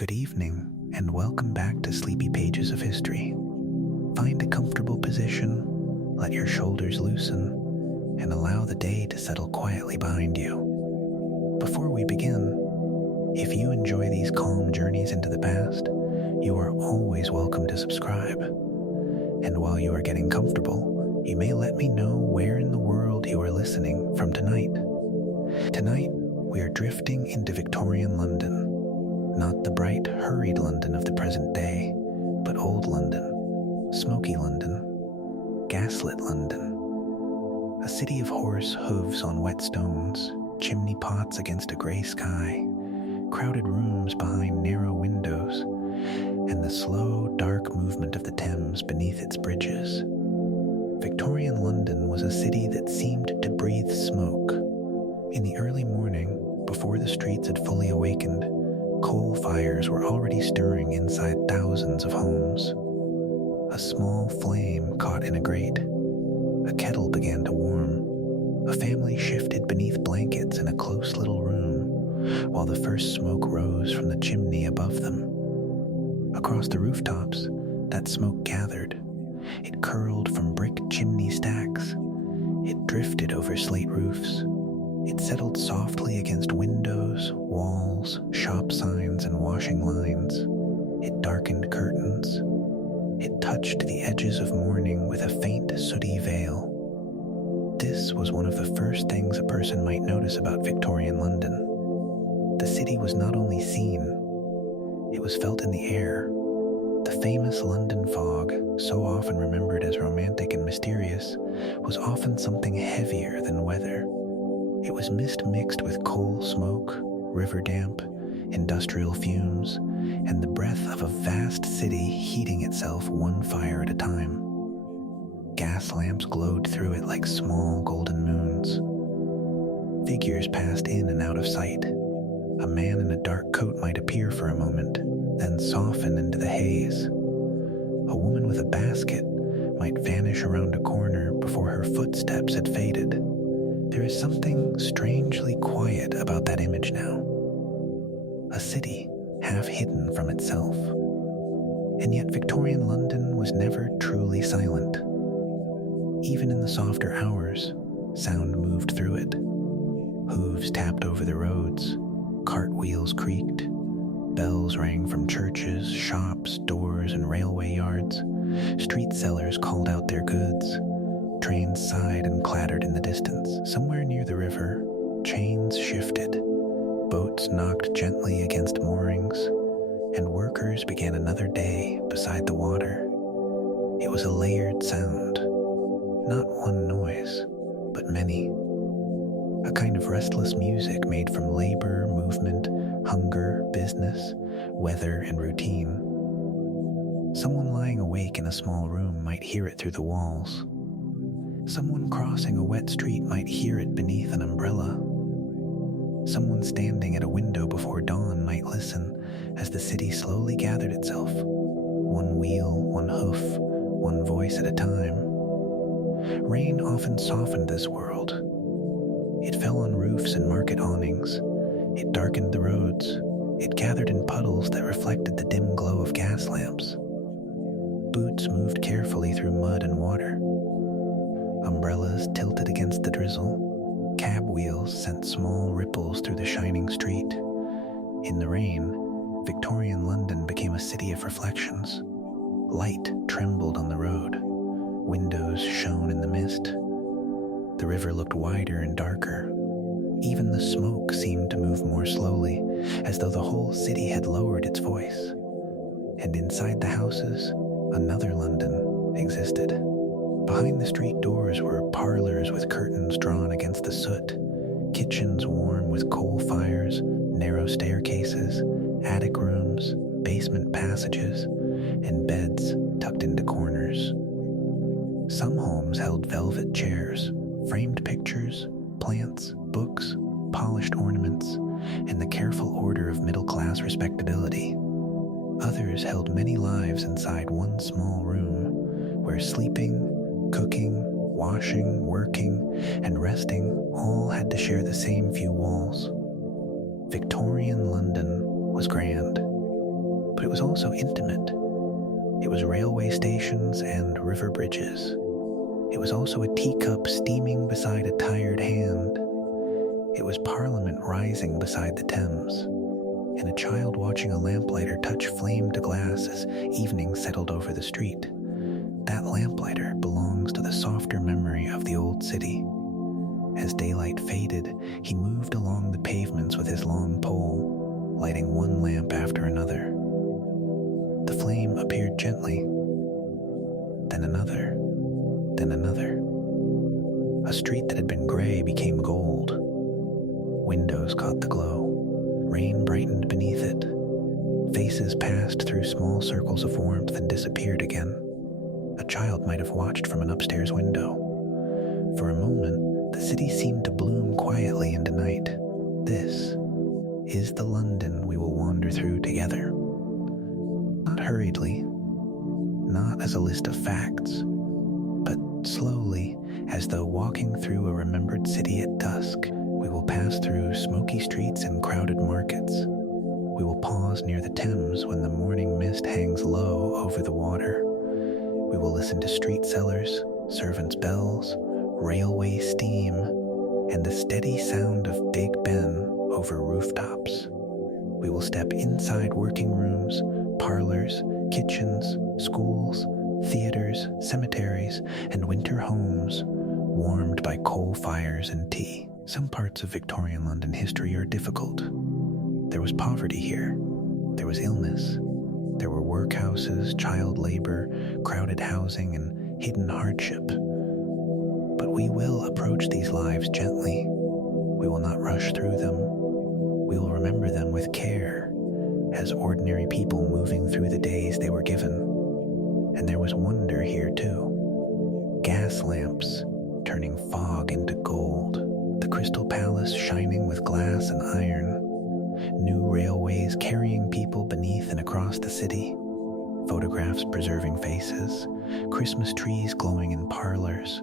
Good evening, and welcome back to Sleepy Pages of History. Find a comfortable position, let your shoulders loosen, and allow the day to settle quietly behind you. Before we begin, if you enjoy these calm journeys into the past, you are always welcome to subscribe. And while you are getting comfortable, you may let me know where in the world you are listening from tonight. Tonight, we are drifting into Victorian London. Not the bright, hurried London of the present day, but old London, smoky London, gaslit London. A city of horse hooves on wet stones, chimney pots against a gray sky, crowded rooms behind narrow windows, and the slow, dark movement of the Thames beneath its bridges. Victorian London was a city that seemed to breathe smoke. In the early morning, before the streets had fully awakened, coal fires were already stirring inside thousands of homes. A small flame caught in a grate. A kettle began to warm. A family shifted beneath blankets in a close little room, while the first smoke rose from the chimney above them. Across the rooftops, that smoke gathered. It curled from brick chimney stacks. It drifted over slate roofs. It settled softly against windows, walls, shop signs, and washing lines. It darkened curtains. It touched the edges of morning with a faint, sooty veil. This was one of the first things a person might notice about Victorian London. The city was not only seen, it was felt in the air. The famous London fog, so often remembered as romantic and mysterious, was often something heavier than weather. It was mist mixed with coal smoke, river damp, industrial fumes, and the breath of a vast city heating itself one fire at a time. Gas lamps glowed through it like small golden moons. Figures passed in and out of sight. A man in a dark coat might appear for a moment, then soften into the haze. A woman with a basket might vanish around a corner before her footsteps had faded. There is something strangely quiet about that image now. A city half hidden from itself. And yet Victorian London was never truly silent. Even in the softer hours, sound moved through it. Hooves tapped over the roads, cartwheels creaked, bells rang from churches, shops, doors, and railway yards. Street sellers called out their goods. Trains sighed and clattered in the distance. Somewhere near the river, chains shifted. Boats knocked gently against moorings, and workers began another day beside the water. It was a layered sound. Not one noise, but many. A kind of restless music made from labor, movement, hunger, business, weather, and routine. Someone lying awake in a small room might hear it through the walls. Someone crossing a wet street might hear it beneath an umbrella. Someone standing at a window before dawn might listen as the city slowly gathered itself, one wheel, one hoof, one voice at a time. Rain often softened this world. It fell on roofs and market awnings. It darkened the roads. It gathered in puddles that reflected the dim glow of gas lamps. Boots moved carefully through mud and water. Umbrellas tilted against the drizzle. Cab wheels sent small ripples through the shining street. In the rain, Victorian London became a city of reflections. Light trembled on the road. Windows shone in the mist. The river looked wider and darker. Even the smoke seemed to move more slowly, as though the whole city had lowered its voice. And inside the houses, another London existed. Behind the street doors were parlors with curtains drawn against the soot, kitchens warm with coal fires, narrow staircases, attic rooms, basement passages, and beds tucked into corners. Some homes held velvet chairs, framed pictures, plants, books, polished ornaments, and the careful order of middle-class respectability. Others held many lives inside one small room, where sleeping, cooking, washing, working, and resting all had to share the same few walls. Victorian London was grand. but it was also intimate. It was railway stations and river bridges. It was also a teacup steaming beside a tired hand. It was Parliament rising beside the Thames, and a child watching a lamplighter touch flame to glass as evening settled over the street. That lamplighter belongs to the softer memory of the old city. As daylight faded, he moved along the pavements with his long pole, lighting one lamp after another. The flame appeared gently, then another, then another. A street that had been gray became gold. Windows caught the glow. Rain brightened beneath it. Faces passed through small circles of warmth and disappeared again. A child might have watched from an upstairs window. For a moment, the city seemed to bloom quietly into night. This is the London we will wander through together. Not hurriedly, not as a list of facts, but slowly, as though walking through a remembered city at dusk. We will pass through smoky streets and crowded markets. We will pause near the Thames when the morning mist hangs low over the water. We will listen to street sellers, servants' bells, railway steam, and the steady sound of Big Ben over rooftops. We will step inside working rooms, parlors, kitchens, schools, theaters, cemeteries, and winter homes warmed by coal fires and tea. Some parts of Victorian London history are difficult. There was poverty here. There was illness. There were workhouses, child labor, crowded housing, and hidden hardship. But we will approach these lives gently. We will not rush through them. We will remember them with care, as ordinary people moving through the days they were given. And there was wonder here too. Gas lamps turning fog into gold. The Crystal Palace shining with glass and iron. New railways carrying people beneath and across the city. Photographs preserving faces. Christmas trees glowing in parlors.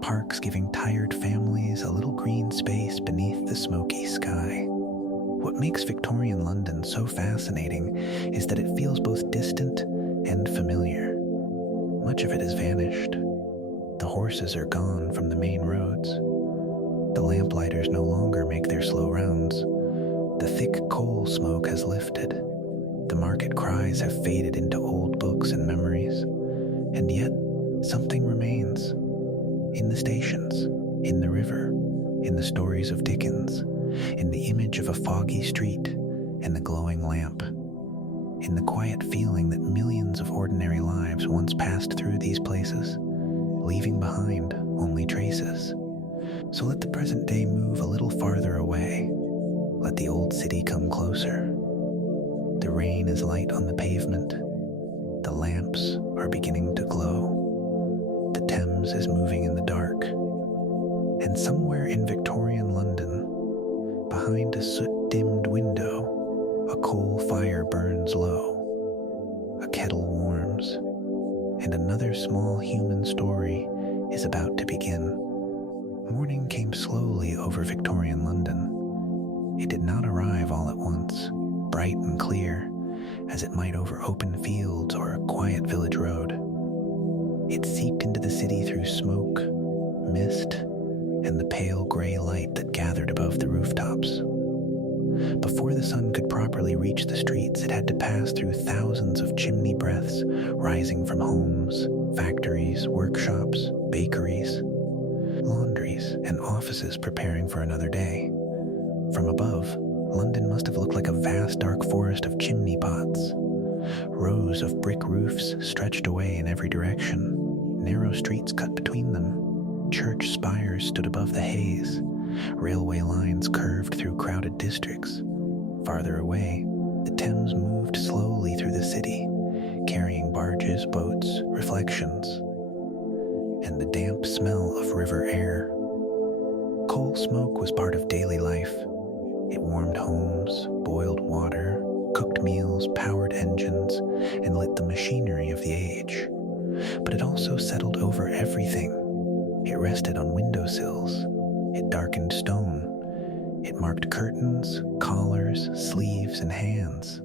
Parks giving tired families a little green space beneath the smoky sky. What makes Victorian London so fascinating is that it feels both distant and familiar. Much of it has vanished. The horses are gone from the main roads. The lamplighters no longer make their slow rounds. The thick coal smoke has lifted. The market cries have faded into old books and memories. And yet, something remains. In the stations, in the river, in the stories of Dickens, in the image of a foggy street and the glowing lamp, in the quiet feeling that millions of ordinary lives once passed through these places, leaving behind only traces. So let the present day move a little farther away. Let the old city come closer. The rain is light on the pavement. The lamps are beginning to glow. The Thames is moving in the dark. And somewhere in Victorian London, behind a soot-dimmed window, a coal fire burns low. A kettle warms. And another small human story is about to begin. Morning came slowly over Victorian London. It did not arrive all at once, bright and clear, as it might over open fields or a quiet village road. It seeped into the city through smoke, mist, and the pale gray light that gathered above the rooftops. Before the sun could properly reach the streets, it had to pass through thousands of chimney breaths rising from homes, factories, workshops, bakeries, laundries, and offices preparing for another day. From above, London must have looked like a vast dark forest of chimney pots. Rows of brick roofs stretched away in every direction, narrow streets cut between them. Church spires stood above the haze. Railway lines curved through crowded districts. Farther away, the Thames moved slowly through the city, carrying barges, boats, reflections, and the damp smell of river air. Coal smoke was part of daily life. It warmed homes, boiled water, cooked meals, powered engines, and lit the machinery of the age. But it also settled over everything. It rested on windowsills. It darkened stone. It marked curtains, collars, sleeves, and hands.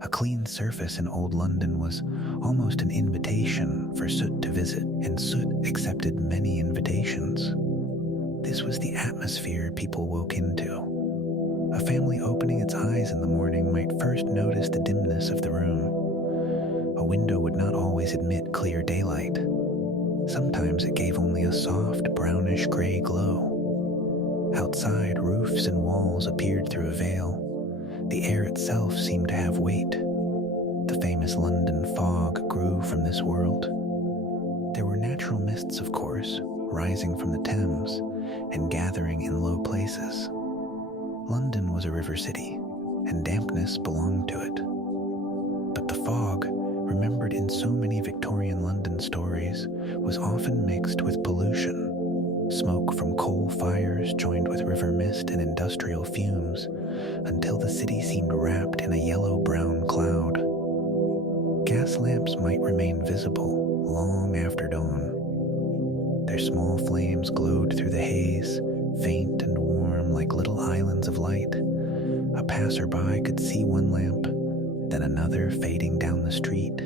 A clean surface in old London was almost an invitation for Soot to visit, and Soot accepted many invitations. This was the atmosphere people woke into. A family opening its eyes in the morning might first notice the dimness of the room. A window would not always admit clear daylight. Sometimes it gave only a soft, brownish-gray glow. Outside, roofs and walls appeared through a veil. The air itself seemed to have weight. The famous London fog grew from this world. There were natural mists, of course, rising from the Thames and gathering in low places. London was a river city, and dampness belonged to it. But the fog, remembered in so many Victorian London stories, was often mixed with pollution. Smoke from coal fires joined with river mist and industrial fumes, until the city seemed wrapped in a yellow-brown cloud. Gas lamps might remain visible long after dawn. Their small flames glowed through the haze, faint and warm like little islands of light. A passerby could see one lamp, then another fading down the street.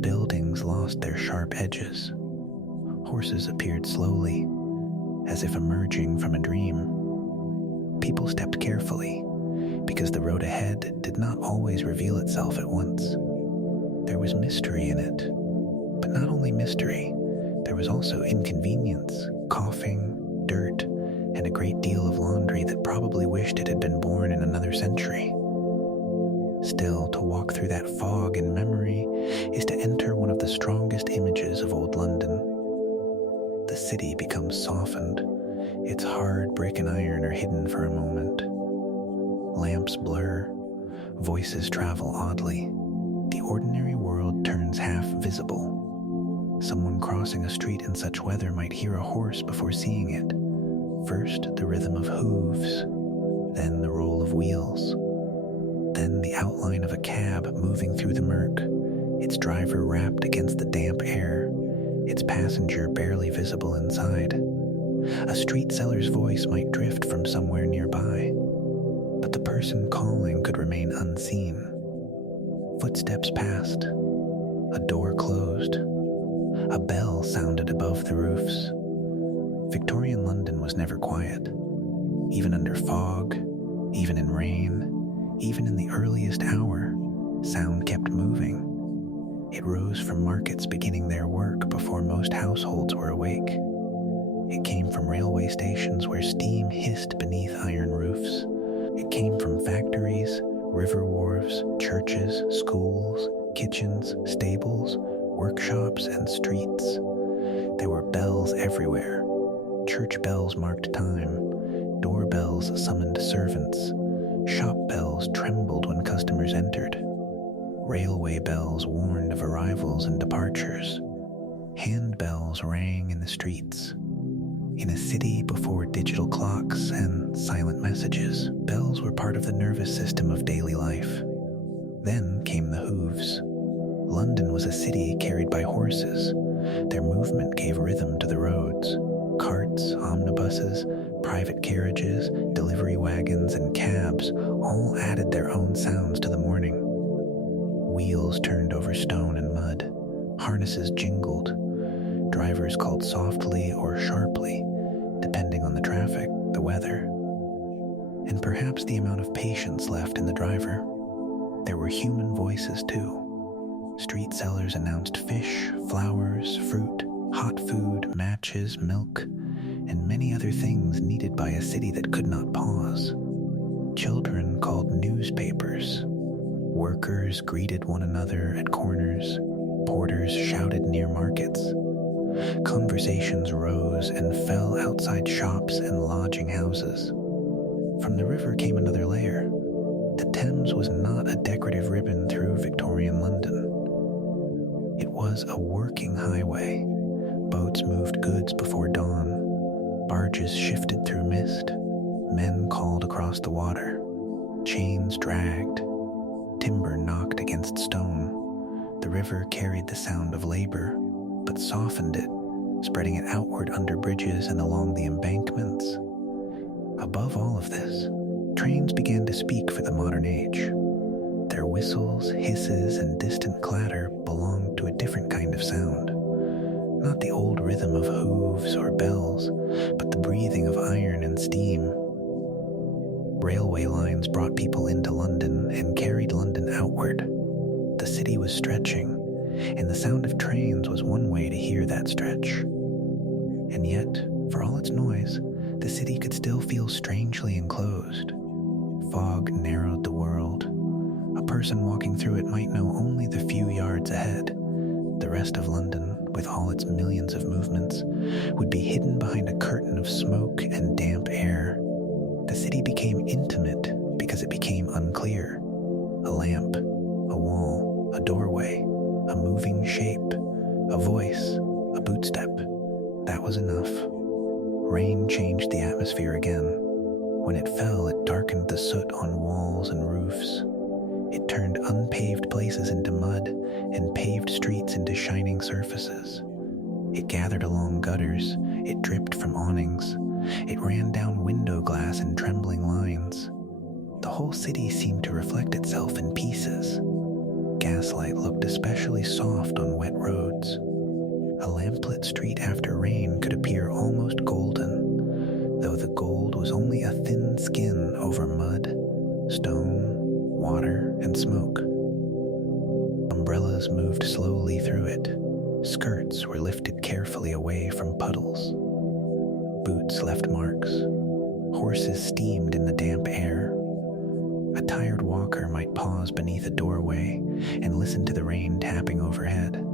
Buildings lost their sharp edges. Horses appeared slowly, as if emerging from a dream. People stepped carefully, because the road ahead did not always reveal itself at once. There was mystery in it, but not only mystery, there was also inconvenience, coughing, dirt, and a great deal of laundry that probably wished it had been born in another century. Still, to walk through that fog in memory is to enter one of the strongest images of old London. The city becomes softened. Its hard brick and iron are hidden for a moment. Lamps blur. Voices travel oddly. The ordinary world turns half visible. Someone crossing a street in such weather might hear a horse before seeing it. First, the rhythm of hooves, then the roll of wheels, then the outline of a cab moving through the murk, its driver wrapped against the damp air, its passenger barely visible inside. A street seller's voice might drift from somewhere nearby, but the person calling could remain unseen. Footsteps passed. A door closed. A bell sounded above the roofs. Victorian London was never quiet. Even under fog, even in rain, even in the earliest hour, sound kept moving. It rose from markets beginning their work before most households were awake. It came from railway stations where steam hissed beneath iron roofs. It came from factories, river wharves, churches, schools, kitchens, stables, workshops, and streets. There were bells everywhere. Church bells marked time. Doorbells summoned servants. Shop bells trembled when customers entered. Railway bells warned of arrivals and departures. Handbells rang in the streets. In a city before digital clocks and silent messages, bells were part of the nervous system of daily life. Then came the hooves. London was a city carried by horses. Their movement gave rhythm to the roads. Carts, omnibuses, private carriages, delivery wagons, and cabs all added their own sounds to the morning. Wheels turned over stone and mud. Harnesses jingled. Drivers called softly or sharply, depending on the traffic, the weather, and perhaps the amount of patience left in the driver. There were human voices, too. Street sellers announced fish, flowers, fruit, hot food, matches, milk, and many other things needed by a city that could not pause. Children called newspapers. Workers greeted one another at corners. Porters shouted near markets. Conversations rose and fell outside shops and lodging houses. From the river came another layer. The Thames was not a decorative ribbon through Victorian London. It was a working highway. Boats moved goods before dawn. Barges shifted through mist. Men called across the water. Chains dragged. Timber knocked against stone. The river carried the sound of labor, but softened it, spreading it outward under bridges and along the embankments. Above all of this, trains began to speak for the modern age. their whistles, hisses, and distant clatter belonged to a different kind of sound. Not the old rhythm of hooves or bells, but the breathing of iron and steam. Railway lines brought people into London and carried London outward. The city was stretching, and the sound of trains was one way to hear that stretch. And yet, for all its noise, the city could still feel strangely enclosed. Fog narrowed the world. A person walking through it might know only the few yards ahead. The rest of London, with all its millions of movements, would be hidden behind a curtain of smoke and damp air. The city became intimate because it became unclear. A lamp, a wall, a doorway, a moving shape, a voice, a bootstep. That was enough. Rain changed the atmosphere again. When it fell, it darkened the soot on walls and roofs. It turned unpaved places into mud and paved streets into shining surfaces. It gathered along gutters. It dripped from awnings. It ran down window glass in trembling lines. The whole city seemed to reflect itself in pieces. Gaslight looked especially soft on wet roads. A lamplit street after rain could appear almost golden, though the gold was only a thin skin over mud, stone, water, and smoke. Umbrellas moved slowly through it. Skirts were lifted carefully away from puddles. Boots left marks. Horses steamed in the damp air. A tired walker might pause beneath a doorway and listen to the rain tapping overhead.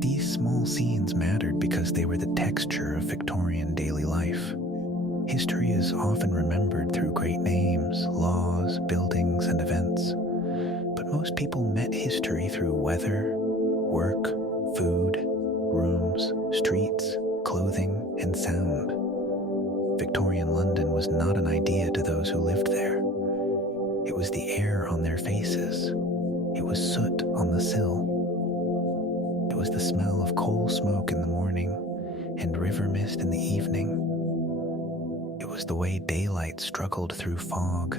These small scenes mattered because they were the texture of Victorian daily life. History is often remembered through great names, laws, buildings, and events. But most people met history through weather, work, food, rooms, streets, clothing, and sound. Victorian London was not an idea to those who lived there. It was the air on their faces. It was soot on the sill. It was the smell of coal smoke in the morning and river mist in the evening. It was the way daylight struggled through fog.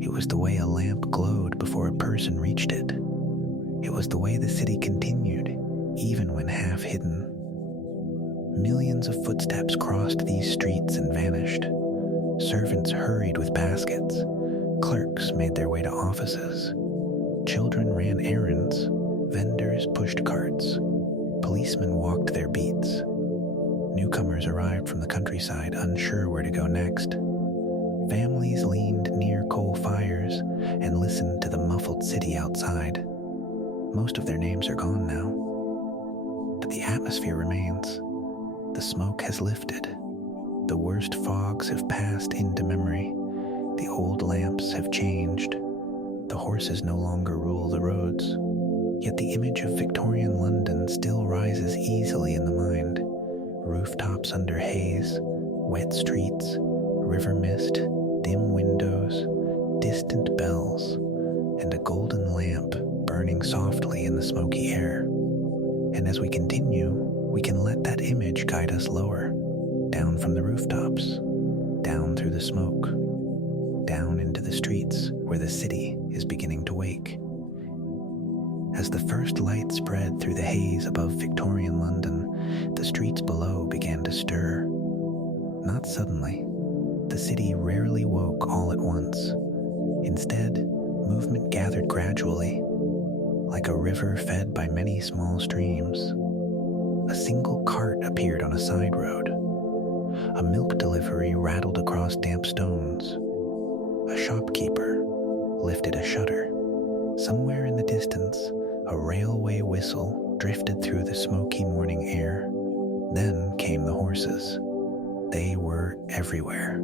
It was the way a lamp glowed before a person reached it. It was the way the city continued, even when half hidden. Millions of footsteps crossed these streets and vanished. Servants hurried with baskets. Clerks made their way to offices. Children ran errands. Vendors pushed carts. Policemen walked their beats. Newcomers arrived from the countryside, unsure where to go next. Families leaned near coal fires and listened to the muffled city outside. Most of their names are gone now, but the atmosphere remains. The smoke has lifted. The worst fogs have passed into memory. The old lamps have changed. The horses no longer rule the roads. Yet the image of Victorian London still rises easily in the mind. Rooftops under haze, wet streets, river mist, dim windows, distant bells, and a golden lamp burning softly in the smoky air. And as we continue, we can let that image guide us lower, down from the rooftops, down through the smoke, down into the streets where the city is beginning to wake. As the first light spread through the haze above Victorian London, the streets below began to stir. Not suddenly. The city rarely woke all at once. Instead, movement gathered gradually, like a river fed by many small streams. A single cart appeared on a side road. A milk delivery rattled across damp stones. A shopkeeper lifted a shutter. Somewhere in the distance, a railway whistle drifted through the smoky morning air. Then came the horses. They were everywhere.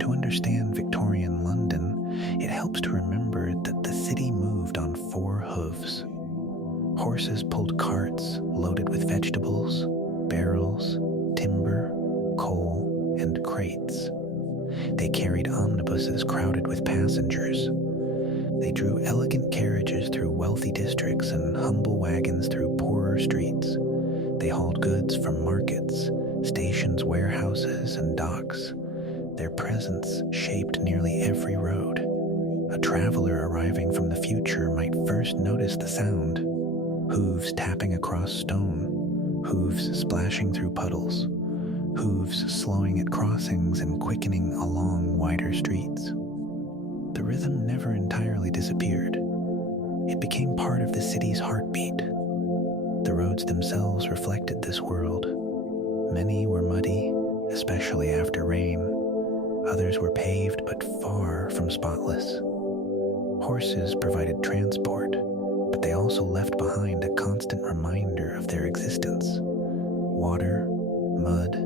To understand Victorian London, it helps to remember that the city moved on 4 hooves. Horses pulled carts loaded with vegetables, barrels, timber, coal, and crates. They carried omnibuses crowded with passengers. They drew elegant carriages through wealthy districts and humble wagons through poorer streets. They hauled goods from markets, stations, warehouses, and docks. Their presence shaped nearly every road. A traveler arriving from the future might first notice the sound: hooves tapping across stone, hooves splashing through puddles, hooves slowing at crossings and quickening along wider streets. The rhythm never entirely disappeared. It became part of the city's heartbeat. The roads themselves reflected this world. Many were muddy, especially after rain. Others were paved but far from spotless. Horses provided transport, but they also left behind a constant reminder of their existence. Water, mud,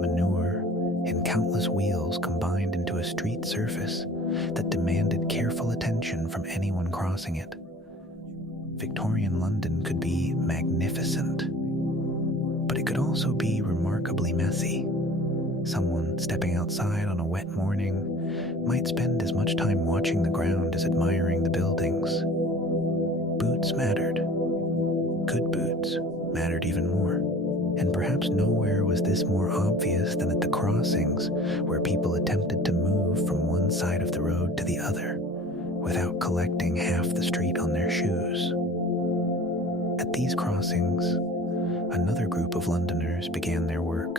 manure, and countless wheels combined into a street surface that demanded careful attention from anyone crossing it. Victorian London could be magnificent, but it could also be remarkably messy. Someone stepping outside on a wet morning might spend as much time watching the ground as admiring the buildings. Boots mattered. Good boots mattered even more. And perhaps nowhere was this more obvious than at the crossings, where people attempted to move from one side of the road to the other without collecting half the street on their shoes. At these crossings, another group of Londoners began their work: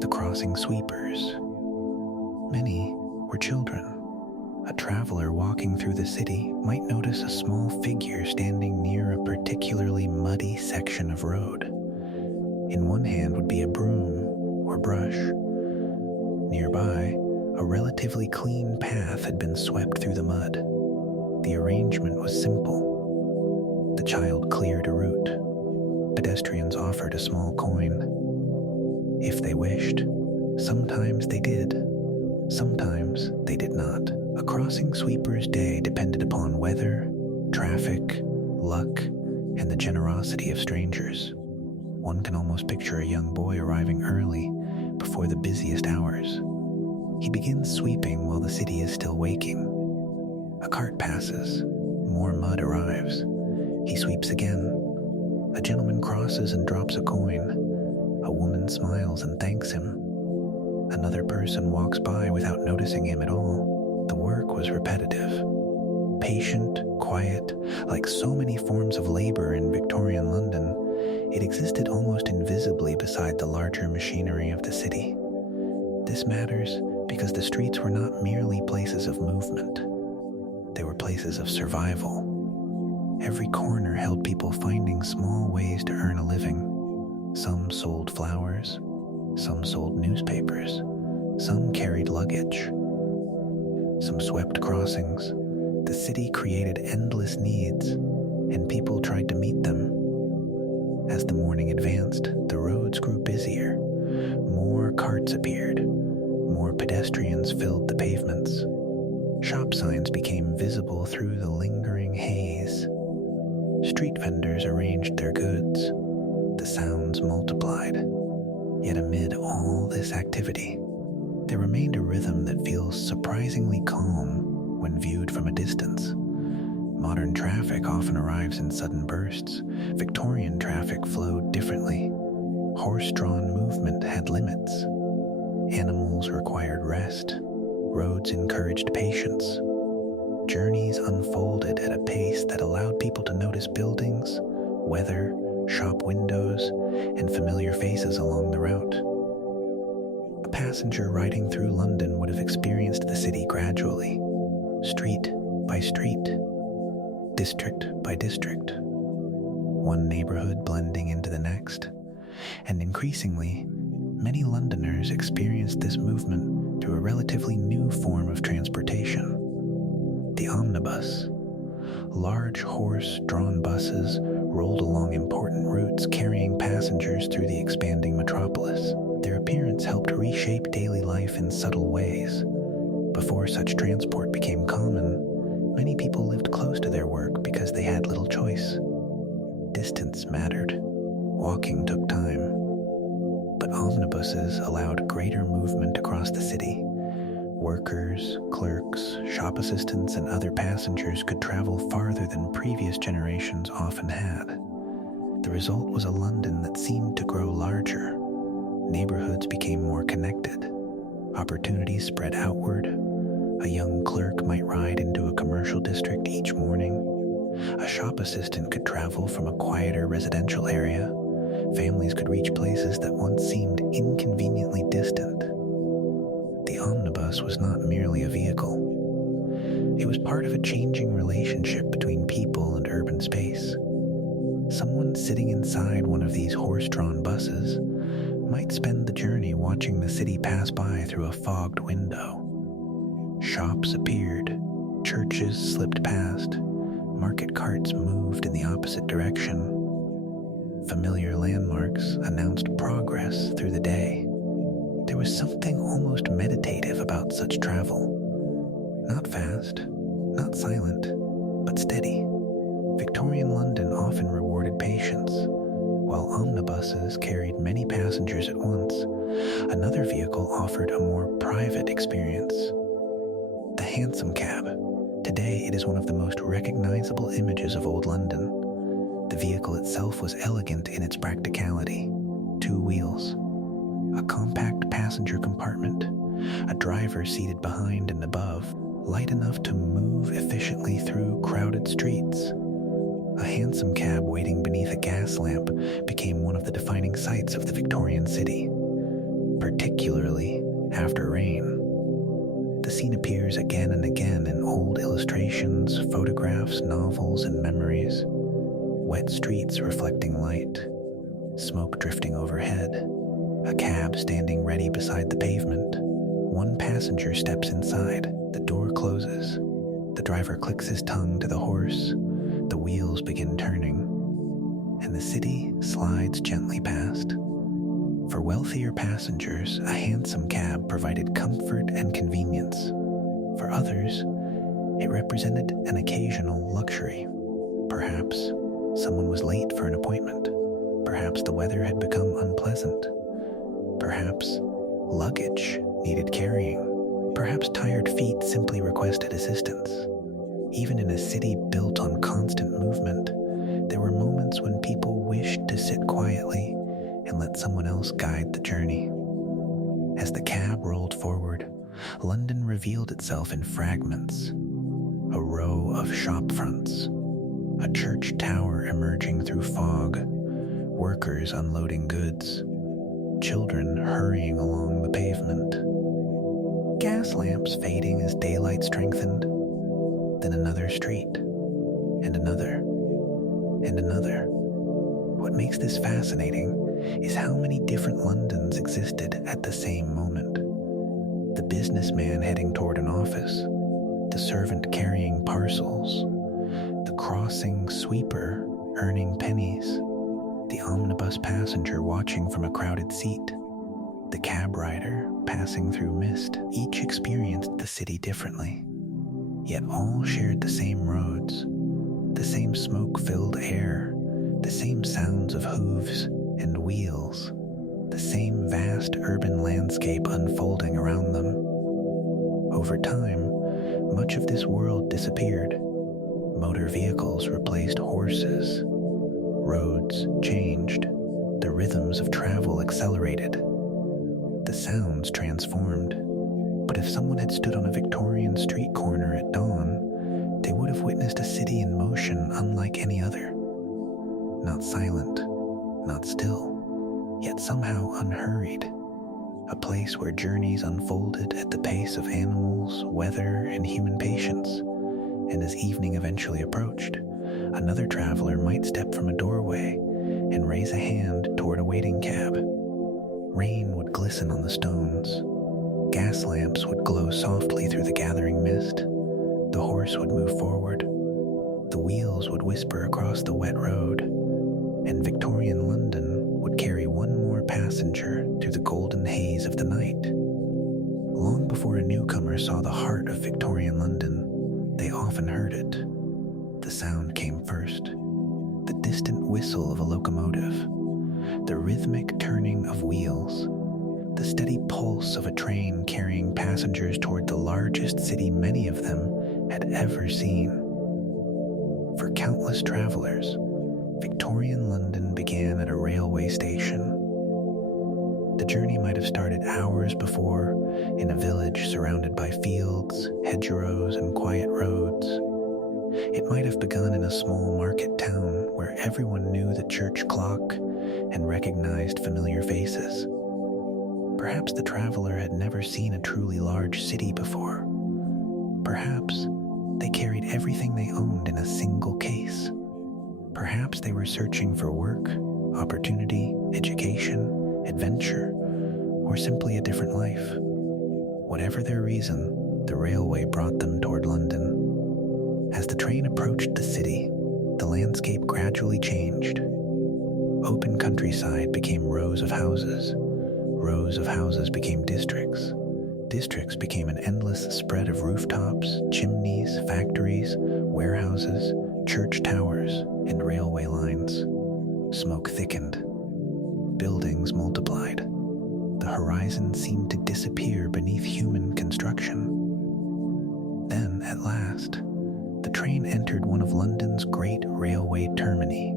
the crossing sweepers. Many were children. A traveler walking through the city might notice a small figure standing near a particularly muddy section of road. In one hand would be a broom or brush. Nearby, a relatively clean path had been swept through the mud. The arrangement was simple. The child cleared a route. Pedestrians offered a small coin. If they wished, sometimes they did. Sometimes they did not. A crossing sweeper's day depended upon weather, traffic, luck, and the generosity of strangers. One can almost picture a young boy arriving early, before the busiest hours. He begins sweeping while the city is still waking. A cart passes. More mud arrives. He sweeps again. A gentleman crosses and drops a coin. A woman smiles and thanks him. Another person walks by without noticing him at all. The work was repetitive. Patient, quiet, like so many forms of labor in Victorian London, it existed almost invisibly beside the larger machinery of the city. This matters because the streets were not merely places of movement. They were places of survival. Every corner held people finding small ways to earn a living. Some sold flowers, some sold newspapers, some carried luggage, some swept crossings. The city created endless needs, and people tried to meet them. As the morning advanced, the roads grew busier. More carts appeared. More pedestrians filled the pavements. Shop signs became visible through the lingering haze. Street vendors arranged their goods. The sounds multiplied. Yet amid all this activity, there remained a rhythm that feels surprisingly calm when viewed from a distance. Modern traffic often arrives in sudden bursts. Victorian traffic flowed differently. Horse-drawn movement had limits. Animals required rest. Roads encouraged patience. Journeys unfolded at a pace that allowed people to notice buildings, weather, shop windows, and familiar faces along the route. A passenger riding through London would have experienced the city gradually, street by street, district by district, one neighborhood blending into the next, and increasingly, many Londoners experienced this movement through a relatively new form of transportation: the omnibus. Large horse-drawn buses rolled along important routes carrying passengers through the expanding metropolis. Their appearance helped reshape daily life in subtle ways. Before such transport became common, many people lived close to their work because they had little choice. Distance mattered. Walking took time. But omnibuses allowed greater movement across the city. Workers, clerks, shop assistants, and other passengers could travel farther than previous generations often had. The result was a London that seemed to grow larger. Neighborhoods became more connected. Opportunities spread outward. A young clerk might ride into a commercial district each morning. A shop assistant could travel from a quieter residential area. Families could reach places that once seemed inconveniently distant. The omnibus was not merely a vehicle. It was part of a changing relationship between people and urban space. Someone sitting inside one of these horse-drawn buses might spend the journey watching the city pass by through a fogged window. Shops appeared, churches slipped past, market carts moved in the opposite direction. Familiar landmarks announced progress through the day. There was something almost meditative about such travel. Not fast, not silent, but steady. Victorian London often rewarded patience. While omnibuses carried many passengers at once, another vehicle offered a more private experience. The hansom cab. Today it is one of the most recognizable images of old London. The vehicle itself was elegant in its practicality. 2 wheels, a compact passenger compartment, a driver seated behind and above, light enough to move efficiently through crowded streets. A hansom cab waiting beneath a gas lamp became one of the defining sights of the Victorian city, particularly after rain. The scene appears again and again in old illustrations, photographs, novels, and memories. Wet streets reflecting light, smoke drifting overhead, a cab standing ready beside the pavement. One passenger steps inside, the door closes. The driver clicks his tongue to the horse, the wheels begin turning, and the city slides gently past. For wealthier passengers, a hansom cab provided comfort and convenience. For others, it represented an occasional luxury. Perhaps someone was late for an appointment. Perhaps the weather had become unpleasant. Perhaps luggage needed carrying. Perhaps tired feet simply requested assistance. Even in a city built on constant movement, there were moments when people wished to sit quietly and let someone else guide the journey. As the cab rolled forward, London revealed itself in fragments. A row of shop fronts, a church tower emerging through fog, workers unloading goods, children hurrying along the pavement, gas lamps fading as daylight strengthened. Then another street, and another, and another. What makes this fascinating is how many different Londons existed at the same moment. The businessman heading toward an office, the servant carrying parcels, the crossing sweeper earning pennies, the omnibus passenger watching from a crowded seat, the cab rider passing through mist. Each experienced the city differently. Yet all shared the same roads, the same smoke-filled air, the same sounds of hooves and wheels, the same vast urban landscape unfolding around them. Over time, much of this world disappeared. Motor vehicles replaced horses. Roads changed. The rhythms of travel accelerated. The sounds transformed. But if someone had stood on a Victorian street corner at dawn, they would have witnessed a city in motion unlike any other. Not silent, not still, yet somehow unhurried. A place where journeys unfolded at the pace of animals, weather, and human patience. And as evening eventually approached, another traveler might step from a doorway and raise a hand toward a waiting cab. Rain would glisten on the stones. Gas lamps would glow softly through the gathering mist. The horse would move forward. The wheels would whisper across the wet road. And Victorian London would carry one more passenger through the golden haze of the night. Long before a newcomer saw the heart of Victorian London, they often heard it. The sound came first. The distant whistle of a locomotive. The rhythmic turning of wheels. The steady pulse of a train carrying passengers toward the largest city many of them had ever seen. For countless travelers, Victorian London began at a railway station. The journey might have started hours before in a village surrounded by fields, hedgerows, and quiet roads. It might have begun in a small market town where everyone knew the church clock and recognized familiar faces. Perhaps the traveler had never seen a truly large city before. Perhaps they carried everything they owned in a single case. Perhaps they were searching for work, opportunity, education, adventure, or simply a different life. Whatever their reason, the railway brought them toward London. As the train approached the city, the landscape gradually changed. Open countryside became rows of houses became districts. Districts became an endless spread of rooftops, chimneys, factories, warehouses, church towers, and railway lines. Smoke thickened. Buildings multiplied. The horizon seemed to disappear beneath human construction. Then, at last, the train entered one of London's great railway termini.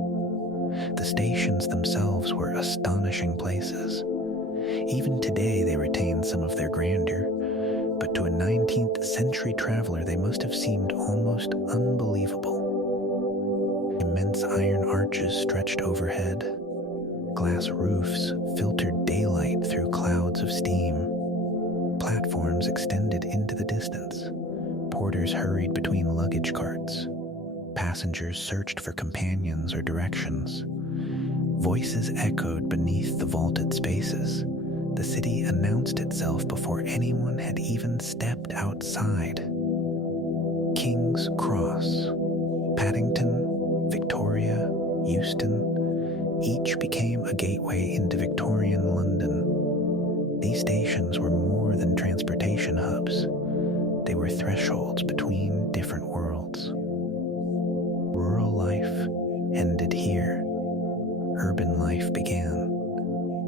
The stations themselves were astonishing places. Even today they retain some of their grandeur, but to a 19th century traveler they must have seemed almost unbelievable. Immense iron arches stretched overhead. Glass roofs filtered daylight through clouds of steam. Platforms extended into the distance. Porters hurried between luggage carts. Passengers searched for companions or directions. Voices echoed beneath the vaulted spaces. The city announced itself before anyone had even stepped outside. King's Cross, Paddington, Victoria, Euston, each became a gateway into Victorian London. These stations were more than transportation hubs. They were thresholds between different worlds. Rural life ended here. Urban life began.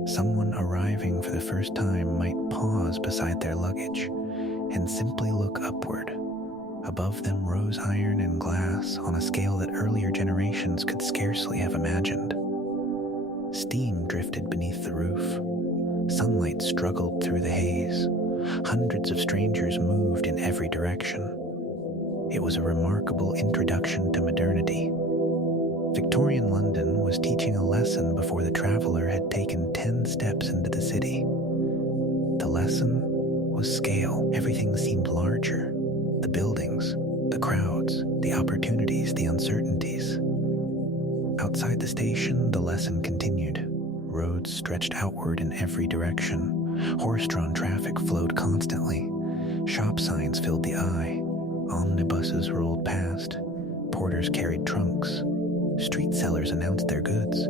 Someone arriving for the first time might pause beside their luggage and simply look upward. Above them rose iron and glass on a scale that earlier generations could scarcely have imagined. Steam drifted beneath the roof. Sunlight struggled through the haze. Hundreds of strangers moved in every direction. It was a remarkable introduction to modernity. Victorian London was teaching a lesson before the traveler had taken 10 steps into the city. The lesson was scale. Everything seemed larger. The buildings, the crowds, the opportunities, the uncertainties. Outside the station, the lesson continued. Roads stretched outward in every direction. Horse-drawn traffic flowed constantly. Shop signs filled the eye. Omnibuses rolled past. Porters carried trunks. Street sellers announced their goods.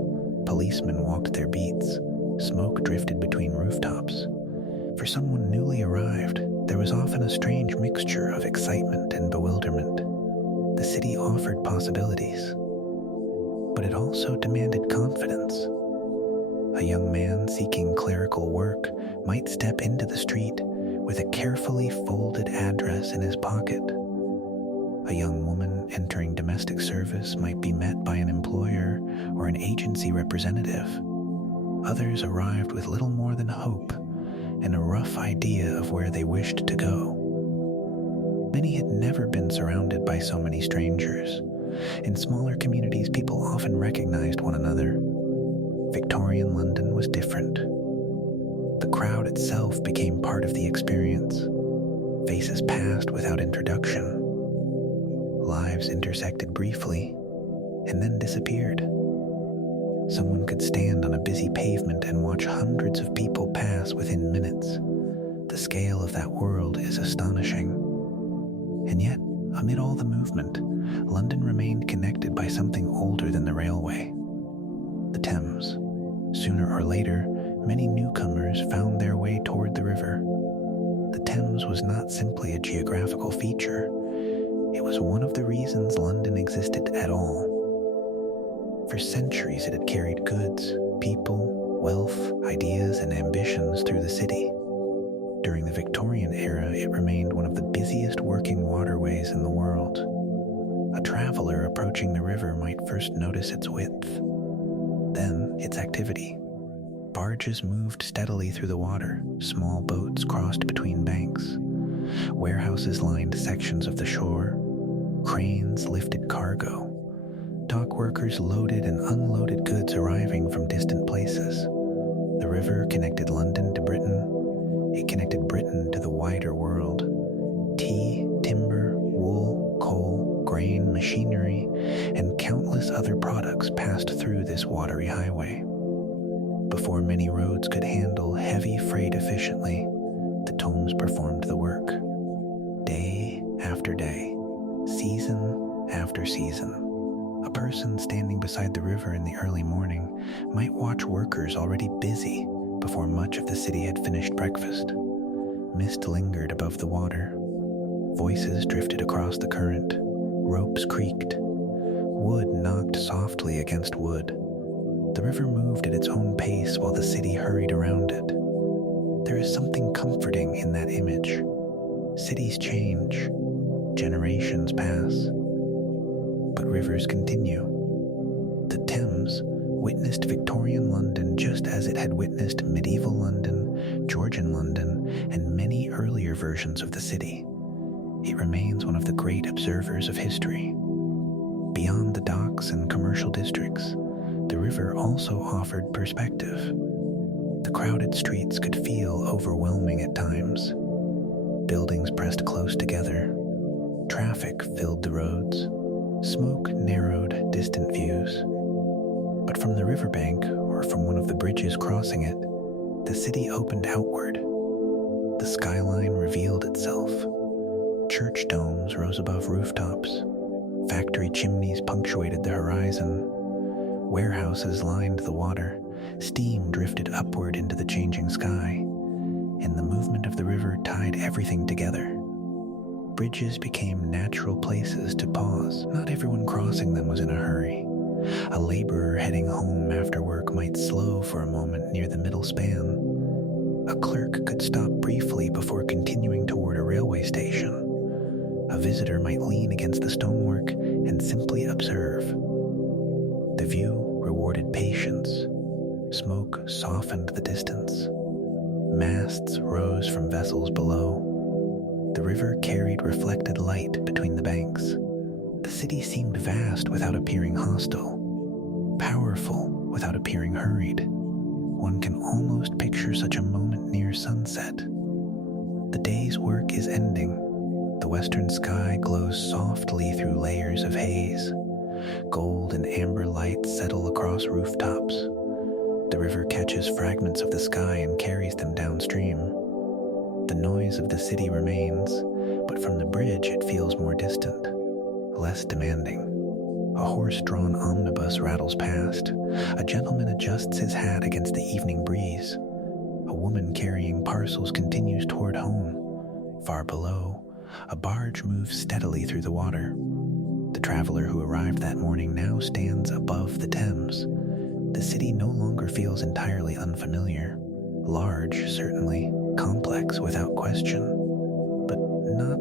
Policemen walked their beats. Smoke drifted between rooftops. For someone newly arrived, there was often a strange mixture of excitement and bewilderment. The city offered possibilities, but it also demanded confidence. A young man seeking clerical work might step into the street with a carefully folded address in his pocket. A young woman entering domestic service might be met by an employer or an agency representative. Others arrived with little more than hope and a rough idea of where they wished to go. Many had never been surrounded by so many strangers. In smaller communities, people often recognized one another. Victorian London was different. The crowd itself became part of the experience. Faces passed without introduction. Lives intersected briefly and then disappeared. Someone could stand on a busy pavement and watch hundreds of people pass within minutes. The scale of that world is astonishing. And yet, amid all the movement, London remained connected by something older than the railway. The Thames. Sooner or later, many newcomers found their way toward the river. The Thames was not simply a geographical feature. It was one of the reasons London existed at all. For centuries it had carried goods, people, wealth, ideas, and ambitions through the city. During the Victorian era, it remained one of the busiest working waterways in the world. A traveler approaching the river might first notice its width, then its activity. Barges moved steadily through the water, small boats crossed between banks. Warehouses lined sections of the shore. Cranes lifted cargo. Dock workers loaded and unloaded goods arriving from distant places. The river connected London to Britain. It connected Britain to the wider world. Tea, timber, wool, coal, grain, machinery, and countless other products passed through this watery highway. Before many roads could handle heavy freight efficiently, the Thames performed the work. Day after day, season after season. A person standing beside the river in the early morning might watch workers already busy before much of the city had finished breakfast. Mist lingered above the water. Voices drifted across the current. Ropes creaked. Wood knocked softly against wood. The river moved at its own pace while the city hurried around it. There is something comforting in that image. Cities change. Generations pass. But rivers continue. The Thames witnessed Victorian London just as it had witnessed medieval London, Georgian London, and many earlier versions of the city. It remains one of the great observers of history. Beyond the docks and commercial districts, the river also offered perspective. The crowded streets could feel overwhelming at times. Buildings pressed close together. Traffic filled the roads. Smoke narrowed distant views. But from the riverbank, or from one of the bridges crossing it, the city opened outward. The skyline revealed itself. Church domes rose above rooftops. Factory chimneys punctuated the horizon. Warehouses lined the water. Steam drifted upward into the changing sky. And the movement of the river tied everything together. Bridges became natural places to pause. Not everyone crossing them was in a hurry. A laborer heading home after work might slow for a moment near the middle span. A clerk could stop briefly before continuing toward a railway station. A visitor might lean against the stonework and simply observe. The view rewarded patience. Smoke softened the distance. Masts rose from vessels below. The river carried reflected light between the banks. The city seemed vast without appearing hostile, powerful without appearing hurried. One can almost picture such a moment near sunset. The day's work is ending. The western sky glows softly through layers of haze. Gold and amber lights settle across rooftops. The river catches fragments of the sky and carries them downstream. The noise of the city remains, but from the bridge it feels more distant, less demanding. A horse-drawn omnibus rattles past. A gentleman adjusts his hat against the evening breeze. A woman carrying parcels continues toward home. Far below, a barge moves steadily through the water. The traveler who arrived that morning now stands above the Thames. The city no longer feels entirely unfamiliar. Large, certainly. Complex without question, but not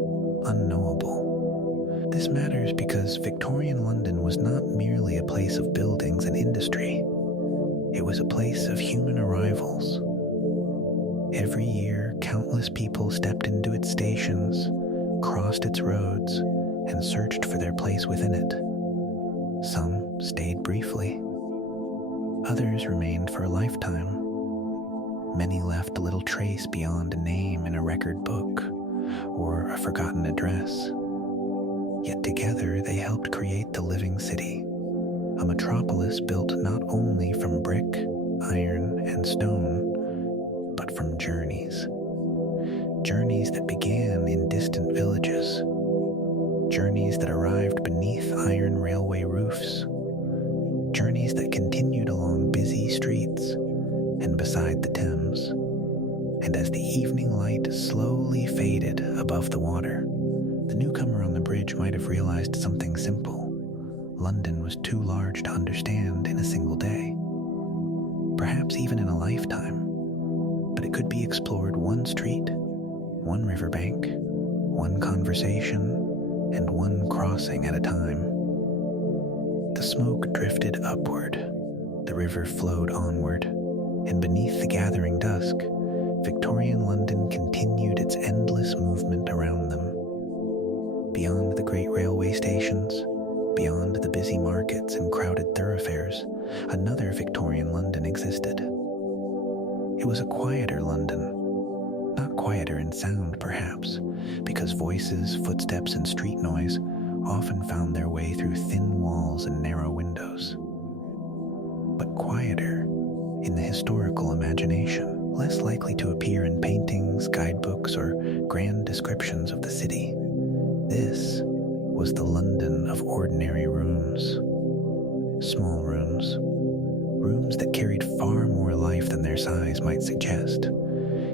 unknowable. This matters because Victorian London was not merely a place of buildings and industry. It was a place of human arrivals. Every year, countless people stepped into its stations, crossed its roads, and searched for their place within it. Some stayed briefly. Others remained for a lifetime. Many left a little trace beyond a name in a record book or a forgotten address. Yet together they helped create the living city, a metropolis built not only from brick, iron, and stone, but from journeys. Journeys that began in distant villages. Journeys that arrived beneath iron railway roofs. Journeys that continued along busy streets and beside the Thames. And as the evening light slowly faded above the water, the newcomer on the bridge might have realized something simple. London was too large to understand in a single day, perhaps even in a lifetime, but it could be explored one street, one riverbank, one conversation, and one crossing at a time. The smoke drifted upward. The river flowed onward. And beneath the gathering dusk, Victorian London continued its endless movement around them. Beyond the great railway stations, beyond the busy markets and crowded thoroughfares, another Victorian London existed. It was a quieter London. Not quieter in sound, perhaps, because voices, footsteps, and street noise often found their way through thin walls and narrow windows. But quieter in the historical imagination, less likely to appear in paintings, guidebooks, or grand descriptions of the city. This was the London of ordinary rooms. Small rooms. Rooms that carried far more life than their size might suggest.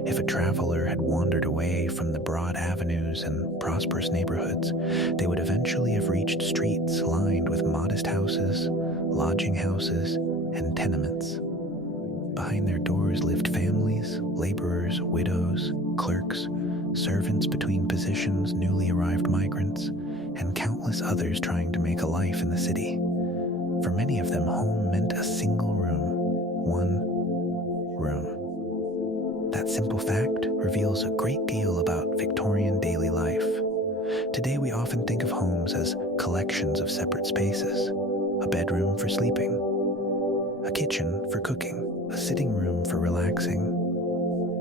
If a traveler had wandered away from the broad avenues and prosperous neighborhoods, they would eventually have reached streets lined with modest houses, lodging houses, and tenements. Behind their doors lived families, laborers, widows, clerks, servants between positions, newly arrived migrants, and countless others trying to make a life in the city. For many of them, home meant a single room, one room. That simple fact reveals a great deal about Victorian daily life. Today we often think of homes as collections of separate spaces: a bedroom for sleeping, a kitchen for cooking, a sitting room for relaxing,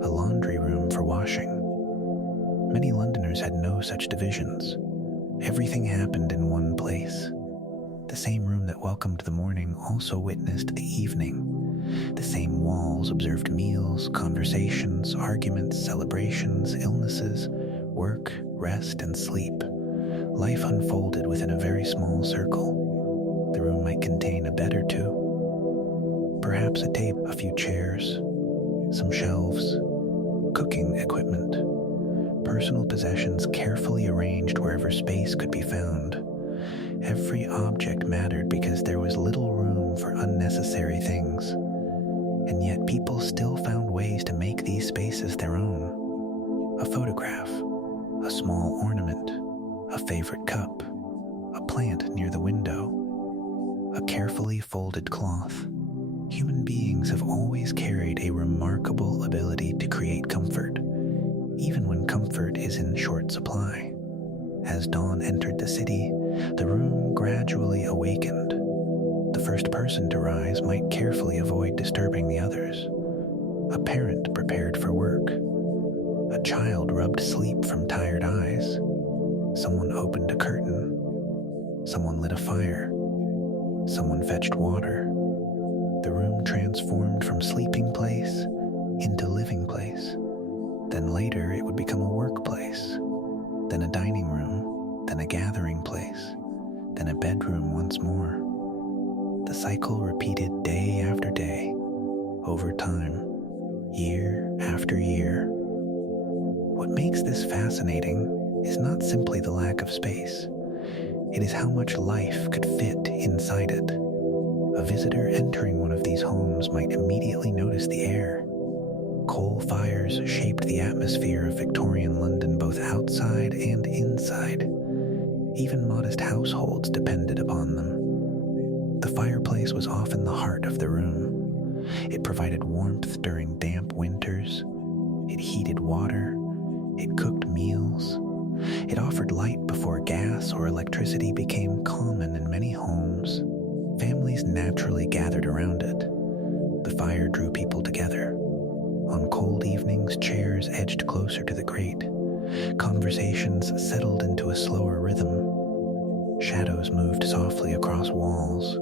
a laundry room for washing. Many Londoners had no such divisions. Everything happened in one place. The same room that welcomed the morning also witnessed the evening. The same walls observed meals, conversations, arguments, celebrations, illnesses, work, rest, and sleep. Life unfolded within a very small circle. The room might contain a bed or two, perhaps a table, a few chairs, some shelves, cooking equipment, personal possessions carefully arranged wherever space could be found. Every object mattered because there was little room for unnecessary things. And yet people still found ways to make these spaces their own. A photograph, a small ornament, a favorite cup, a plant near the window, a carefully folded cloth. Human beings have always carried a remarkable ability to create comfort, even when comfort is in short supply. As dawn entered the city, the room gradually awakened. The first person to rise might carefully avoid disturbing the others. A parent prepared for work. A child rubbed sleep from tired eyes. Someone opened a curtain. Someone lit a fire. Someone fetched water. The room transformed from sleeping place into living place. Then later it would become a workplace, then a dining room, then a gathering place, then a bedroom once more. The cycle repeated day after day, over time, year after year. What makes this fascinating is not simply the lack of space. It is how much life could fit inside it. A visitor entering one of these homes might immediately notice the air. Coal fires shaped the atmosphere of Victorian London both outside and inside. Even modest households depended upon them. The fireplace was often the heart of the room. It provided warmth during damp winters. It heated water. It cooked meals. It offered light before gas or electricity became common in many homes. Families naturally gathered around it. The fire drew people together. On cold evenings, chairs edged closer to the grate. Conversations settled into a slower rhythm. Shadows moved softly across walls.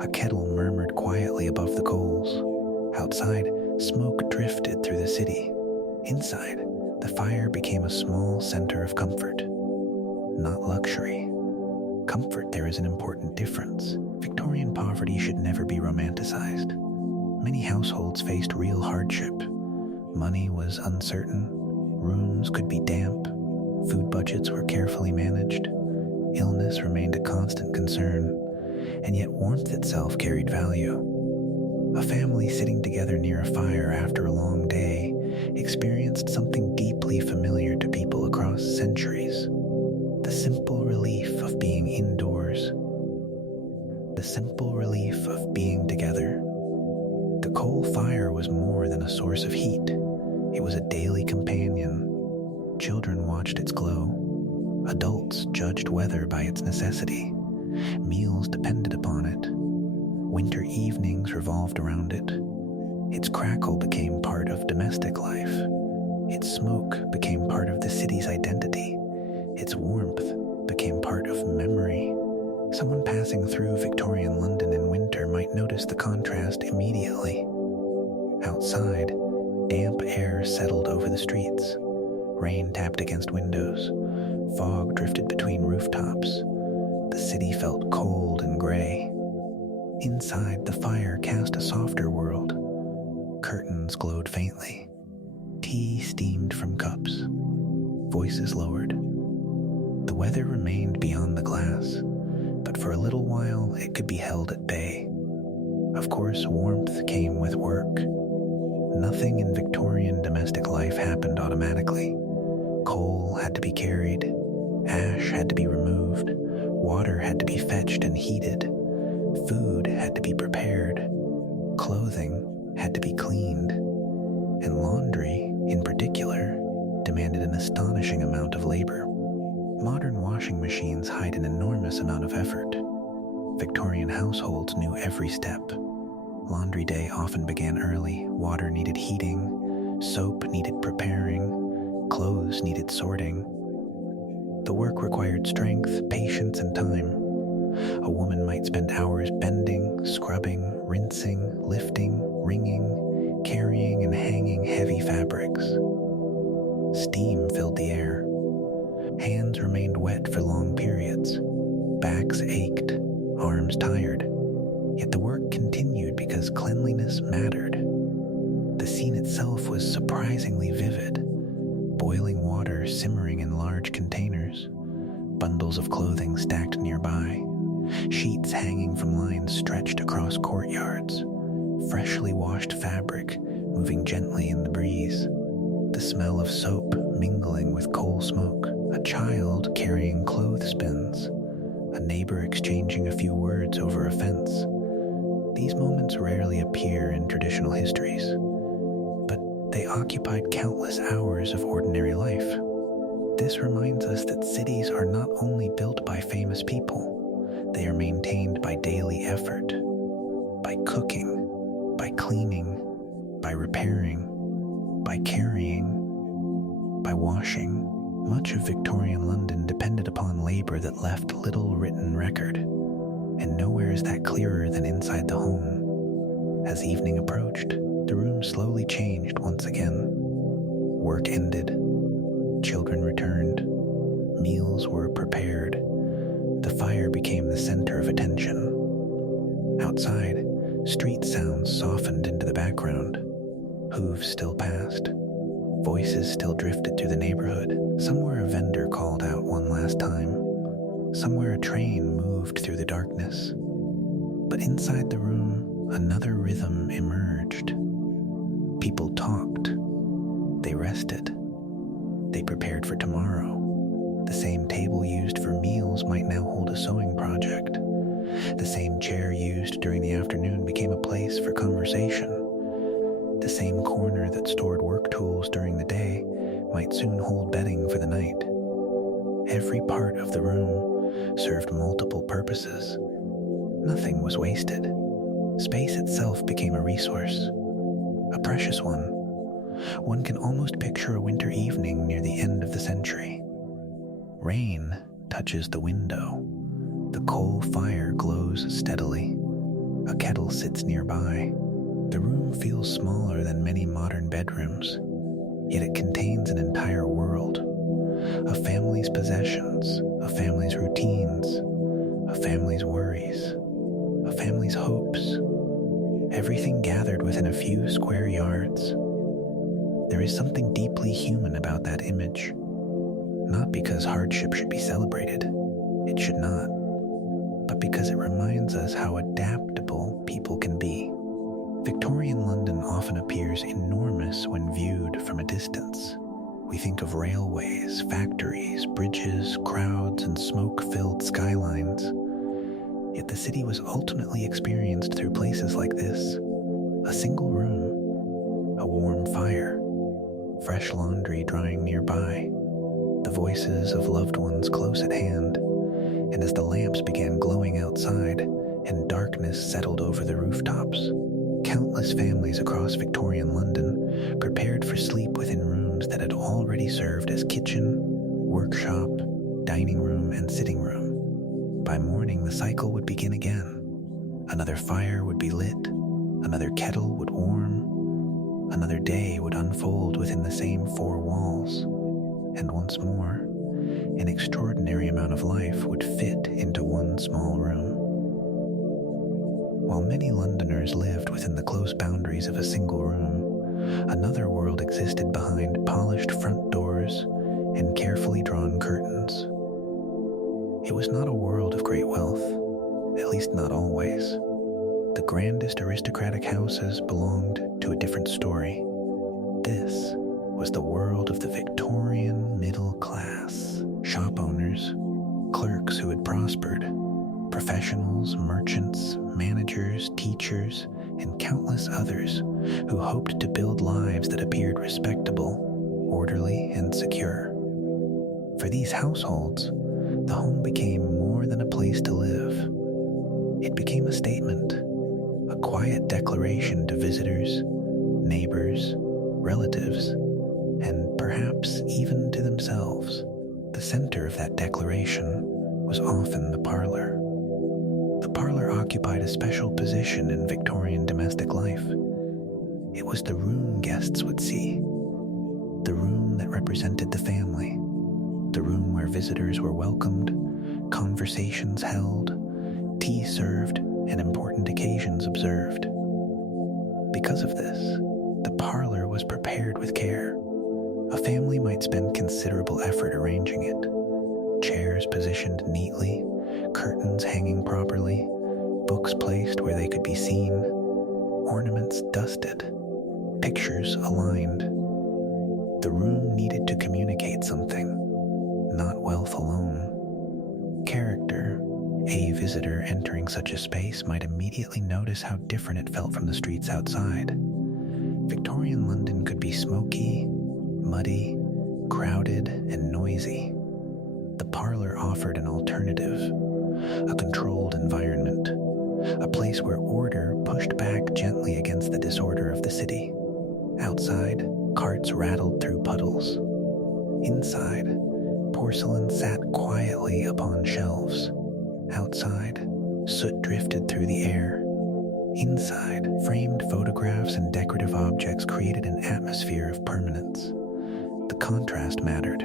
A kettle murmured quietly above the coals. Outside, smoke drifted through the city. Inside, the fire became a small center of comfort. Not luxury. Comfort, there is an important difference. Victorian poverty should never be romanticized. Many households faced real hardship. Money was uncertain. Rooms could be damp. Food budgets were carefully managed. Illness remained a constant concern. And yet warmth itself carried value. A family sitting together near a fire after a long day experienced something deeply familiar to people across centuries. The simple relief of being indoors. The simple relief of being together. The The coal fire was more than a source of heat. It was a daily companion. Children watched its glow. Adults judged weather by its necessity. Meals depended upon it. Winter evenings revolved around it. Its crackle became part of domestic life. Its smoke became part of the city's identity. Its warmth became part of memory. Someone passing through Victorian London in winter might notice the contrast immediately. Outside, damp air settled over the streets. Rain tapped against windows. Fog drifted between rooftops. The city felt cold and gray. Inside, the fire cast a softer world. Curtains glowed faintly. Tea steamed from cups. Voices lowered. The weather remained beyond the glass, but for a little while it could be held at bay. Of course, warmth came with work. Nothing in Victorian domestic life happened automatically. Coal had to be carried. Ash had to be removed. Water had to be fetched and heated. Food had to be prepared. Clothing had to be cleaned. And laundry, in particular, demanded an astonishing amount of labor. Modern washing machines hide an enormous amount of effort. Victorian households knew every step. Laundry day often began early. Water needed heating. Soap needed preparing. Clothes needed sorting. The work required strength, patience, and time. A woman might spend hours bending, scrubbing, rinsing, lifting, wringing, carrying, and hanging heavy fabrics. Steam filled the air. Hands remained wet for long periods. Backs ached, arms tired. Yet the work continued because cleanliness mattered. The scene itself was surprisingly vivid. Boiling water simmering in large containers. Bundles of clothing stacked nearby. Sheets hanging from lines stretched across courtyards. Freshly washed fabric moving gently in the breeze. The smell of soap mingling with coal smoke. A child carrying clothespins. A neighbor exchanging a few words over a fence. These moments rarely appear in traditional histories, but they occupied countless hours of ordinary life. This reminds us that cities are not only built by famous people, they are maintained by daily effort, by cooking, by cleaning, by repairing, by carrying, by washing. Much of Victorian London depended upon labor that left little written record, and nowhere is that clearer than inside the home. As evening approached, the room slowly changed once again. Work ended. Children returned. Meals were prepared. The fire became the center of attention. Outside, street sounds softened into the background. Hooves still passed. Voices still drifted through the neighborhood. Somewhere a vendor called out one last time. Somewhere a train moved through the darkness. But inside the room, another rhythm emerged. People talked. They rested. They prepared for tomorrow. The same table used for meals might now hold a sewing project. The same chair used during the afternoon became a place for conversation. The same corner that stored work tools during the day might soon hold bedding for the night. Every part of the room served multiple purposes. Nothing was wasted. Space itself became a resource, a precious one. One can almost picture a winter evening near the end of the century. Rain touches the window. The coal fire glows steadily. A kettle sits nearby. The room feels smaller than many modern bedrooms, yet it contains an entire world. A family's possessions, a family's routines, a family's worries, a family's hopes. Everything gathered within a few square yards. There is something deeply human about that image. Not because hardship should be celebrated, it should not, but because it reminds us how adaptable people can be. Victorian London often appears enormous when viewed from a distance. We think of railways, factories, bridges, crowds, and smoke-filled skylines. Yet the city was ultimately experienced through places like this. A single room, a warm fire, fresh laundry drying nearby, the voices of loved ones close at hand, and as the lamps began glowing outside and darkness settled over the rooftops, countless families across Victorian London prepared for sleep within rooms that had already served as kitchen, workshop, dining room, and sitting room. By morning, the cycle would begin again. Another fire would be lit, another kettle would warm, another day would unfold within the same four walls, and once more, an extraordinary amount of life would fit into one small room. While many Londoners lived within the close boundaries of a single room, another world existed behind polished front doors and carefully drawn curtains. It was not a world of great wealth, at least not always. The grandest aristocratic houses belonged to a different story. This was the world of the Victorian middle class. Shop owners, clerks who had prospered, professionals, merchants, managers, teachers, and countless others who hoped to build lives that appeared respectable, orderly, and secure. For these households, the home became more than a place to live. It became a statement, a quiet declaration to visitors, neighbors, relatives, and perhaps even to themselves. The center of that declaration was often the parlor. The parlor occupied a special position in Victorian domestic life. It was the room guests would see, the room that represented the family, the room where visitors were welcomed, conversations held, tea served, and important occasions observed. Because of this, the parlor was prepared with care. A family might spend considerable effort arranging it. Chairs positioned neatly, curtains hanging properly, books placed where they could be seen, ornaments dusted, pictures aligned. The room needed to communicate something, not wealth alone. Character. A visitor entering such a space might immediately notice how different it felt from the streets outside. Victorian London could be smoky, muddy, crowded, and noisy. The parlor offered an alternative, a controlled environment, a place where order pushed back gently against the disorder of the city. Outside, carts rattled through puddles. Inside, porcelain sat quietly upon shelves. Outside, soot drifted through the air. Inside, framed photographs and decorative objects created an atmosphere of permanence. The contrast mattered.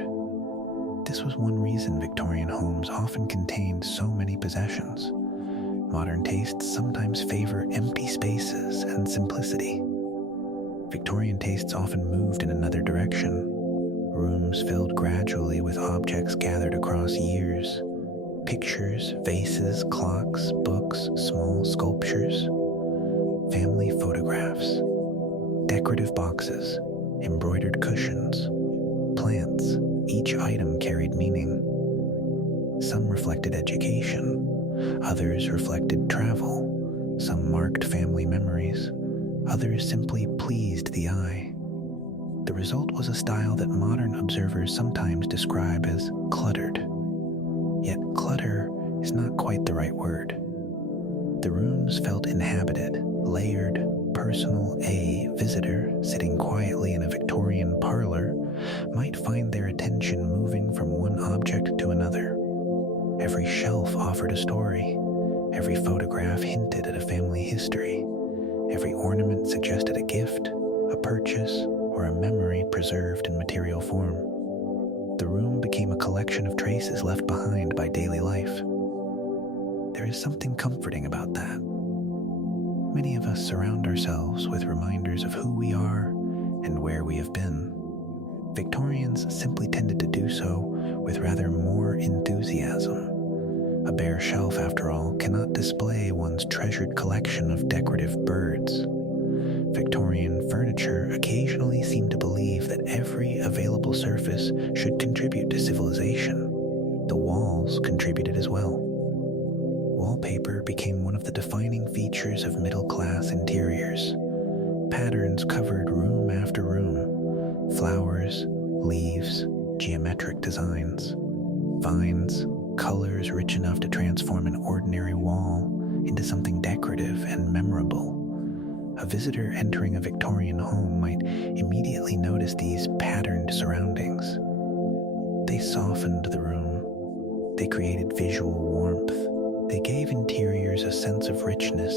This was one reason Victorian homes often contained so many possessions. Modern tastes sometimes favor empty spaces and simplicity. Victorian tastes often moved in another direction. Rooms filled gradually with objects gathered across years. Pictures, vases, clocks, books, small sculptures, family photographs, decorative boxes, embroidered cushions, plants. Each item carried meaning. Some reflected education, others reflected travel, some marked family memories, others simply pleased the eye. The result was a style that modern observers sometimes describe as cluttered. Yet clutter is not quite the right word. The rooms felt inhabited, layered, personal. A visitor sitting quietly in a Victorian parlor might find their attention moving from one object to another. Every shelf offered a story. Every photograph hinted at a family history. Every ornament suggested a gift, a purchase, or a memory preserved in material form. The room became a collection of traces left behind by daily life. There is something comforting about that. Many of us surround ourselves with reminders of who we are and where we have been. Victorians simply tended to do so with rather more enthusiasm. A bare shelf, after all, cannot display one's treasured collection of decorative birds. Victorian furniture occasionally seemed to believe that every available surface should contribute to civilization. The walls contributed as well. Wallpaper became one of the defining features of middle-class interiors. Patterns covered room after room: flowers, leaves, geometric designs, vines, colors rich enough to transform an ordinary wall into something decorative and memorable. A visitor entering a Victorian home might immediately notice these patterned surroundings. They softened the room. They created visual warmth. They gave interiors a sense of richness,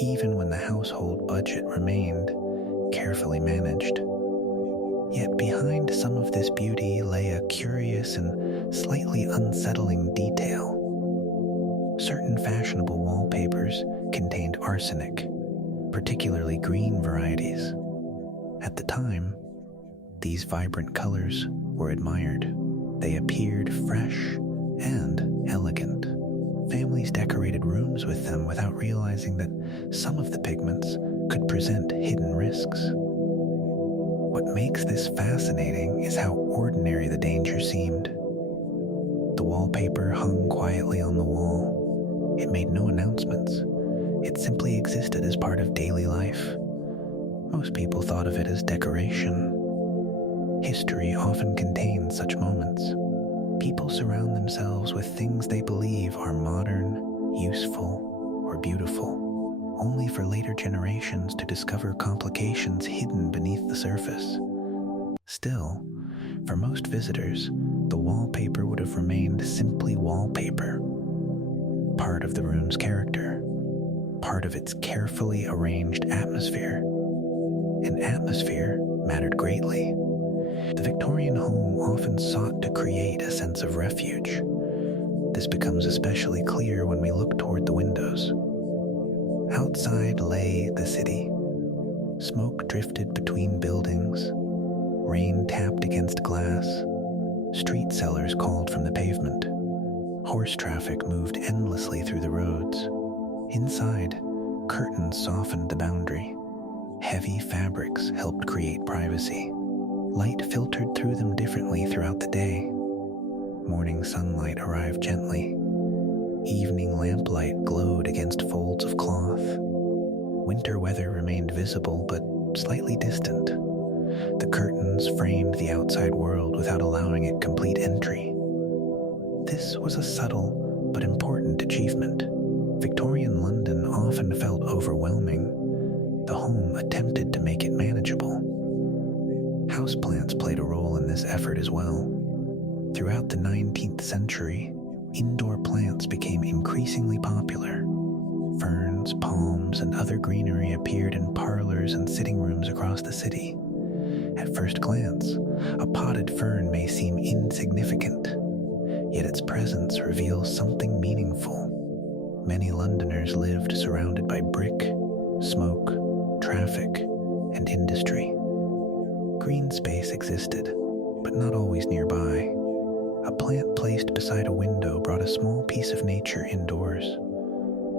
even when the household budget remained carefully managed. Yet behind some of this beauty lay a curious and slightly unsettling detail. Certain fashionable wallpapers contained arsenic, particularly green varieties. At the time, these vibrant colors were admired. They appeared fresh and elegant. Families decorated rooms with them without realizing that some of the pigments could present hidden risks. What makes this fascinating is how ordinary the danger seemed. The wallpaper hung quietly on the wall. It made no announcements. It simply existed as part of daily life. Most people thought of it as decoration. History often contains such moments. People surround themselves with things they believe are modern, useful, or beautiful, only for later generations to discover complications hidden beneath the surface. Still, for most visitors, the wallpaper would have remained simply wallpaper, part of the room's character, part of its carefully arranged atmosphere. And atmosphere mattered greatly. The Victorian home often sought to create a sense of refuge. This becomes especially clear when we look toward the windows. Outside lay the city. Smoke drifted between buildings. Rain tapped against glass. Street sellers called from the pavement. Horse traffic moved endlessly through the roads. Inside, curtains softened the boundary. Heavy fabrics helped create privacy. Light filtered through them differently throughout the day. Morning sunlight arrived gently. Evening lamplight glowed against folds of cloth. Winter weather remained visible but slightly distant. The curtains framed the outside world without allowing it complete entry. This was a subtle but important achievement. Victorian London often felt overwhelming. The home attempted to make it manageable. Houseplants played a role in this effort as well. Throughout the 19th century, indoor plants became increasingly popular. Ferns, palms, and other greenery appeared in parlors and sitting rooms across the city. At first glance, a potted fern may seem insignificant, yet its presence reveals something meaningful. Many Londoners lived surrounded by brick, smoke, traffic, and industry. Green space existed, but not always nearby. A plant placed beside a window brought a small piece of nature indoors,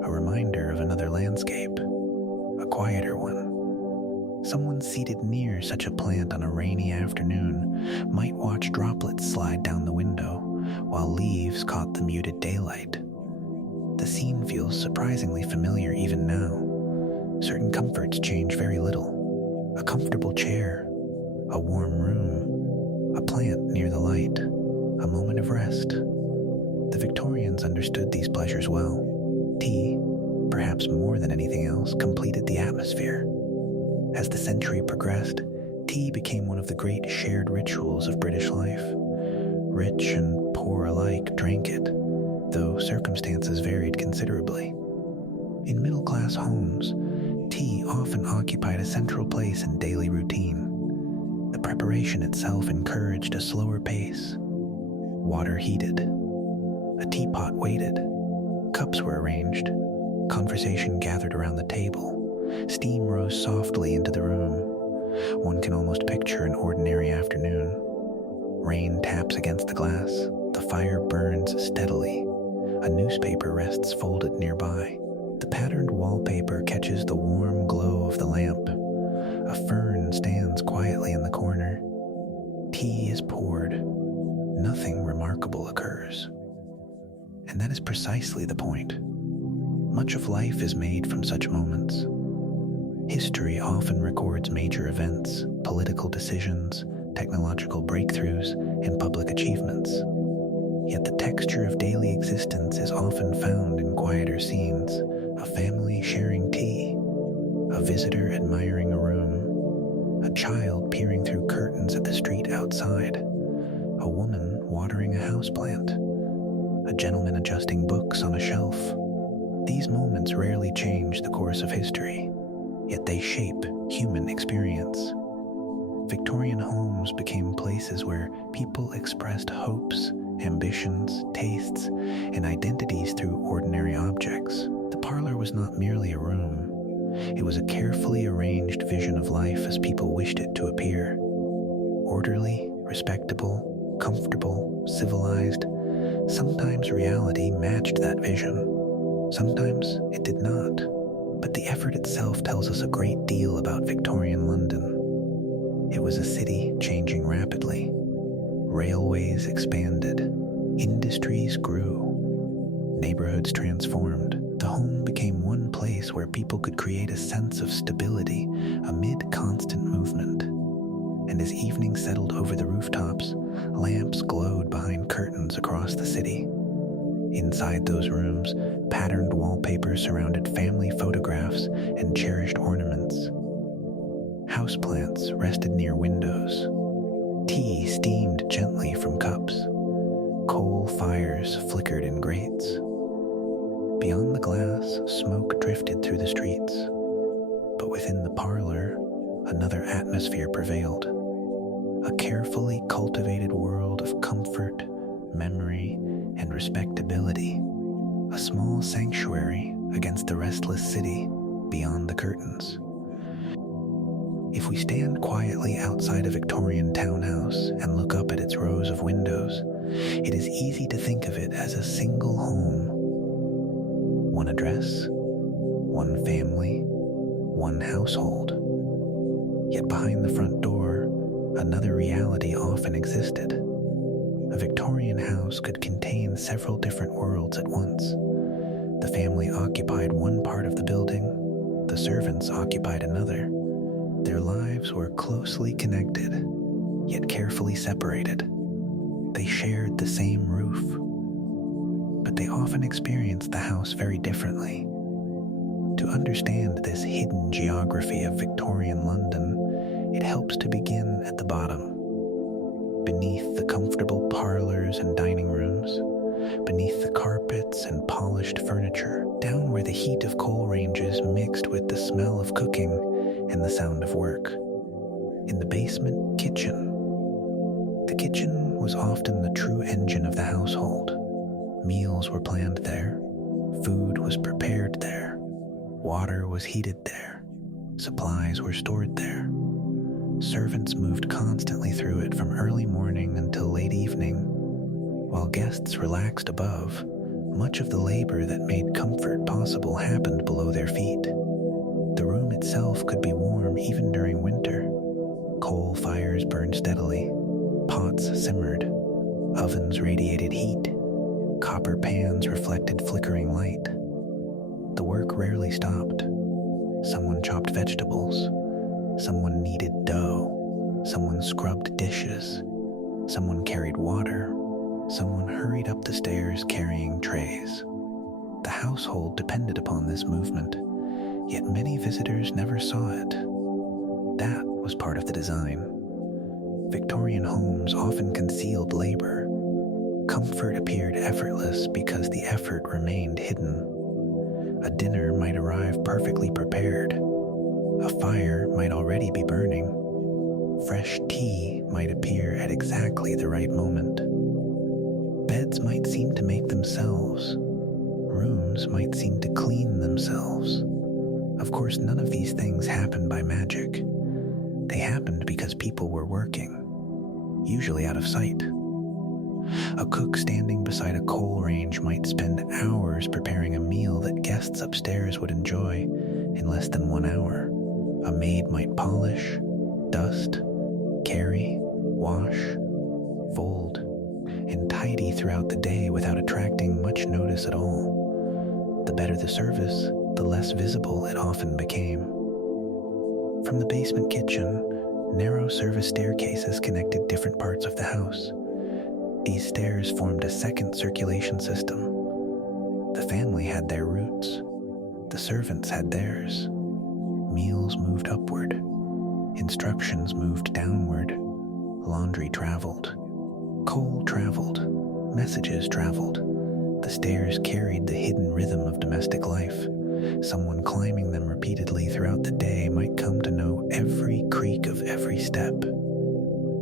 a reminder of another landscape, a quieter one. Someone seated near such a plant on a rainy afternoon might watch droplets slide down the window while leaves caught the muted daylight. The scene feels surprisingly familiar even now. Certain comforts change very little. A comfortable chair, a warm room, a plant near the light, a moment of rest. The Victorians understood these pleasures well. Tea, perhaps more than anything else, completed the atmosphere. As the century progressed, tea became one of the great shared rituals of British life. Rich and poor alike drank it, though circumstances varied considerably. In middle-class homes, tea often occupied a central place in daily routine. The preparation itself encouraged a slower pace. Water heated. A teapot waited. Cups were arranged. Conversation gathered around the table. Steam rose softly into the room. One can almost picture an ordinary afternoon. Rain taps against the glass. The fire burns steadily. A newspaper rests folded nearby. The patterned wallpaper catches the warm glow of the lamp. A fern stands quietly in the corner. Tea is poured. Nothing remarkable occurs. And that is precisely the point. Much of life is made from such moments. History often records major events, political decisions, technological breakthroughs, and public achievements. Yet the texture of daily existence is often found in quieter scenes: a family sharing tea, a visitor admiring a room, a child peering through curtains at the street outside, a woman watering a houseplant, a gentleman adjusting books on a shelf. These moments rarely change the course of history, yet they shape human experience. Victorian homes became places where people expressed hopes, ambitions, tastes, and identities through ordinary objects. The parlor was not merely a room. It was a carefully arranged vision of life as people wished it to appear. Orderly, respectable, comfortable, civilized. Sometimes reality matched that vision. Sometimes it did not. But the effort itself tells us a great deal about Victorian London. It was a city changing rapidly. Railways expanded. Industries grew. Neighborhoods transformed. The home became one place where people could create a sense of stability amid constant movement. And as evening settled over the rooftops, lamps glowed behind curtains across the city. Inside those rooms, patterned wallpaper surrounded family photographs and cherished ornaments. Houseplants rested near windows. Tea steamed gently from cups. Coal fires flickered in grates. Beyond the glass, smoke drifted through the streets. But within the parlor, another atmosphere prevailed. A carefully cultivated world of comfort, memory, and respectability. A small sanctuary against the restless city beyond the curtains. If we stand quietly outside a Victorian townhouse and look up at its rows of windows, it is easy to think of it as a single home. One address, one family, one household. Yet behind the front door, another reality often existed. A Victorian house could contain several different worlds at once. The family occupied one part of the building, the servants occupied another. Their lives were closely connected, yet carefully separated. They shared the same roof, but they often experienced the house very differently. To understand this hidden geography of Victorian London, it helps to begin at the bottom. Beneath the comfortable parlors and dining rooms, beneath the carpets and polished furniture, down where the heat of coal ranges mixed with the smell of cooking and the sound of work. In the basement kitchen. The kitchen was often the true engine of the household. Meals were planned there. Food was prepared there. Water was heated there. Supplies were stored there. Servants moved constantly through it from early morning until late evening. While guests relaxed above, much of the labor that made comfort possible happened below their feet. The room itself could be warm even during winter. Coal fires burned steadily. Pots simmered. Ovens radiated heat. Copper pans reflected flickering light. The work rarely stopped. Someone chopped vegetables. Someone kneaded dough. Someone scrubbed dishes. Someone carried water. Someone hurried up the stairs carrying trays. The household depended upon this movement, yet many visitors never saw it. That was part of the design. Victorian homes often concealed labor. Comfort appeared effortless because the effort remained hidden. A dinner might arrive perfectly prepared. A fire might already be burning. Fresh tea might appear at exactly the right moment. Beds might seem to make themselves. Rooms might seem to clean themselves. Of course, none of these things happened by magic. They happened because people were working, usually out of sight. A cook standing beside a coal range might spend hours preparing a meal that guests upstairs would enjoy in less than 1 hour. A maid might polish, dust, carry, wash, fold, and tidy throughout the day without attracting much notice at all. The better the service, the less visible it often became. From the basement kitchen, narrow service staircases connected different parts of the house. These stairs formed a second circulation system. The family had their roots. The servants had theirs. Meals moved upward. Instructions moved downward. Laundry traveled. Coal traveled. Messages traveled. The stairs carried the hidden rhythm of domestic life. Someone climbing them repeatedly throughout the day might come to know every creak of every step,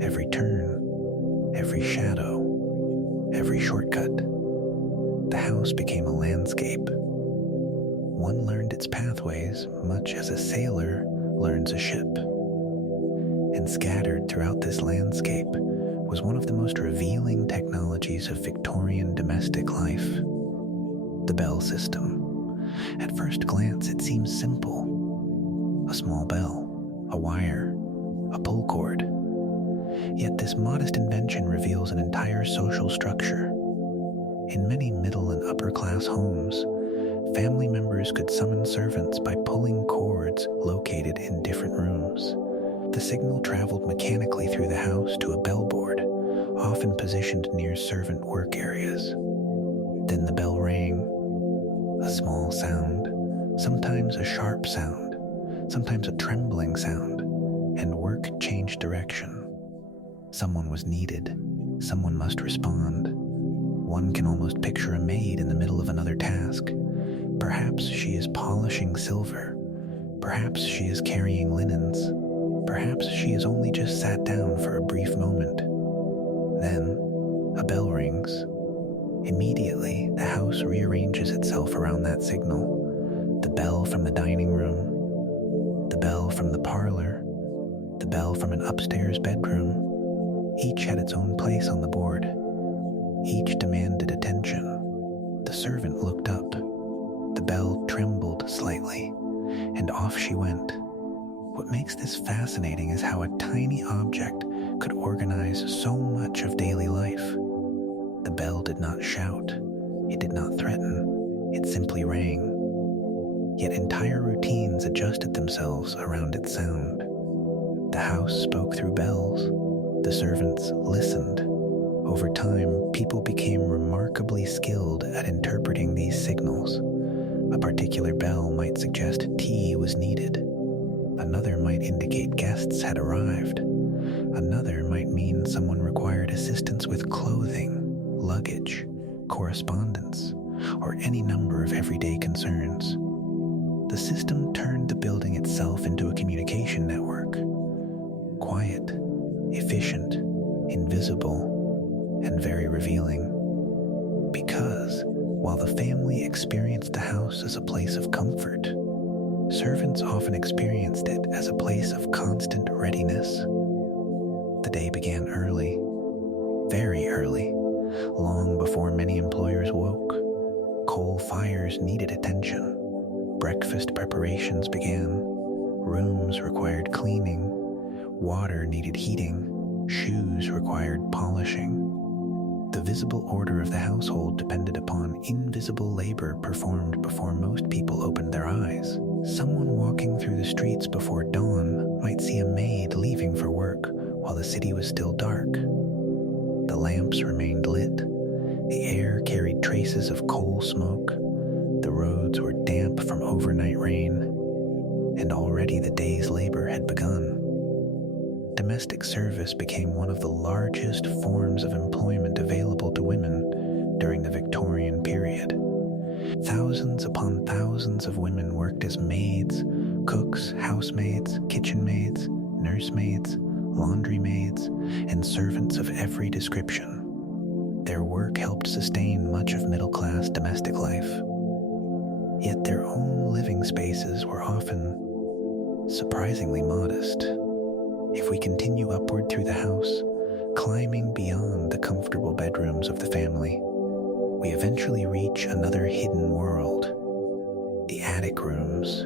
every turn, every shadow, every shortcut. The house became a landscape. One learned its pathways much as a sailor learns a ship. And scattered throughout this landscape was one of the most revealing technologies of Victorian domestic life, the bell system. At first glance, it seems simple. A small bell, a wire, a pull cord. Yet this modest invention reveals an entire social structure. In many middle and upper class homes, family members could summon servants by pulling cords located in different rooms. The signal traveled mechanically through the house to a bellboard, often positioned near servant work areas. Then the bell rang. A small sound, sometimes a sharp sound, sometimes a trembling sound, and work changed direction. Someone was needed. Someone must respond. One can almost picture a maid in the middle of another task. Perhaps she is polishing silver. Perhaps she is carrying linens. Perhaps she has only just sat down for a brief moment. Then, a bell rings. Immediately, the house rearranges itself around that signal. The bell from the dining room, the bell from the parlor, the bell from an upstairs bedroom. Each had its own place on the board. Each demanded attention. The servant looked up. The bell trembled slightly, and off she went. What makes this fascinating is how a tiny object could organize so much of daily life. The bell did not shout. It did not threaten. It simply rang. Yet entire routines adjusted themselves around its sound. The house spoke through bells. The servants listened. Over time, people became remarkably skilled at interpreting these signals. A particular bell might suggest tea was needed. Another might indicate guests had arrived. Another might mean someone required assistance with clothing, luggage, correspondence, or any number of everyday concerns. The system turned the building itself into a communication network. Quiet, efficient, invisible, and very revealing. Because, while the family experienced the house as a place of comfort, servants often experienced it as a place of constant readiness. The day began early, very early, long before many employers woke. Coal fires needed attention. Breakfast preparations began. Rooms required cleaning. Water needed heating. Shoes required polishing. The visible order of the household depended upon invisible labor performed before most people opened their eyes. Someone walking through the streets before dawn might see a maid leaving for work while the city was still dark. The lamps remained lit. The air carried traces of coal smoke. The roads were damp from overnight rain. And already the day's labor had begun. Domestic service became one of the largest forms of employment available to women during the Victorian period. Thousands upon thousands of women worked as maids, cooks, housemaids, kitchen maids, nursemaids, laundry maids, and servants of every description. Their work helped sustain much of middle-class domestic life. Yet their own living spaces were often surprisingly modest. If we continue upward through the house, climbing beyond the comfortable bedrooms of the family, we eventually reach another hidden world, the attic rooms.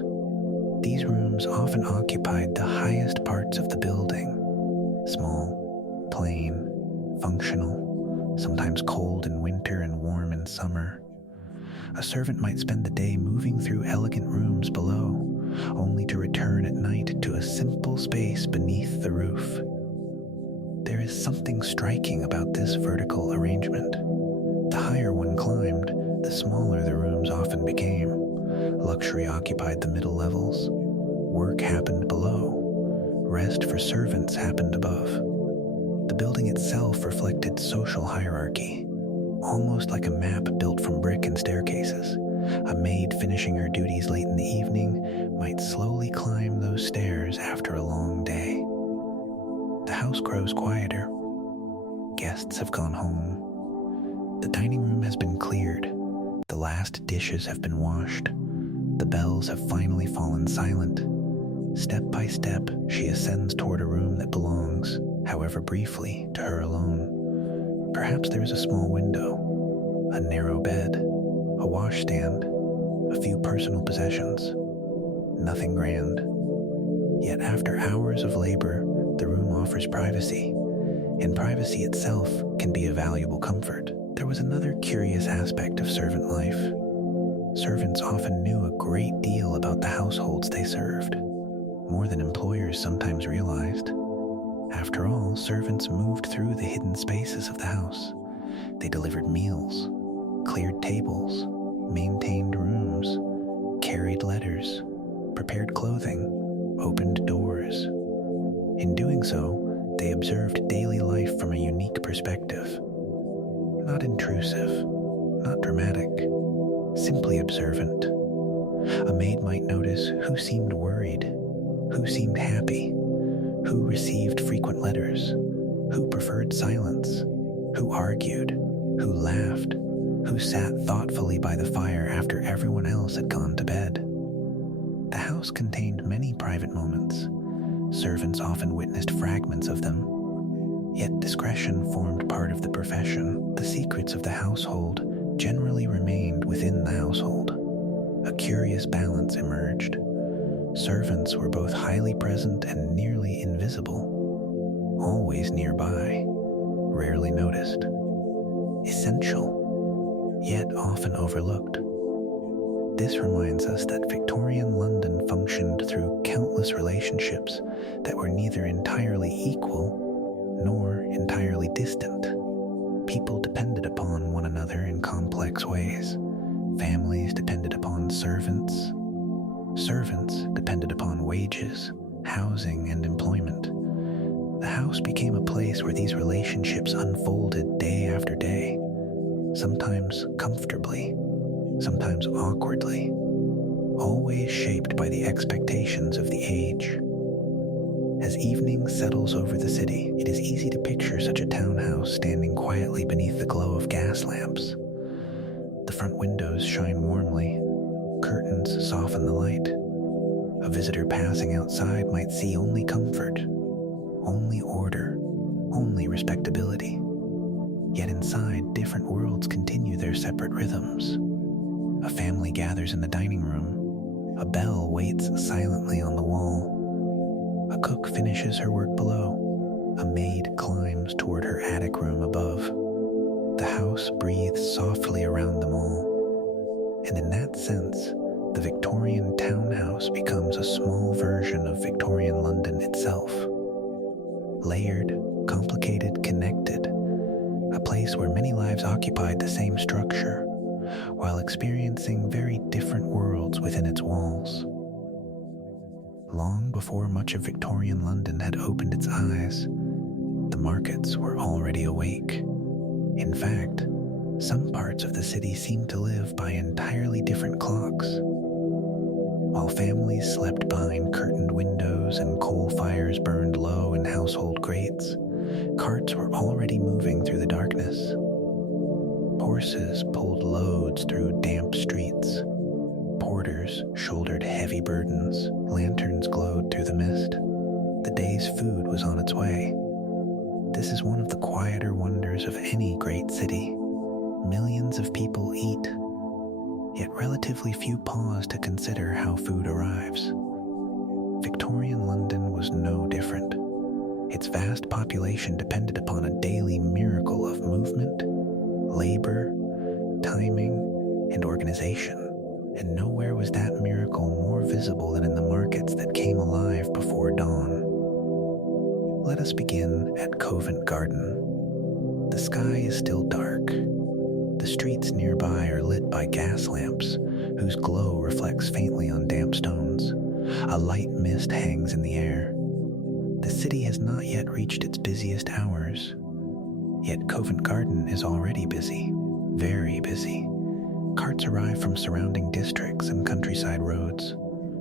These rooms often occupied the highest parts of the building, small, plain, functional, sometimes cold in winter and warm in summer. A servant might spend the day moving through elegant rooms below, only to return at night to a simple space beneath the roof. There is something striking about this vertical arrangement. The higher one climbed, the smaller the rooms often became. Luxury occupied the middle levels. Work happened below. Rest for servants happened above. The building itself reflected social hierarchy, almost like a map built from brick and staircases. A maid finishing her duties late in the evening might slowly climb those stairs after a long day. The house grows quieter. Guests have gone home. The dining room has been cleared. The last dishes have been washed. The bells have finally fallen silent. Step by step, she ascends toward a room that belongs, however briefly, to her alone. Perhaps there is a small window, a narrow bed, a washstand, a few personal possessions. Nothing grand. Yet after hours of labor, the room offers privacy, and privacy itself can be a valuable comfort. There was another curious aspect of servant life. Servants often knew a great deal about the households they served, more than employers sometimes realized. After all, servants moved through the hidden spaces of the house. They delivered meals, cleared tables, maintained rooms, carried letters, prepared clothing, opened doors. In doing so, they observed daily life from a unique perspective. Not intrusive, not dramatic, simply observant. A maid might notice who seemed worried, who seemed happy, who received frequent letters, who preferred silence, who argued, who laughed, who sat thoughtfully by the fire after everyone else had gone to bed. The house contained many private moments. Servants often witnessed fragments of them. Yet discretion formed part of the profession. The secrets of the household generally remained within the household. A curious balance emerged. Servants were both highly present and nearly invisible, always nearby, rarely noticed. Essential, yet often overlooked. This reminds us that Victorian London functioned through countless relationships that were neither entirely equal nor entirely distant. People depended upon one another in complex ways. Families depended upon servants. Servants depended upon wages, housing, and employment. The house became a place where these relationships unfolded day after day, sometimes comfortably, sometimes awkwardly, always shaped by the expectations of the age. As evening settles over the city, it is easy to picture such a townhouse standing quietly beneath the glow of gas lamps. The front windows shine warmly, curtains soften the light. A visitor passing outside might see only comfort, only order, only respectability. Yet inside, different worlds continue their separate rhythms. A family gathers in the dining room. A bell waits silently on the wall. A cook finishes her work below. A maid climbs toward her attic room above. The house breathes softly around them all. And in that sense, the Victorian townhouse becomes a small version of Victorian London itself. Layered, complicated, connected. A place where many lives occupied the same structure, while experiencing very different worlds within its walls. Long before much of Victorian London had opened its eyes, the markets were already awake. In fact, some parts of the city seemed to live by entirely different clocks. While families slept behind curtained windows and coal fires burned low in household grates, carts were already moving through the darkness. Horses pulled loads through damp streets. Porters shouldered heavy burdens. Lanterns glowed through the mist. The day's food was on its way. This is one of the quieter wonders of any great city. Millions of people eat, yet relatively few pause to consider how food arrives. Victorian London was no different. Its vast population depended upon a daily miracle of movement, labor, timing, and organization. and nowhere was that miracle more visible than in the markets that came alive before dawn. Let us begin at Covent Garden. The sky is still dark. The streets nearby are lit by gas lamps, whose glow reflects faintly on damp stones. A light mist hangs in the air. The city has not yet reached its busiest hours. Yet Covent Garden is already busy, very busy. Carts arrive from surrounding districts and countryside roads.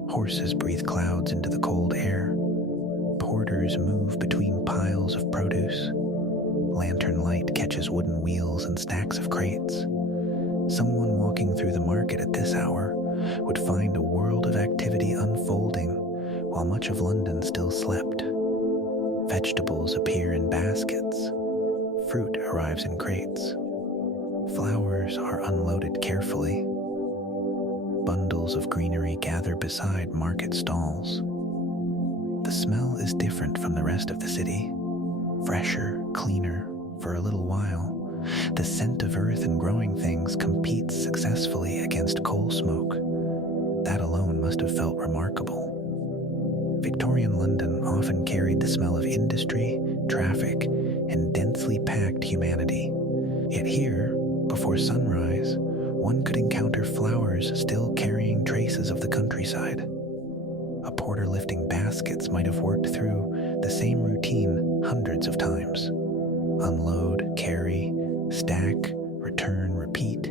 Horses breathe clouds into the cold air. Porters move between piles of produce. Lantern light catches wooden wheels and stacks of crates. Someone walking through the market at this hour would find a world of activity unfolding while much of London still slept. Vegetables appear in baskets. Fruit arrives in crates. Flowers are unloaded carefully. Bundles of greenery gather beside market stalls. The smell is different from the rest of the city. Fresher, cleaner, for a little while. The scent of earth and growing things competes successfully against coal smoke. That alone must have felt remarkable. Victorian London often carried the smell of industry, traffic, and densely packed humanity. Yet here, before sunrise, one could encounter flowers still carrying traces of the countryside. A porter lifting baskets might have worked through the same routine hundreds of times. Unload, carry, stack, return, repeat.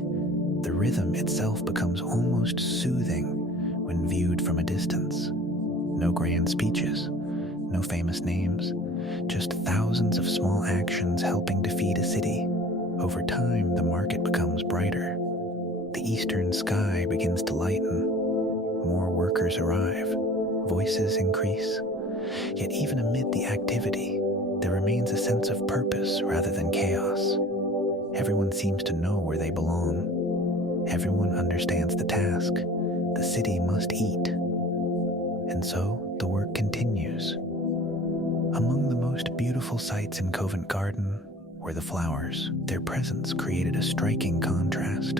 The rhythm itself becomes almost soothing when viewed from a distance. No grand speeches, no famous names, just thousands of small actions helping to feed a city. Over time, the market becomes brighter. The eastern sky begins to lighten. More workers arrive. Voices increase. Yet even amid the activity, there remains a sense of purpose rather than chaos. Everyone seems to know where they belong. Everyone understands the task. The city must eat. And so the work continues. Among the most beautiful sights in Covent Garden were the flowers. Their presence created a striking contrast.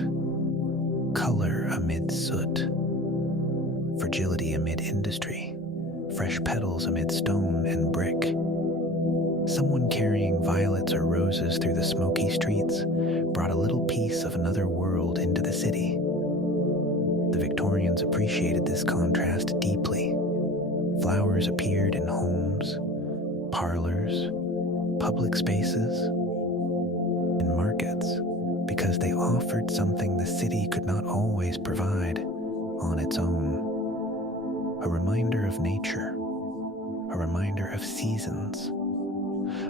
Color amid soot. Fragility amid industry. Fresh petals amid stone and brick. Someone carrying violets or roses through the smoky streets brought a little piece of another world into the city. The Victorians appreciated this contrast deeply. Flowers appeared in homes, parlors, public spaces, and markets because they offered something the city could not always provide on its own. A reminder of nature, a reminder of seasons,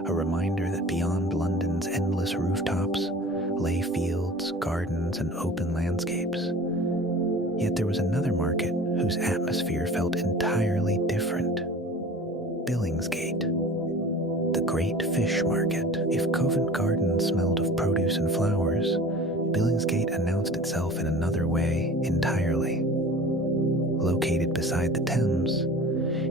a reminder that beyond London's endless rooftops lay fields, gardens, and open landscapes. Yet there was another market whose atmosphere felt entirely different. Billingsgate, the great fish market. If Covent Garden smelled of produce and flowers, Billingsgate announced itself in another way entirely. Located beside the Thames,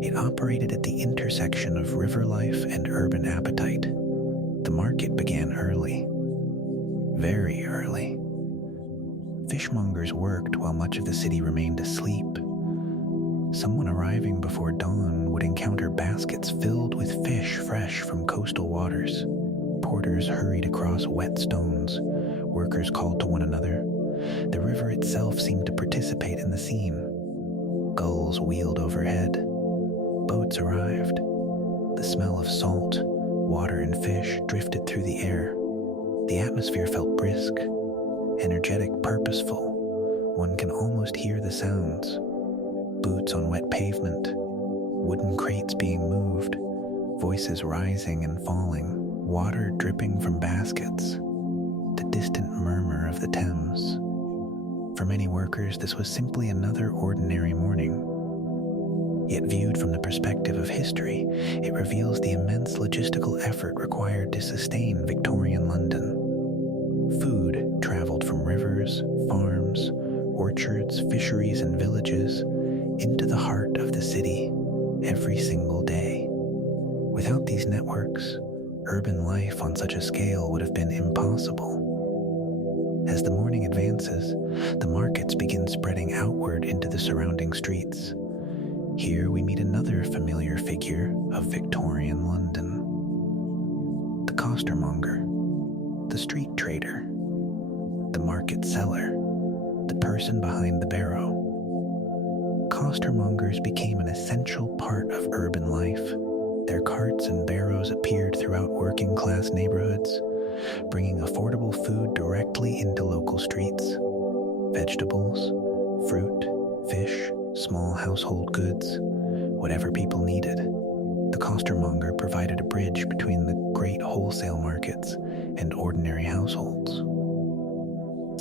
it operated at the intersection of river life and urban appetite. The market began early, very early. Fishmongers worked while much of the city remained asleep. Someone arriving before dawn would encounter baskets filled with fish fresh from coastal waters. Porters hurried across wet stones. Workers called to one another. The river itself seemed to participate in the scene. Gulls wheeled overhead. Boats arrived. The smell of salt, water, and fish drifted through the air. The atmosphere felt brisk, energetic, purposeful. One can almost hear the sounds. Boots on wet pavement, wooden crates being moved, voices rising and falling, water dripping from baskets, the distant murmur of the Thames. For many workers, this was simply another ordinary morning. Yet viewed from the perspective of history, it reveals the immense logistical effort required to sustain Victorian London. Food traveled from rivers, farms, orchards, fisheries, and villages into the heart of the city every single day. Without these networks, urban life on such a scale would have been impossible. As the morning advances, the markets begin spreading outward into the surrounding streets. Here we meet another familiar figure of Victorian London. The costermonger, the street trader, the market seller, the person behind the barrow. Costermongers became an essential part of urban life. Their carts and barrows appeared throughout working-class neighborhoods, bringing affordable food directly into local streets. Vegetables, fruit, fish, small household goods, whatever people needed. The costermonger provided a bridge between the great wholesale markets and ordinary households.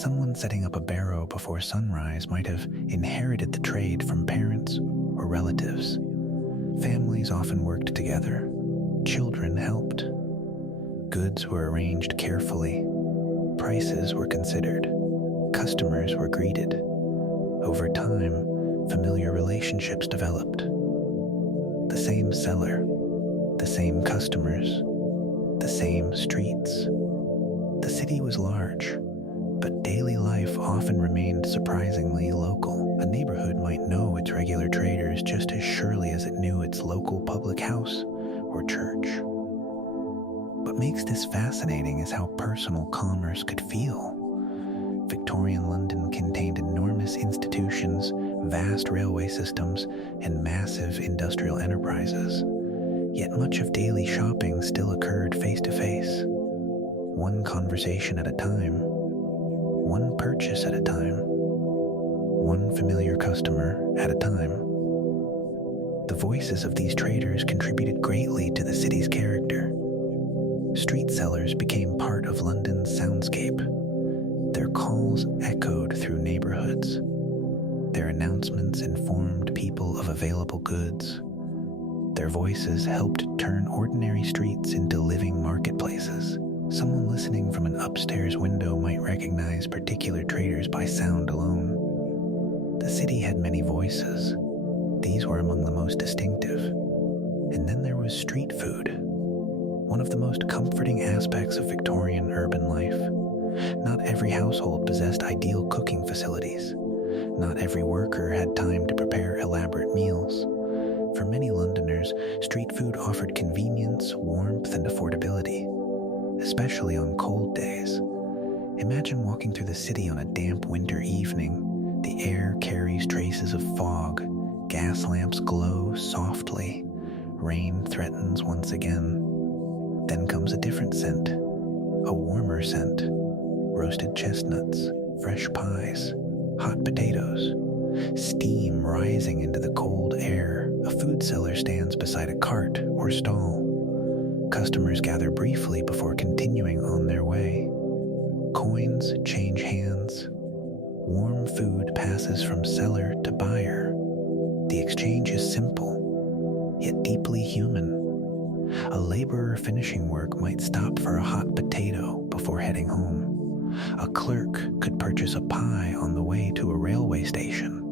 Someone setting up a barrow before sunrise might have inherited the trade from parents or relatives. Families often worked together. Children helped. Goods were arranged carefully. Prices were considered. Customers were greeted. Over time, familiar relationships developed. The same seller, the same customers, the same streets. The city was large, but daily life often remained surprisingly local. A neighborhood might know its regular traders just as surely as it knew its local public house or church. What makes this fascinating is how personal commerce could feel. Victorian London contained enormous institutions, vast railway systems, and massive industrial enterprises. Yet much of daily shopping still occurred face-to-face. One conversation at a time, one purchase at a time, one familiar customer at a time. The voices of these traders contributed greatly to the city's character. Street sellers became part of London's soundscape. Their calls echoed through neighborhoods. Their announcements informed people of available goods. Their voices helped turn ordinary streets into living marketplaces. Someone listening from an upstairs window might recognize particular traders by sound alone. The city had many voices. These were among the most distinctive. And then there was street food, one of the most comforting aspects of Victorian urban life. Not every household possessed ideal cooking facilities. Not every worker had time to prepare elaborate meals. For many Londoners, street food offered convenience, warmth, and affordability, especially on cold days. Imagine walking through the city on a damp winter evening. The air carries traces of fog. Gas lamps glow softly. Rain threatens once again. Then comes a different scent, a warmer scent. Roasted chestnuts, fresh pies, hot potatoes, steam rising into the cold air. A food seller stands beside a cart or stall. Customers gather briefly before continuing on their way. Coins change hands. Warm food passes from seller to buyer. The exchange is simple, yet deeply human. A laborer finishing work might stop for a hot potato before heading home. A clerk could purchase a pie on the way to a railway station.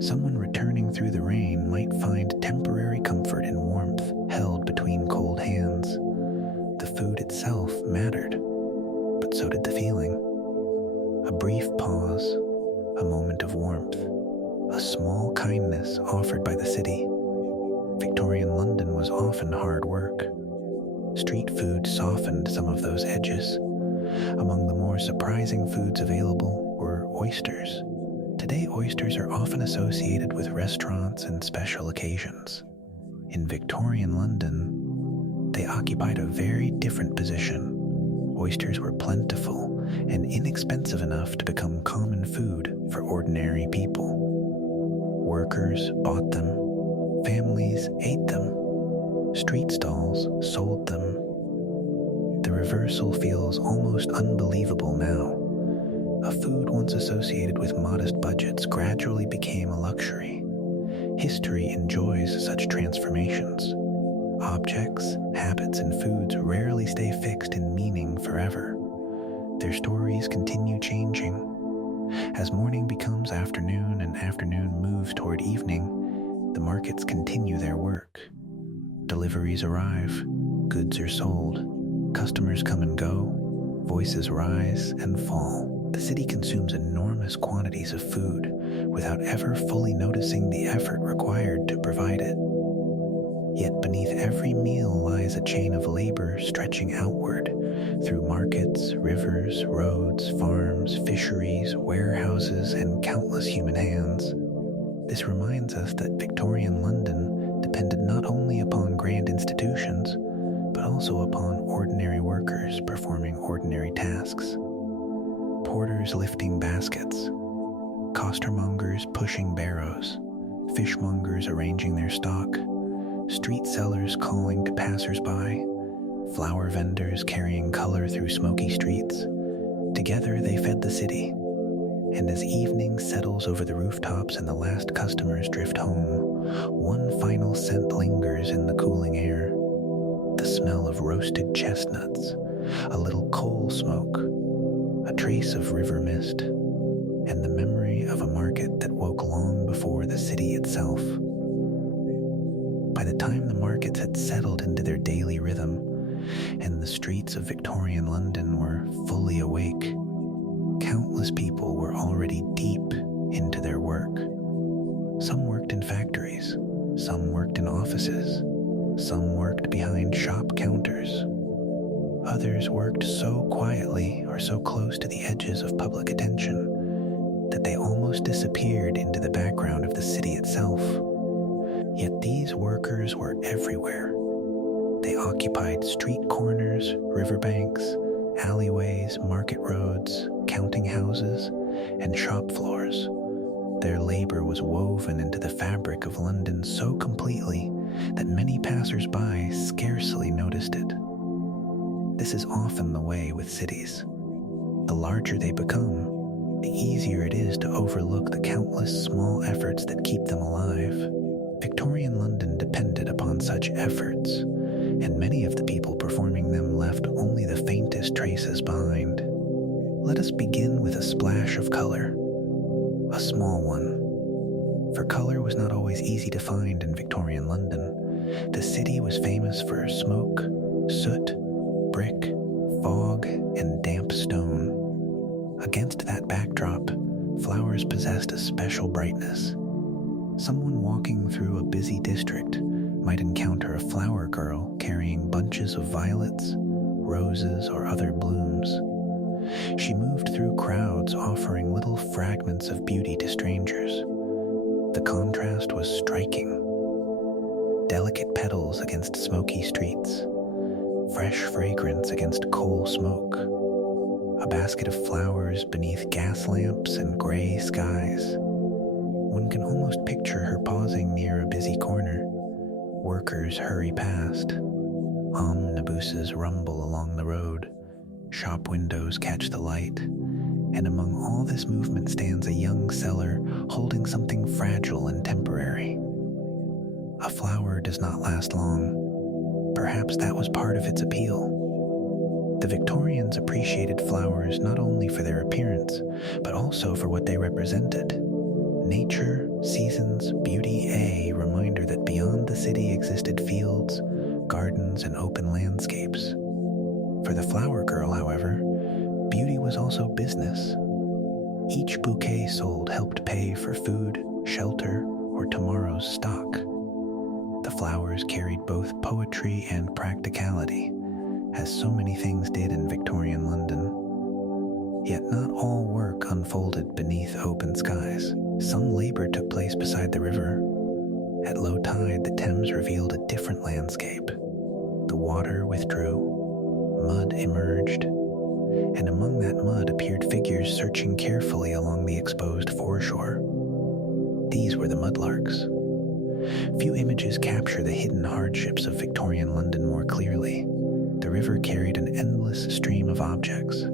Someone returning through the rain might find temporary comfort in warmth held between cold hands. The food itself mattered, but so did the feeling. A brief pause, a moment of warmth, a small kindness offered by the city. Victorian London was often hard work. Street food softened some of those edges. Among the more surprising foods available were oysters. Today, oysters are often associated with restaurants and special occasions. In Victorian London, they occupied a very different position. Oysters were plentiful and inexpensive enough to become common food for ordinary people. Workers bought them. Families ate them. Street stalls sold them. The reversal feels almost unbelievable now. A food once associated with modest budgets gradually became a luxury. History enjoys such transformations. Objects, habits, and foods rarely stay fixed in meaning forever. Their stories continue changing. As morning becomes afternoon and afternoon moves toward evening, the markets continue their work. Deliveries arrive, goods are sold, customers come and go, Voices rise and fall. The city consumes enormous quantities of food without ever fully noticing the effort required to provide it. Yet beneath every meal lies a chain of labor stretching outward through markets, rivers, roads, farms, fisheries, warehouses, and countless human hands. This reminds us that Victorian London depended not only upon grand institutions, but also upon ordinary workers performing ordinary tasks. Porters lifting baskets, costermongers pushing barrows, fishmongers arranging their stock, street sellers calling to passers-by, flower vendors carrying color through smoky streets. Together they fed the city, and as evening settles over the rooftops and the last customers drift home, one final scent lingers in the cooling air. The smell of roasted chestnuts, a little coal smoke, a trace of river mist, and the memory of a market that woke long before the city itself. By the time the markets had settled into their daily rhythm, and the streets of Victorian London were fully awake, countless people were already deep into their work. Some worked in factories, some worked in offices, some worked behind shop counters. Others worked so quietly or so close to the edges of public attention that they almost disappeared into the background of the city itself. Yet these workers were everywhere. They occupied street corners, riverbanks, alleyways, market roads, counting houses, and shop floors. Their labor was woven into the fabric of London so completely that many passers-by scarcely noticed it. This is often the way with cities. The larger they become, the easier it is to overlook the countless small efforts that keep them alive. Victorian London depended upon such efforts, and many of the people performing them left only the faintest traces behind. Let us begin with a splash of color, a small one. For color was not always easy to find in Victorian London. The city was famous for smoke, soot, brick, fog, and damp stone. Against that backdrop, flowers possessed a special brightness. Someone walking through a busy district might encounter a flower girl carrying bunches of violets, roses, or other blooms. She moved through crowds offering little fragments of beauty to strangers. The contrast was striking. Delicate petals against smoky streets, fresh fragrance against coal smoke, a basket of flowers beneath gas lamps and gray skies. One can almost picture her pausing near a busy corner. Workers hurry past. Omnibuses rumble along the road. Shop windows catch the light. And among all this movement stands a young seller holding something fragile and temporary. A flower does not last long. Perhaps that was part of its appeal. The Victorians appreciated flowers not only for their appearance, but also for what they represented. Nature, seasons, beauty, a reminder that beyond the city existed fields, gardens, and open landscapes. For the flower girl, however, beauty was also business. Each bouquet sold helped pay for food, shelter, or tomorrow's stock. The flowers carried both poetry and practicality, as so many things did in Victorian London. Yet not all work unfolded beneath open skies. Some labor took place beside the river. At low tide, the Thames revealed a different landscape. The water withdrew, mud emerged, and among that mud appeared figures searching carefully along the exposed foreshore. These were the mudlarks. Few images capture the hidden hardships of Victorian London more clearly. The river carried an endless stream of objects.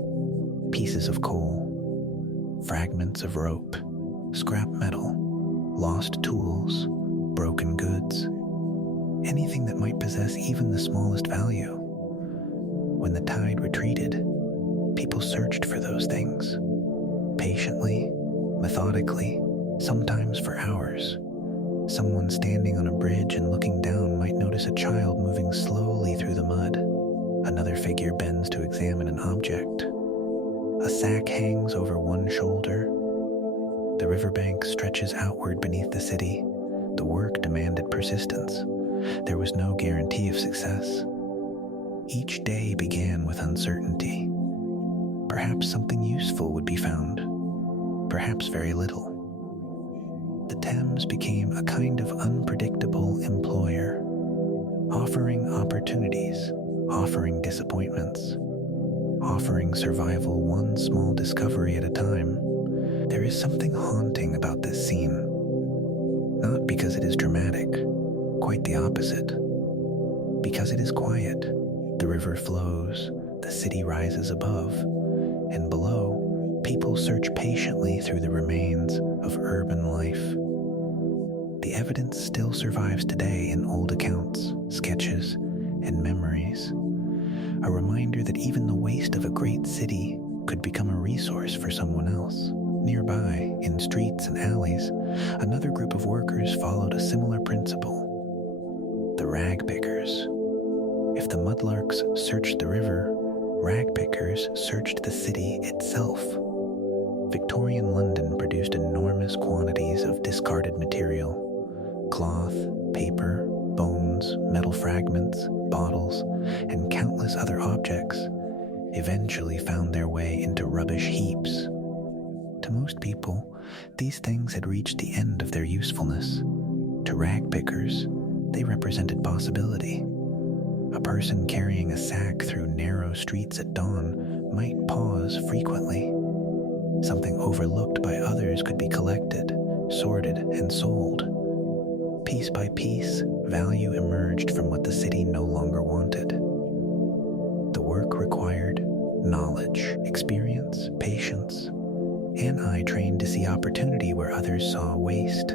Pieces of coal, fragments of rope, scrap metal, lost tools, broken goods, anything that might possess even the smallest value. When the tide retreated, people searched for those things, patiently, methodically, sometimes for hours. Someone standing on a bridge and looking down might notice a child moving slowly through the mud, Another figure bends to examine an object. A sack hangs over one shoulder. The riverbank stretches outward beneath the city. The work demanded persistence. There was no guarantee of success. Each day began with uncertainty. Perhaps something useful would be found. Perhaps very little. The Thames became a kind of unpredictable employer, offering opportunities, offering disappointments, offering survival one small discovery at a time. There is something haunting about this scene. Not because it is dramatic, quite the opposite. Because it is quiet. The river flows, the city rises above, and below, people search patiently through the remains of urban life. The evidence still survives today in old accounts, sketches, and memories. A reminder that even the waste of a great city could become a resource for someone else. Nearby, in streets and alleys, another group of workers followed a similar principle. The rag pickers. If the mudlarks searched the river, rag pickers searched the city itself. Victorian London produced enormous quantities of discarded material. Cloth, paper, bones, metal fragments, bottles, and countless other objects eventually found their way into rubbish heaps. To most people, these things had reached the end of their usefulness. To rag pickers, they represented possibility. A person carrying a sack through narrow streets at dawn might pause frequently. Something overlooked by others could be collected, sorted, and sold. Piece by piece, value emerged from what the city no longer wanted. The work required knowledge, experience, patience, and eye trained to see opportunity where others saw waste.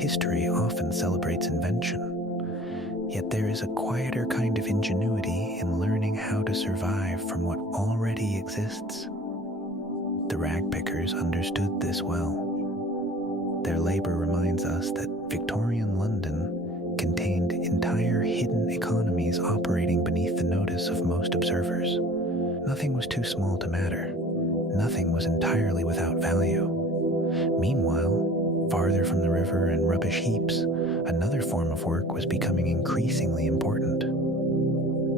History often celebrates invention, yet there is a quieter kind of ingenuity in learning how to survive from what already exists. The rag pickers understood this well. Their labor reminds us that Victorian London contained entire hidden economies operating beneath the notice of most observers. Nothing was too small to matter. Nothing was entirely without value. Meanwhile, farther from the river and rubbish heaps, another form of work was becoming increasingly important.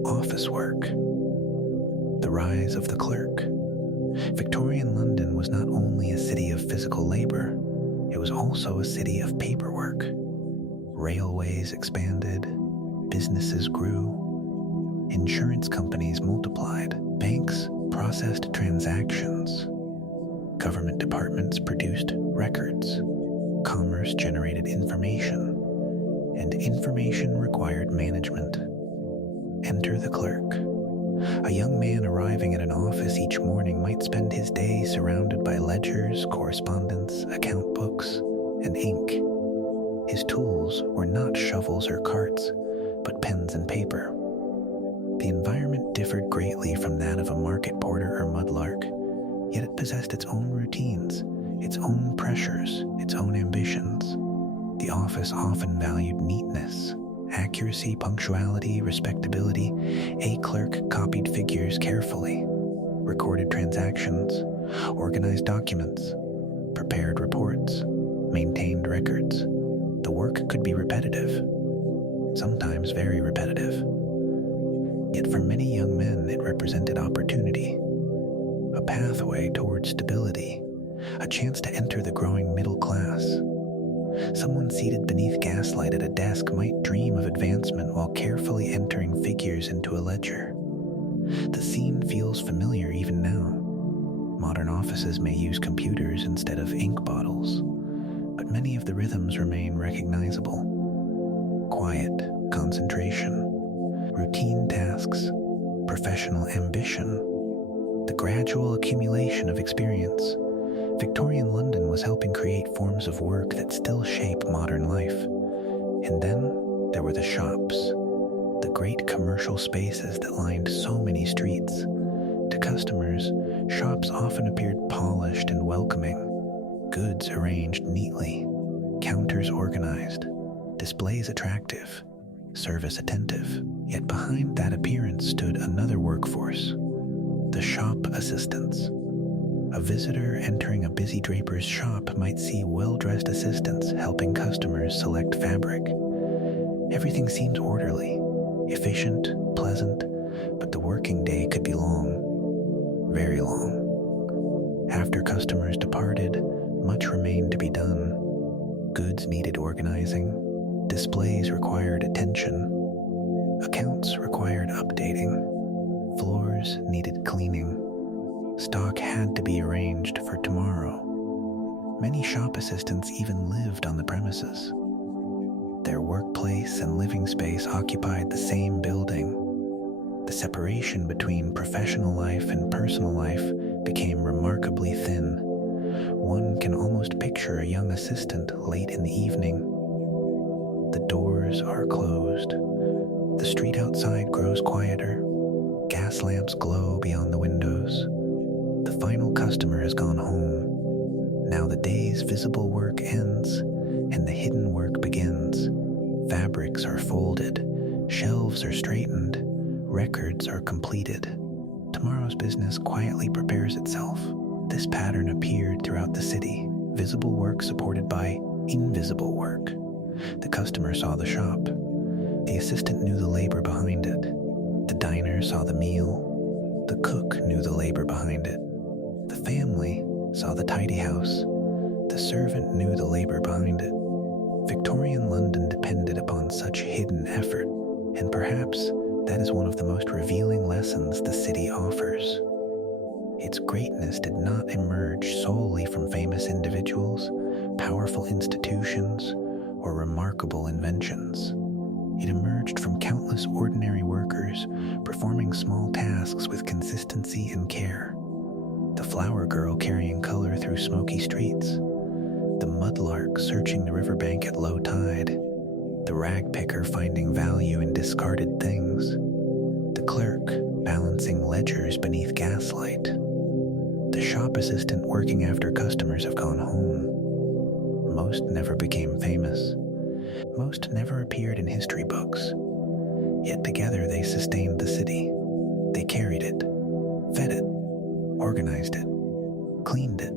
Office work. The rise of the clerk. Victorian London was not only a city of physical labor, it was also a city of paperwork. Railways expanded, businesses grew, insurance companies multiplied, banks processed transactions, government departments produced records, commerce generated information, and information required management. Enter the clerk. A young man arriving at an office each morning might spend his day surrounded by ledgers, correspondence, account books, and ink. His tools were not shovels or carts, but pens and paper. The environment differed greatly from that of a market porter or mudlark, yet it possessed its own routines, its own pressures, its own ambitions. The office often valued neatness, accuracy, punctuality, respectability. A clerk copied figures carefully, recorded transactions, organized documents, prepared reports, maintained records. The work could be repetitive, sometimes very repetitive. Yet for many young men, it represented opportunity, a pathway toward stability, a chance to enter the growing middle class. Someone seated beneath gaslight at a desk might dream of advancement while carefully entering figures into a ledger. The scene feels familiar even now. Modern offices may use computers instead of ink bottles, but many of the rhythms remain recognizable. Quiet, concentration, routine tasks, professional ambition, the gradual accumulation of experience. Victorian London was helping create forms of work that still shape modern life. And then there were the shops, the great commercial spaces that lined so many streets. To customers, shops often appeared polished and welcoming, goods arranged neatly, counters organized, displays attractive. service attentive. Yet behind that appearance stood another workforce, the shop assistants. A visitor entering a busy draper's shop might see well-dressed assistants helping customers select fabric. Everything seems orderly, efficient, pleasant, but the working day could be long, very long. After customers departed, much remained to be done. Goods needed organizing, displays required attention, accounts required updating, floors needed cleaning. Stock had to be arranged for tomorrow. Many shop assistants even lived on the premises. Their workplace and living space occupied the same building. The separation between professional life and personal life became remarkably thin. One can almost picture a young assistant late in the evening. The doors are closed. The street outside grows quieter. Gas lamps glow beyond the windows. The final customer has gone home. Now the day's visible work ends, and the hidden work begins. Fabrics are folded, shelves are straightened, records are completed. Tomorrow's business quietly prepares itself. This pattern appeared throughout the city, visible work supported by invisible work. The customer saw the shop. The assistant knew the labor behind it. The diner saw the meal. The cook knew the labor behind it. The family saw the tidy house. The servant knew the labor behind it. Victorian London depended upon such hidden effort, and perhaps that is one of the most revealing lessons the city offers. Its greatness did not emerge solely from famous individuals, powerful institutions, or remarkable inventions. It emerged from countless ordinary workers performing small tasks with consistency and care. The flower girl carrying color through smoky streets, the mudlark searching the riverbank at low tide, the rag picker finding value in discarded things, the clerk balancing ledgers beneath gaslight, the shop assistant working after customers have gone home. Most never became famous. Most never appeared in history books. Yet together they sustained the city. They carried it, fed it, organized it, cleaned it,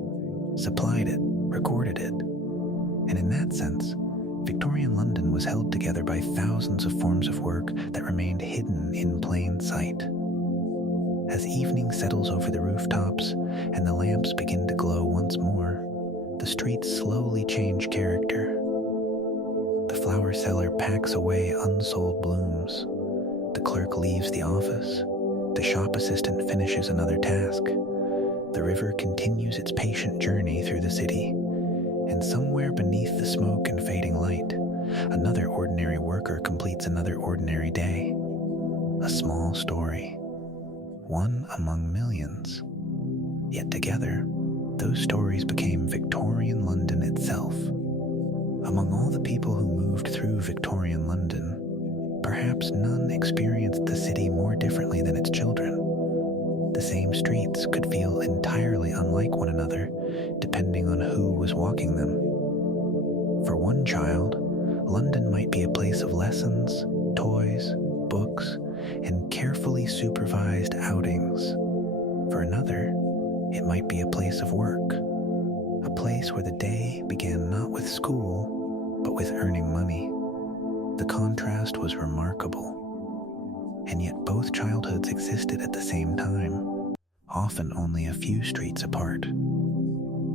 supplied it, recorded it. And in that sense, Victorian London was held together by thousands of forms of work that remained hidden in plain sight. As evening settles over the rooftops and the lamps begin to glow once more, the streets slowly change character. The flower seller packs away unsold blooms. The clerk leaves the office. The shop assistant finishes another task. The river continues its patient journey through the city, and somewhere beneath the smoke and fading light, another ordinary worker completes another ordinary day. A small story, one among millions. Yet together, those stories became Victorian London itself. Among all the people who moved through Victorian London, perhaps none experienced the city more differently than its children. The same streets could feel entirely unlike one another, depending on who was walking them. For one child, London might be a place of lessons, toys, books, and carefully supervised outings. For another, it might be a place of work, a place where the day began not with school, but with earning money. The contrast was remarkable, and yet both childhoods existed at the same time, often only a few streets apart.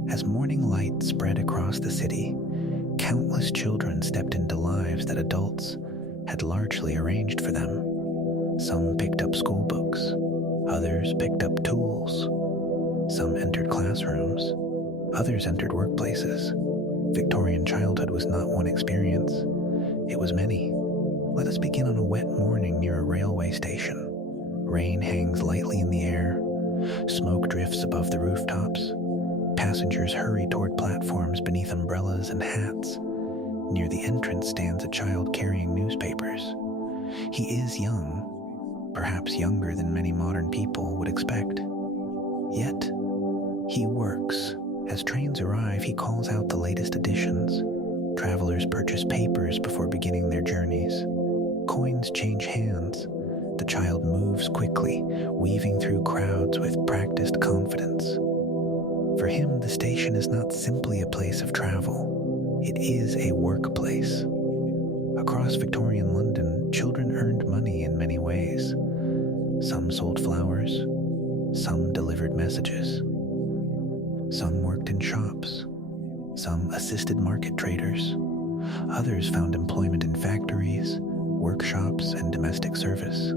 As morning light spread across the city, countless children stepped into lives that adults had largely arranged for them. Some picked up school books, others picked up tools. Some entered classrooms, others entered workplaces. Victorian childhood was not one experience, it was many. Let us begin on a wet morning near a railway station. Rain hangs lightly in the air, smoke drifts above the rooftops. Passengers hurry toward platforms beneath umbrellas and hats. Near the entrance stands a child carrying newspapers. He is young, perhaps younger than many modern people would expect. Yet, he works. As trains arrive, he calls out the latest editions. Travelers purchase papers before beginning their journeys. coins change hands, the child moves quickly, weaving through crowds with practiced confidence. For him, the station is not simply a place of travel, it is a workplace. Across Victorian London, children earned money in many ways. Some sold flowers, some delivered messages. Some worked in shops, some assisted market traders. Others found employment in factories, workshops, and domestic service.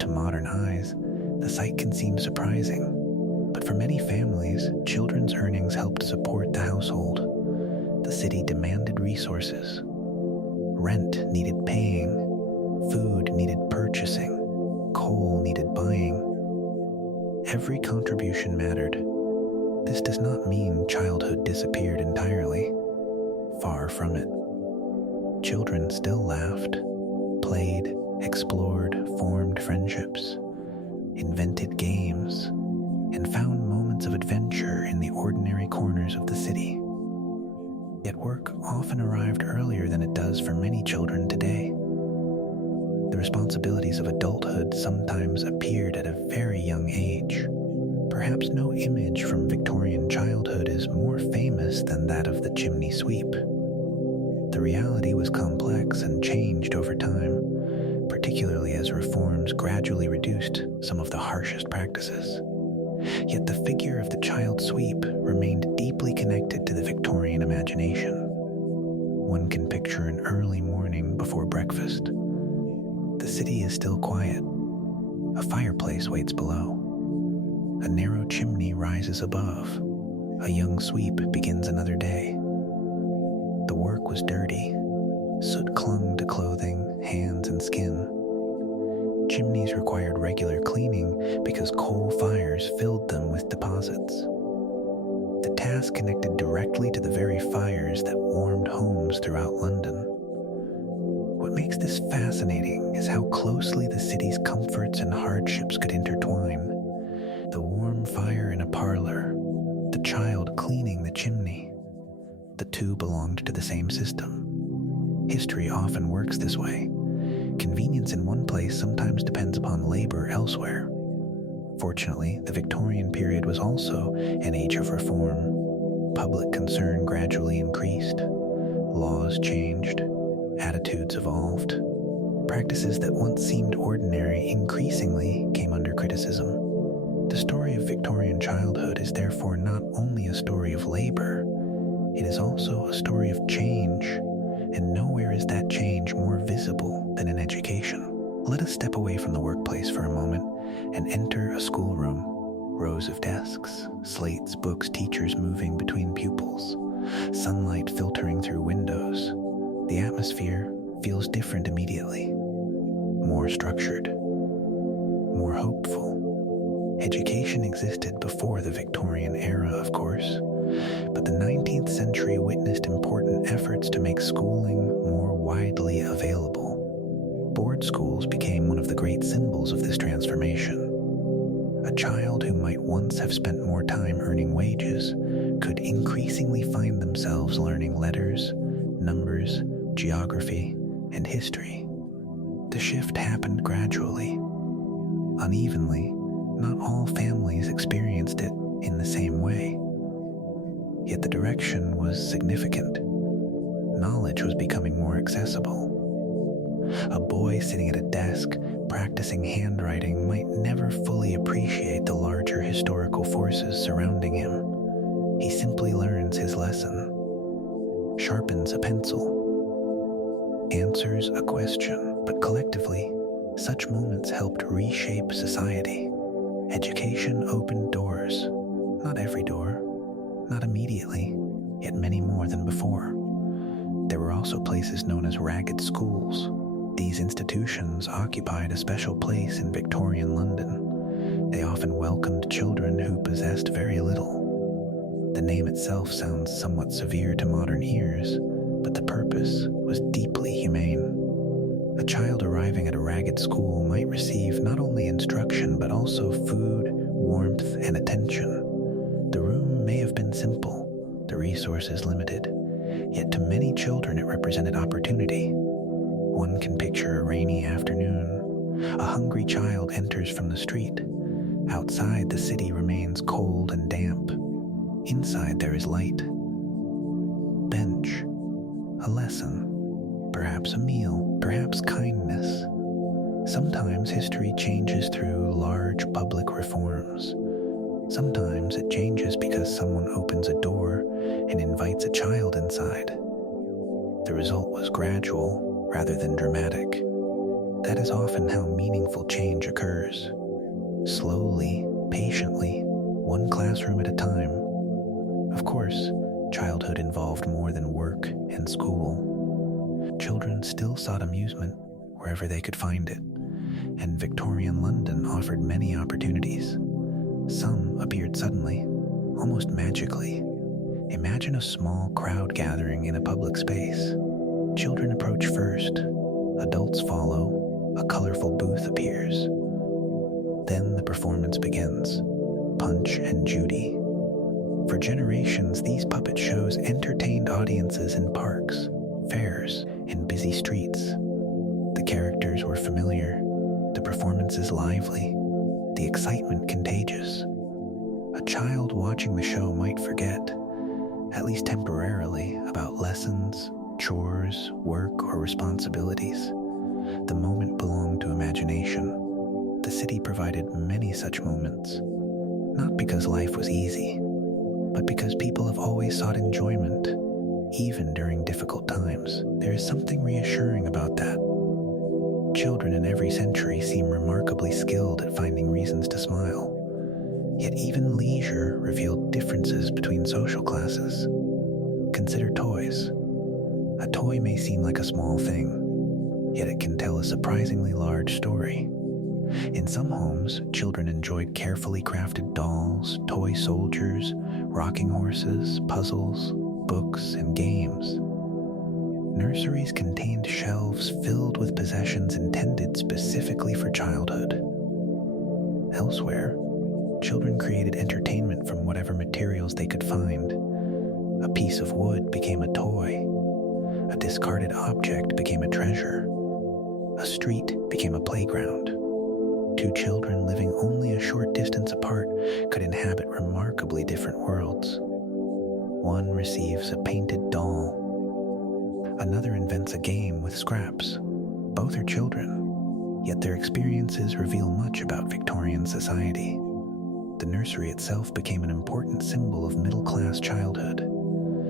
To modern eyes, the sight can seem surprising, but for many families, children's earnings helped support the household. The city demanded resources. Rent needed paying, food needed purchasing, coal needed buying. Every contribution mattered. This does not mean childhood disappeared entirely. Far from it. Children still laughed, played, explored, formed friendships, invented games, and found moments of adventure in the ordinary corners of the city. Yet work often arrived earlier than it does for many children today. The responsibilities of adulthood sometimes appeared at a very young age. Perhaps no image from Victorian childhood is more famous than that of the chimney sweep. The reality was complex and changed over time, particularly as reforms gradually reduced some of the harshest practices. Yet the figure of the child sweep remained deeply connected to the Victorian imagination. One can picture an early morning before breakfast. The city is still quiet. A fireplace waits below. A narrow chimney rises above. A young sweep begins another day. The work was dirty. Soot clung to clothing, hands, and skin. Chimneys required regular cleaning because coal fires filled them with deposits. The task connected directly to the very fires that warmed homes throughout London. What makes this fascinating is how closely the city's comforts and hardships could intertwine. The warm fire in a parlor, the child cleaning the chimney. The two belonged to the same system. History often works this way. Convenience in one place sometimes depends upon labor elsewhere. Fortunately, the Victorian period was also an age of reform. Public concern gradually increased. Laws changed. Attitudes evolved. Practices that once seemed ordinary increasingly came under criticism. The story of Victorian childhood is therefore not only a story of labor, it is also a story of change, and nowhere is that change more visible than in education. Let us step away from the workplace for a moment and enter a schoolroom. Rows of desks, slates, books, teachers moving between pupils, sunlight filtering through windows. The atmosphere feels different immediately, more structured, more hopeful. Education existed before the Victorian era, of course, but the 19th century witnessed important efforts to make schooling more widely available. Board schools became one of the great symbols of this transformation. A child who might once have spent more time earning wages could increasingly find themselves learning letters, numbers, geography, and history. The shift happened gradually, unevenly. Not all families experienced it in the same way. Yet the direction was significant. Knowledge was becoming more accessible. A boy sitting at a desk practicing handwriting might never fully appreciate the larger historical forces surrounding him. He simply learns his lesson, sharpens a pencil, answers a question, but collectively, such moments helped reshape society. Education opened doors, not every door, not immediately, yet many more than before. There were also places known as ragged schools. These institutions occupied a special place in Victorian London. They often welcomed children who possessed very little. The name itself sounds somewhat severe to modern ears, but the purpose was deeply humane. A child arriving at a ragged school might receive not only instruction but also food, warmth, and attention. The room may have been simple, the resources limited, yet to many children it represented opportunity. One can picture a rainy afternoon. A hungry child enters from the street. Outside, the city remains cold and damp. Inside, there is light. Bench. A lesson. Perhaps a meal. Perhaps kindness. Sometimes history changes through large public reforms. Sometimes it changes because someone opens a door and invites a child inside. The result was gradual rather than dramatic. That is often how meaningful change occurs. Slowly, patiently, one classroom at a time. Of course, childhood involved more than work and school. Children still sought amusement wherever they could find it, and Victorian London offered many opportunities. Some appeared suddenly, almost magically. Imagine a small crowd gathering in a public space. Children approach first, adults follow, a colorful booth appears. Then the performance begins, Punch and Judy. For generations, these puppet shows entertained audiences in parks, fairs, and busy streets. The characters were familiar, the performances lively, the excitement contagious. A child watching the show might forget, at least temporarily, about lessons, chores, work, or responsibilities. The moment belonged to imagination. The city provided many such moments, not because life was easy, but because people have always sought enjoyment, even during difficult times. There is something reassuring about that. Children in every century seem remarkably skilled at finding reasons to smile. Yet even leisure revealed differences between social classes. Consider toys. A toy may seem like a small thing, yet it can tell a surprisingly large story. In some homes, children enjoyed carefully crafted dolls, toy soldiers, rocking horses, puzzles, books, and games. Nurseries contained shelves filled with possessions intended specifically for childhood. Elsewhere, children created entertainment from whatever materials they could find. A piece of wood became a toy. A discarded object became a treasure. A street became a playground. Two children living only a short distance apart could inhabit remarkably different worlds. One receives a painted doll. Another invents a game with scraps. Both are children, yet their experiences reveal much about Victorian society. The nursery itself became an important symbol of middle-class childhood.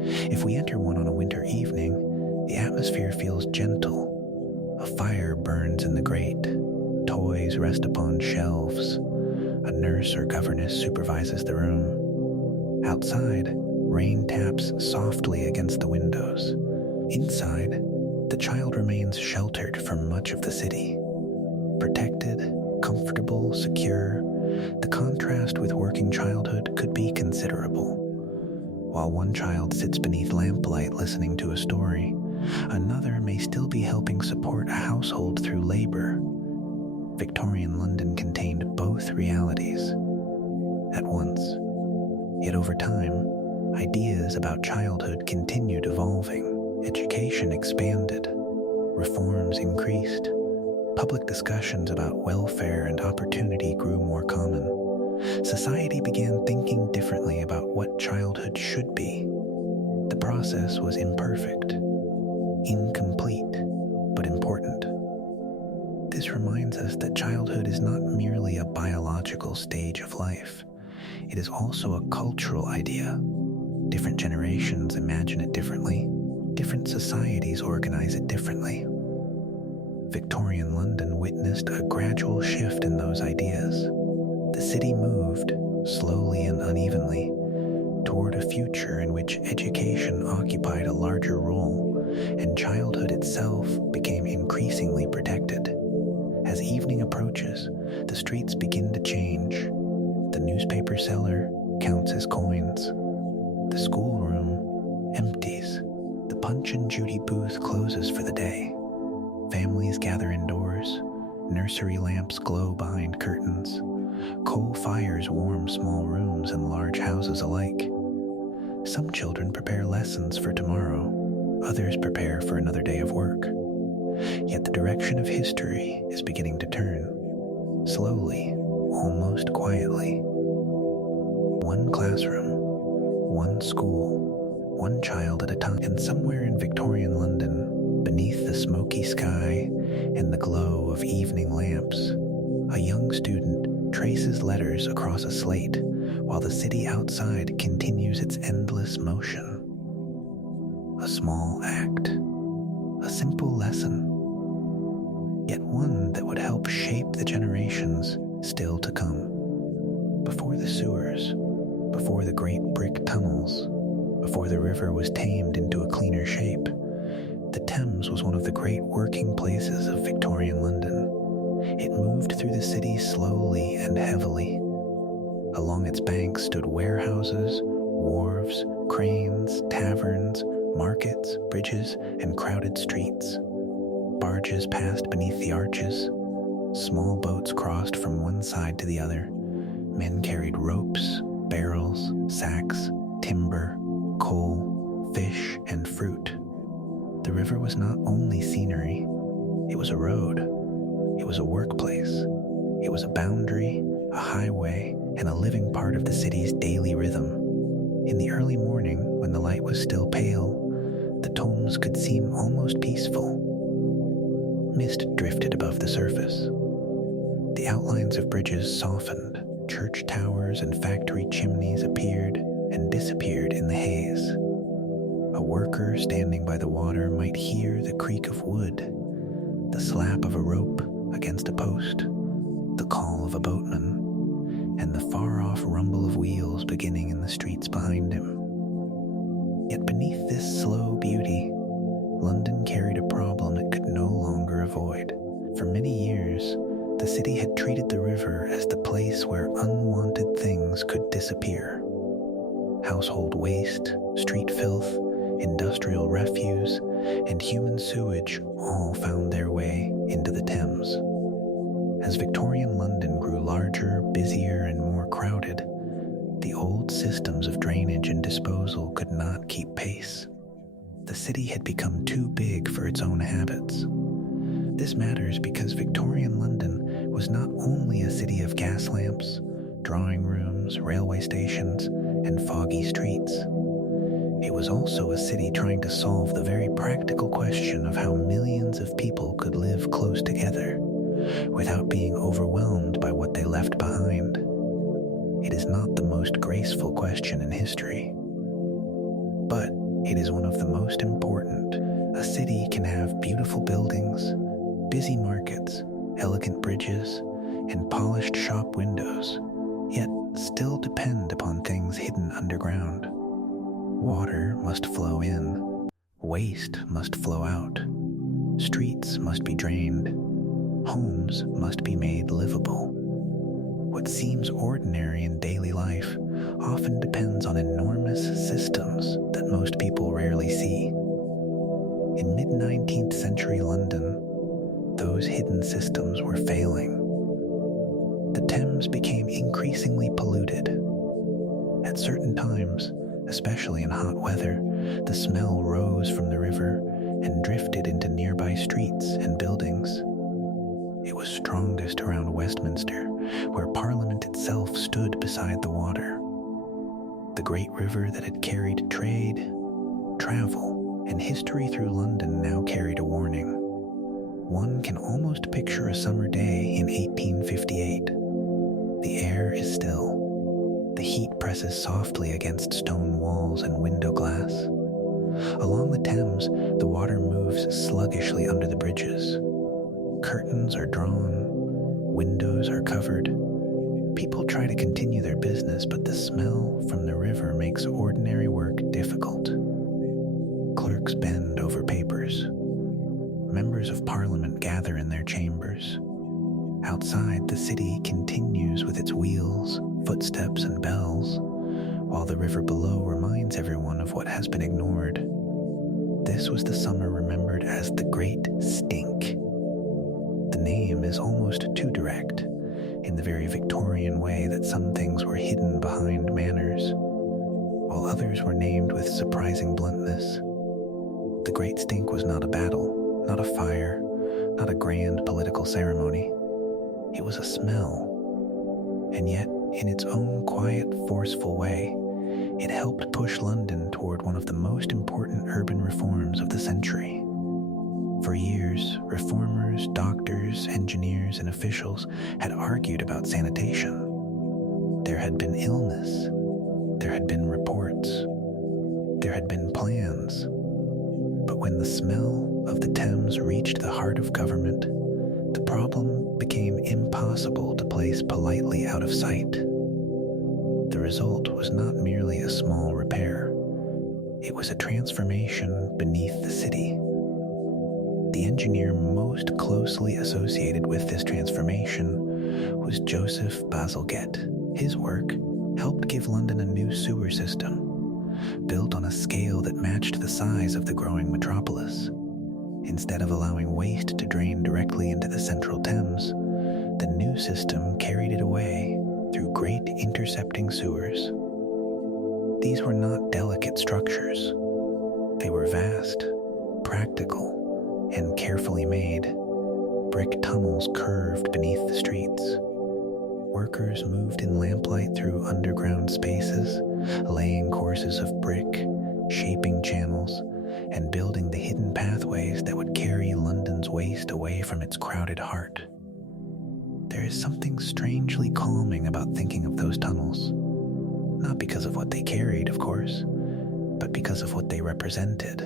If we enter one on a winter evening, the atmosphere feels gentle. A fire burns in the grate. Toys rest upon shelves. A nurse or governess supervises the room. Outside, rain taps softly against the windows. Inside, the child remains sheltered from much of the city. Protected, comfortable, secure, the contrast with working childhood could be considerable. While one child sits beneath lamplight listening to a story, another may still be helping support a household through labor. Victorian London contained both realities at once. Yet over time, ideas about childhood continued evolving. Education expanded. Reforms increased. Public discussions about welfare and opportunity grew more common. Society began thinking differently about what childhood should be. The process was imperfect, incomplete, but important. This reminds us that childhood is not merely a biological stage of life. It is also a cultural idea. Different generations imagine it differently. Different societies organize it differently. Victorian London witnessed a gradual shift in those ideas. The city moved, slowly and unevenly, toward a future in which education occupied a larger role and childhood itself became increasingly protected. As evening approaches, the streets begin to change. The newspaper seller counts his coins. The schoolroom empties. The Punch and Judy booth closes for the day. Families gather indoors. Nursery lamps glow behind curtains. Coal fires warm small rooms and large houses alike. Some children prepare lessons for tomorrow. Others prepare for another day of work. Yet the direction of history is beginning to turn, slowly, almost quietly. One classroom, one school, one child at a time, and somewhere in Victorian London, beneath the smoky sky and the glow of evening lamps, a young student traces letters across a slate while the city outside continues its endless motion. A small act, a simple lesson, yet one that would help shape the generations still to come. Before the sewers, before the great brick tunnels, before the river was tamed into a cleaner shape, the Thames was one of the great working places of Victorian London. It moved through the city slowly and heavily. Along its banks stood warehouses, wharves, cranes, taverns, markets, bridges, and crowded streets. Barges passed beneath the arches. Small boats crossed from one side to the other. Men carried ropes, barrels, sacks, timber, coal, fish, and fruit. The river was not only scenery, it was a road. It was a workplace. It was a boundary, a highway, and a living part of the city's daily rhythm. In the early morning, when the light was still pale, the Thames could seem almost peaceful. Mist drifted above the surface. The outlines of bridges softened. Church towers and factory chimneys appeared and disappeared in the haze. A worker standing by the water might hear the creak of wood, the slap of a rope against a post, the call of a boatman, and the far-off rumble of wheels beginning in the streets behind him. Yet beneath this slow beauty, London carried a problem it could no longer avoid. For many years, the city had treated the river as the place where unwanted things could disappear. Household waste, street filth, industrial refuse, and human sewage all found their way into the Thames. As Victorian London grew larger, busier, and more crowded, the old systems of drainage and disposal could not keep pace. The city had become too big for its own habits. This matters because Victorian London was not only a city of gas lamps, drawing rooms, railway stations, and foggy streets. It was also a city trying to solve the very practical question of how millions of people could live close together without being overwhelmed by what they left behind. It is not the most graceful question in history, but it is one of the most important. A city can have beautiful buildings, busy markets, elegant bridges, and polished shop windows, yet still depend upon things hidden underground. Water must flow in, waste must flow out, streets must be drained, homes must be made livable. What seems ordinary in daily life often depends on enormous systems that most people rarely see. In mid-19th century London, those hidden systems were failing. The Thames became increasingly polluted. At certain times, especially in hot weather, the smell rose from the river and drifted into nearby streets and buildings. It was strongest around Westminster, where Parliament itself stood beside the water. The great river that had carried trade, travel, and history through London now carried a warning. One can almost picture a summer day in 1858. The air is still. The heat presses softly against stone walls and window glass. Along the Thames, the water moves sluggishly under the bridges. Curtains are drawn, windows are covered. People try to continue their business, but the smell from the river makes ordinary work difficult. Clerks bend over papers. Members of Parliament gather in their chambers. Outside, the city continues with its wheels, footsteps, and bells, while the river below reminds everyone of what has been ignored. This was the summer remembered as the Great Stink. The name is almost too direct, in the very Victorian way that some things were hidden behind manners, while others were named with surprising bluntness. The Great Stink was not a battle, not a fire, not a grand political ceremony. It was a smell, and yet, in its own quiet, forceful way, it helped push London toward one of the most important urban reforms of the century. For years, reformers, doctors, engineers, and officials had argued about sanitation. There had been illness, there had been reports, there had been plans. But when the smell of the Thames reached the heart of government, the problem became impossible to place politely out of sight. The result was not merely a small repair. It was a transformation beneath the city. The engineer most closely associated with this transformation was Joseph Bazalgette. His work helped give London a new sewer system, built on a scale that matched the size of the growing metropolis. Instead of allowing waste to drain directly into the central Thames, the new system carried it away through great intercepting sewers. These were not delicate structures. They were vast, practical, and carefully made. Brick tunnels curved beneath the streets. Workers moved in lamplight through underground spaces, laying courses of brick, shaping channels, and building the hidden pathways that would carry London's waste away from its crowded heart. There is something strangely calming about thinking of those tunnels, not because of what they carried, of course, but because of what they represented.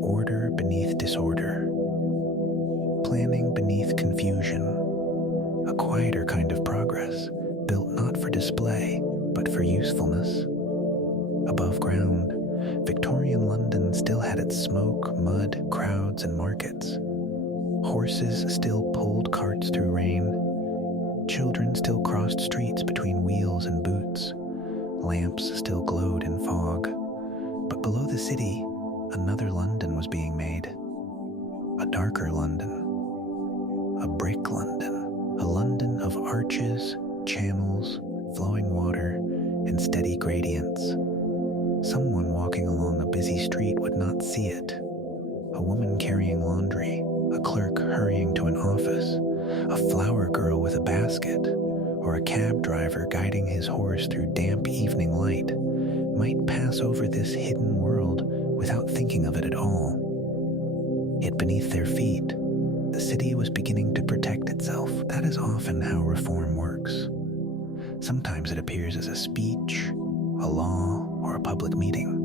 Order beneath disorder, planning beneath confusion, a quieter kind of progress, built not for display, but for usefulness. Above ground, Victorian London still had its smoke, mud, crowds, and markets. Horses still pulled carts through rain. Children still crossed streets between wheels and boots. Lamps still glowed in fog. But below the city, another London was being made. A darker London. A brick London. A London of arches, channels, flowing water, and steady gradients. Someone walking along a busy street would not see it. A woman carrying laundry, a clerk hurrying to an office, a flower girl with a basket, or a cab driver guiding his horse through damp evening light might pass over this hidden world without thinking of it at all. Yet beneath their feet, the city was beginning to protect itself. That is often how reform works. Sometimes it appears as a speech, a law, or a public meeting.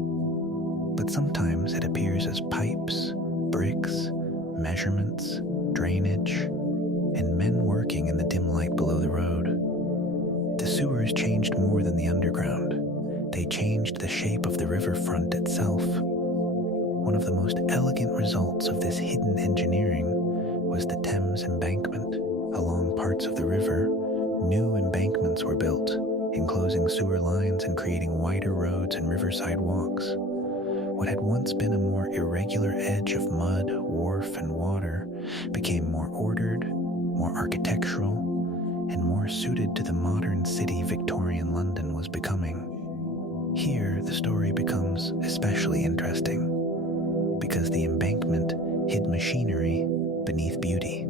But sometimes it appears as pipes, bricks, measurements, drainage, and men working in the dim light below the road. The sewers changed more than the underground. They changed the shape of the riverfront itself. One of the most elegant results of this hidden engineering was the Thames embankment. Along parts of the river, new embankments were built, enclosing sewer lines and creating wider roads and riverside walks. What had once been a more irregular edge of mud, wharf, and water became more ordered, more architectural, and more suited to the modern city Victorian London was becoming. Here, the story becomes especially interesting, because the embankment hid machinery beneath beauty.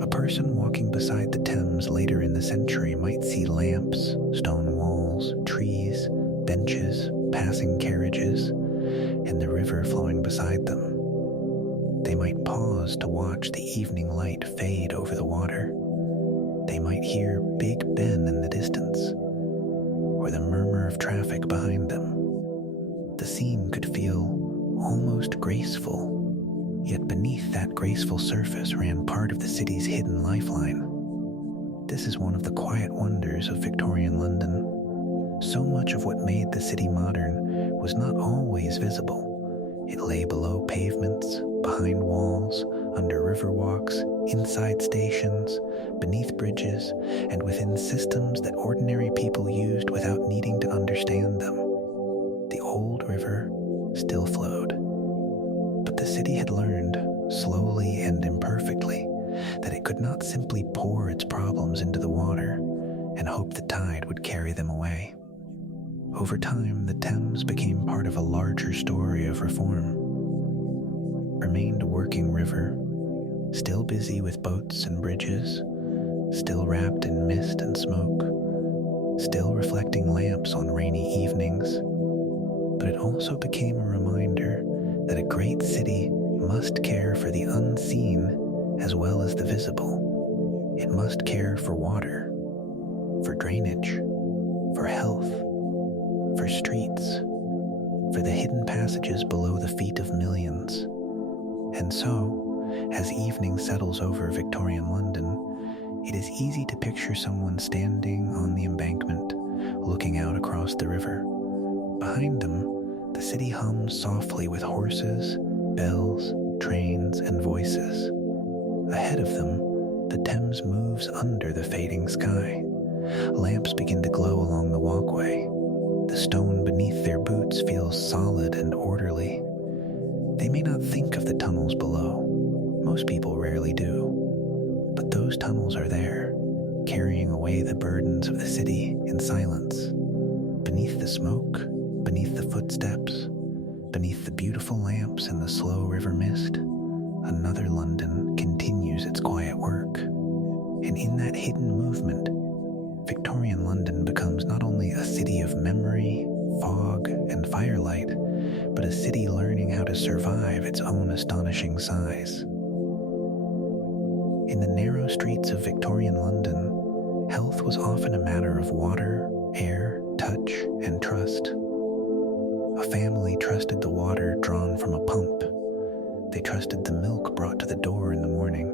A person walking beside the Thames later in the century might see lamps, stone walls, trees, benches, passing carriages, and the river flowing beside them. They might pause to watch the evening light fade over the water. They might hear Big Ben in the distance, or the murmur of traffic behind them. The scene could feel almost graceful, yet beneath that graceful surface ran part of the city's hidden lifeline. This is one of the quiet wonders of Victorian London. So much of what made the city modern was not always visible. It lay below pavements, behind walls, under river walks, inside stations, beneath bridges, and within systems that ordinary people used without needing to understand them. The old river still flowed. But the city had learned, slowly and imperfectly, that it could not simply pour its problems into the water and hope the tide would carry them away. Over time, the Thames became part of a larger story of reform. Remained a working river, still busy with boats and bridges, still wrapped in mist and smoke, still reflecting lamps on rainy evenings. But it also became a reminder that a great city must care for the unseen as well as the visible. It must care for water, for drainage, for health, for streets, for the hidden passages below the feet of millions. And so, as evening settles over Victorian London, it is easy to picture someone standing on the embankment, looking out across the river. Behind them, the city hums softly with horses, bells, trains, and voices. Ahead of them, the Thames moves under the fading sky. Lamps begin to glow along the walkway. The stone beneath their boots feels solid and orderly. They may not think of the tunnels below. Most people rarely do. But those tunnels are there, carrying away the burdens of the city in silence. Beneath the smoke, beneath the footsteps, beneath the beautiful lamps and the slow river mist, another London continues its quiet work. And in that hidden movement, Victorian London becomes not only a city of memory, fog, and firelight, but a city learning how to survive its own astonishing size. In the narrow streets of Victorian London, health was often a matter of water, air, touch, and trust. A family trusted the water drawn from a pump. They trusted the milk brought to the door in the morning.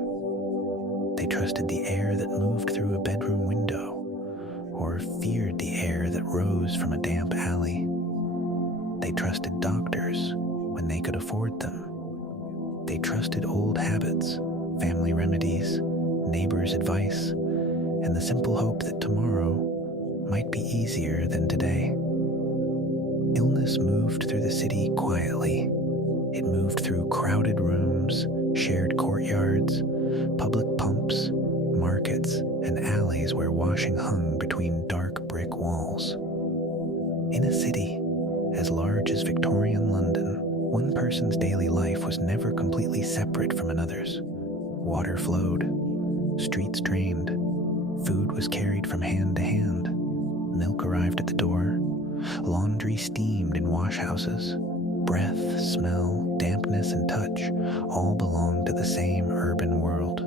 They trusted the air that moved through a bedroom window, or feared the air that rose from a damp alley. They trusted doctors when they could afford them. They trusted old habits, family remedies, neighbors' advice, and the simple hope that tomorrow might be easier than today. Illness moved through the city quietly. It moved through crowded rooms, shared courtyards, public pumps, markets, and alleys where washing hung between dark brick walls. In a city as large as Victorian London, one person's daily life was never completely separate from another's. Water flowed, streets drained, food was carried from hand to hand, milk arrived at the door, laundry steamed in washhouses. Breath, smell, dampness, and touch all belonged to the same urban world.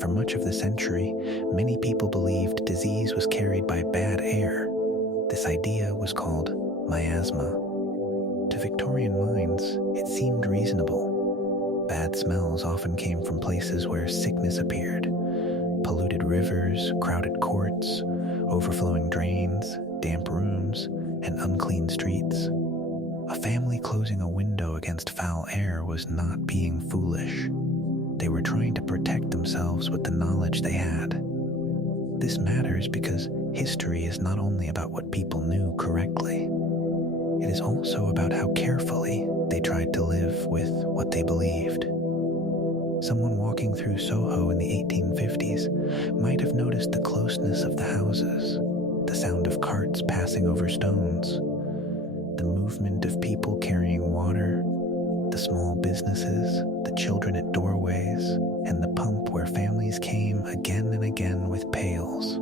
For much of the century, many people believed disease was carried by bad air. This idea was called miasma. To Victorian minds, it seemed reasonable. Bad smells often came from places where sickness appeared. Polluted rivers, crowded courts, overflowing drains, damp rooms, and unclean streets. A family closing a window against foul air was not being foolish. They were trying to protect themselves with the knowledge they had. This matters because history is not only about what people knew correctly. It is also about how carefully they tried to live with what they believed. Someone walking through Soho in the 1850s might have noticed the closeness of the houses, the sound of carts passing over stones, the movement of people carrying water, the small businesses, the children at doorways, and the pump where families came again and again with pails.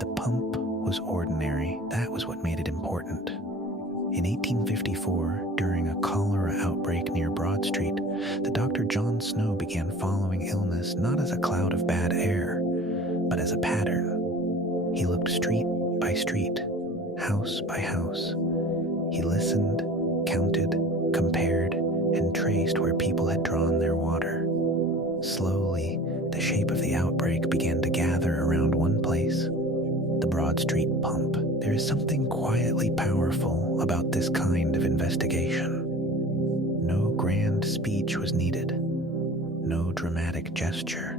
The pump was ordinary. That was what made it important. In 1854, during a cholera outbreak near Broad Street, the Dr. John Snow began following illness not as a cloud of bad air, but as a pattern. He looked street by street, house by house. He listened, counted, compared, and traced where people had drawn their water. Slowly, the shape of the outbreak began to gather around one place, the Broad Street pump. There is something quietly powerful about this kind of investigation. No grand speech was needed, no dramatic gesture,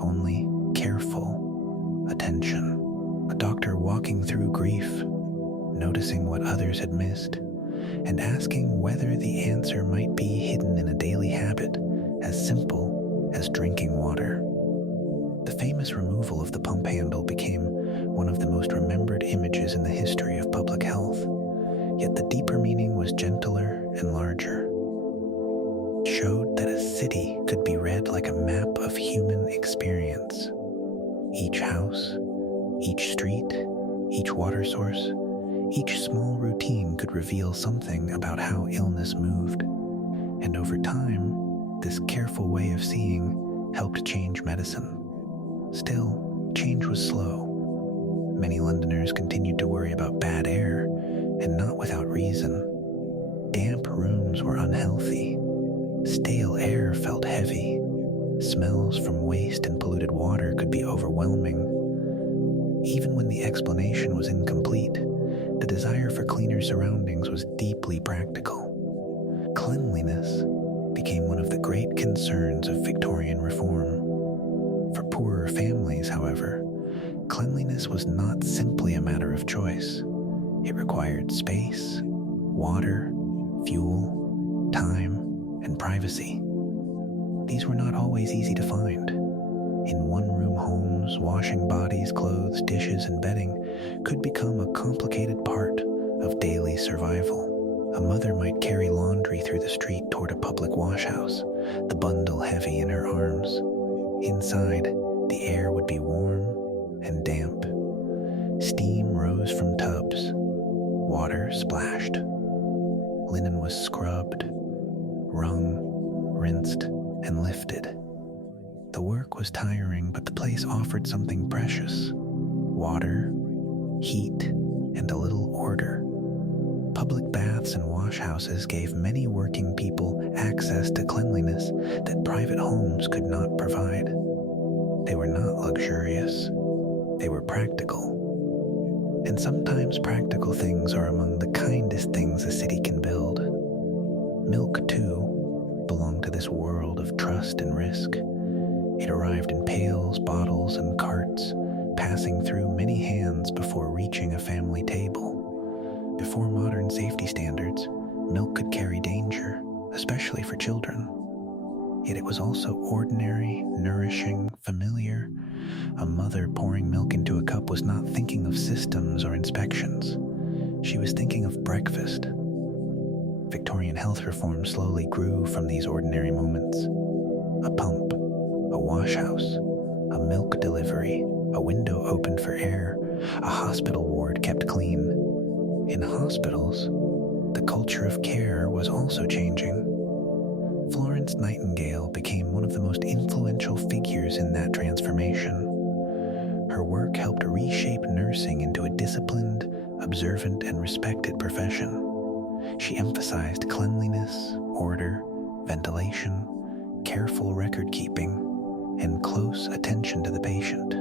only careful attention. A doctor walking through grief, noticing what others had missed, and asking whether the answer might be hidden in a daily habit as simple as drinking water. The famous removal of the pump handle became one of the most remembered images in the history of public health, yet the deeper meaning was gentler and larger. showed that a city could be read like a map of human experience. Each house, each street, each water source, each small routine could reveal something about how illness moved. And over time, this careful way of seeing helped change medicine. Still, change was slow. Many Londoners continued to worry about bad air, and not without reason. Damp rooms were unhealthy. Stale air felt heavy. Smells from waste and polluted water could be overwhelming. Even when the explanation was incomplete, the desire for cleaner surroundings was deeply practical. Cleanliness became one of the great concerns of Victorian reform. For poorer families, however, cleanliness was not simply a matter of choice. It required space, water, fuel, time, and privacy. These were not always easy to find. In one-room homes, washing bodies, clothes, dishes, and bedding could become a complicated part of daily survival. A mother might carry laundry through the street toward a public washhouse, the bundle heavy in her arms. Inside, the air would be warm and damp. Steam rose from tubs. Water splashed. Linen was scrubbed, wrung, rinsed, and lifted. The work was tiring, but the place offered something precious: water, heat, and a little order. Public baths and washhouses gave many working people access to cleanliness that private homes could not provide. They were not luxurious. They were practical. And sometimes practical things are among the kindest things a city can build. Milk, too, belonged to this world of trust and risk. It arrived in pails, bottles, and carts, passing through many hands before reaching a family table. Before modern safety standards, milk could carry danger, especially for children. Yet it was also ordinary, nourishing, familiar. A mother pouring milk into a cup was not thinking of systems or inspections. She was thinking of breakfast. Victorian health reform slowly grew from these ordinary moments. A pump, a washhouse, a milk delivery, a window opened for air, a hospital ward kept clean. In hospitals, the culture of care was also changing. Florence Nightingale became one of the most influential figures in that transformation. Her work helped reshape nursing into a disciplined, observant, and respected profession. She emphasized cleanliness, order, ventilation, careful record-keeping, and close attention to the patient.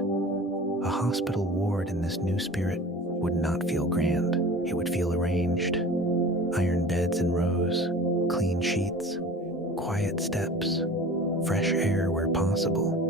A hospital ward in this new spirit would not feel grand. It would feel arranged. Iron beds in rows, clean sheets, quiet steps, fresh air where possible.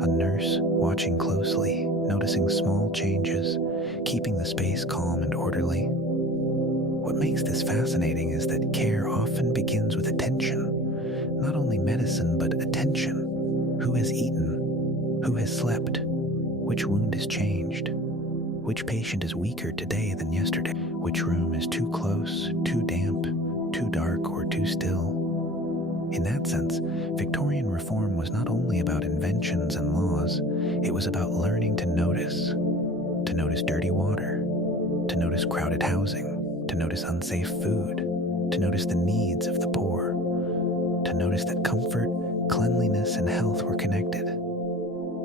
A nurse watching closely, noticing small changes, keeping the space calm and orderly. What makes this fascinating is that care often begins with attention. Not only medicine, but attention. Who has eaten? Who has slept? Which wound is changed? Which patient is weaker today than yesterday? Which room is too close, too damp, too dark, or too still? In that sense, Victorian reform was not only about inventions and laws, it was about learning to notice dirty water, to notice crowded housing, to notice unsafe food, to notice the needs of the poor, to notice that comfort, cleanliness, and health were connected.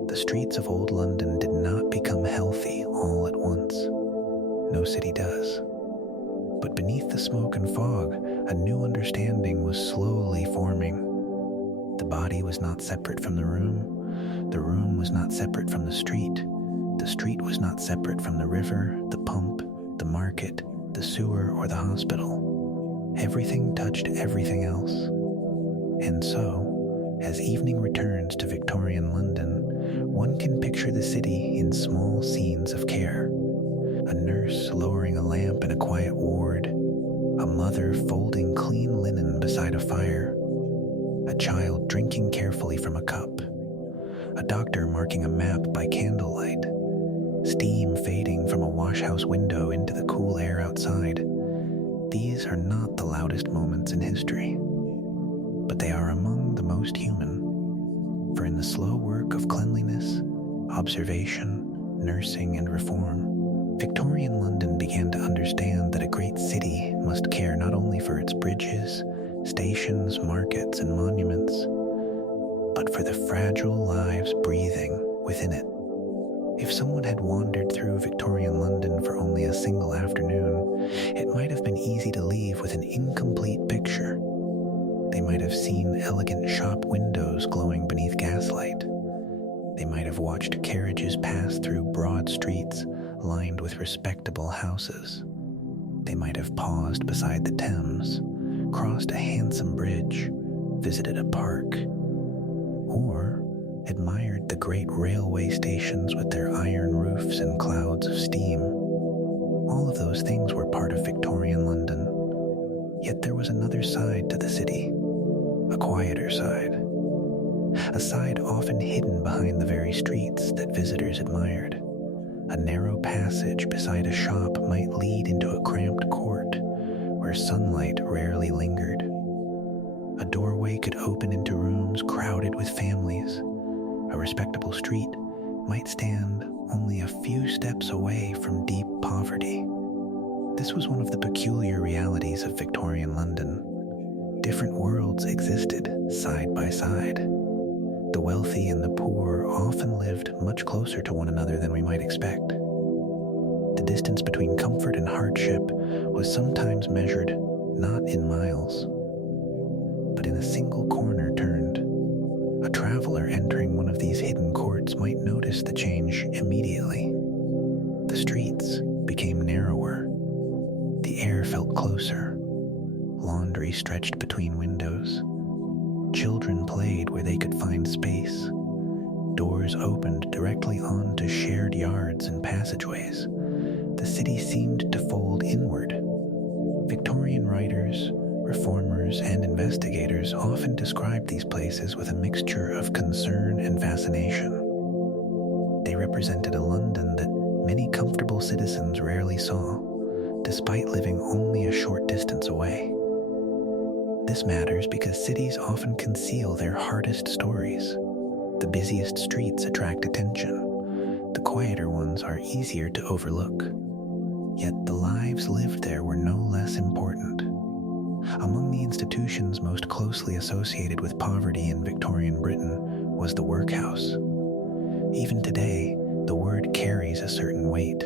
The streets of old London did not become healthy all at once. No city does. But beneath the smoke and fog, a new understanding was slowly forming. The body was not separate from the room was not separate from the street was not separate from the river, the pump, the market, the sewer, or the hospital. Everything touched everything else. And so, as evening returns to Victorian London, one can picture the city in small scenes of care. A nurse lowering a lamp in a quiet ward, a mother folding clean linen beside a fire, a child drinking carefully from a cup, a doctor marking a map by candlelight, steam fading from a washhouse window into the cool air outside. These are not the loudest moments in history. but they are among the most human. For in the slow work of cleanliness, observation, nursing, and reform, Victorian London began to understand that a great city must care not only for its bridges, stations, markets, and monuments, but for the fragile lives breathing within it. If someone had wandered through Victorian London for only a single afternoon, it might have been easy to leave with an incomplete picture. They might have seen elegant shop windows glowing beneath gaslight. They might have watched carriages pass through broad streets lined with respectable houses. They might have paused beside the Thames, crossed a handsome bridge, visited a park, or admired the great railway stations with their iron roofs and clouds of steam. All of those things were part of Victorian London. Yet there was another side to the city, a quieter side. A side often hidden behind the very streets that visitors admired. A narrow passage beside a shop might lead into a cramped court where sunlight rarely lingered. A doorway could open into rooms crowded with families. A respectable street might stand only a few steps away from deep poverty. This was one of the peculiar realities of Victorian London. Different worlds existed side by side. The wealthy and the poor often lived much closer to one another than we might expect. The distance between comfort and hardship was sometimes measured not in miles, but in a single corner turned. A traveler entering one of these hidden courts might notice the change immediately. The streets became narrower. The air felt closer. Laundry stretched between windows. Children played where they could find space. Doors opened directly onto shared yards and passageways. The city seemed to fold inward. Victorian writers, reformers, and investigators often described these places with a mixture of concern and fascination. They represented a London that many comfortable citizens rarely saw, despite living only a short distance away. This matters because cities often conceal their hardest stories. The busiest streets attract attention. The quieter ones are easier to overlook. Yet the lives lived there were no less important. Among the institutions most closely associated with poverty in Victorian Britain was the workhouse. Even today, the word carries a certain weight.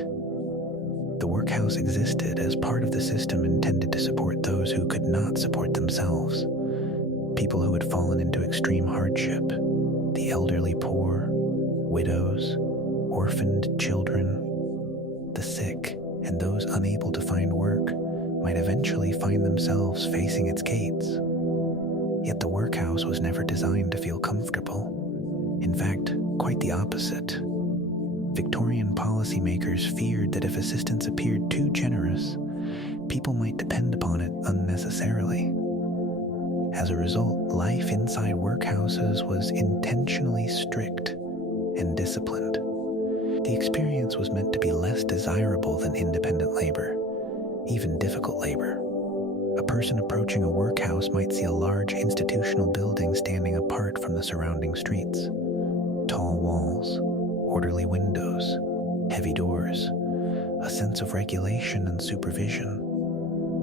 The workhouse existed as part of the system intended to support those who could not support themselves, people who had fallen into extreme hardship, the elderly poor, widows, orphaned children, the sick, and those unable to find work might eventually find themselves facing its gates. Yet the workhouse was never designed to feel comfortable. In fact, quite the opposite. Victorian policymakers feared that if assistance appeared too generous, people might depend upon it unnecessarily. As a result, life inside workhouses was intentionally strict and disciplined. The experience was meant to be less desirable than independent labor, even difficult labor. A person approaching a workhouse might see a large institutional building standing apart from the surrounding streets. Tall walls, orderly windows, heavy doors, a sense of regulation and supervision.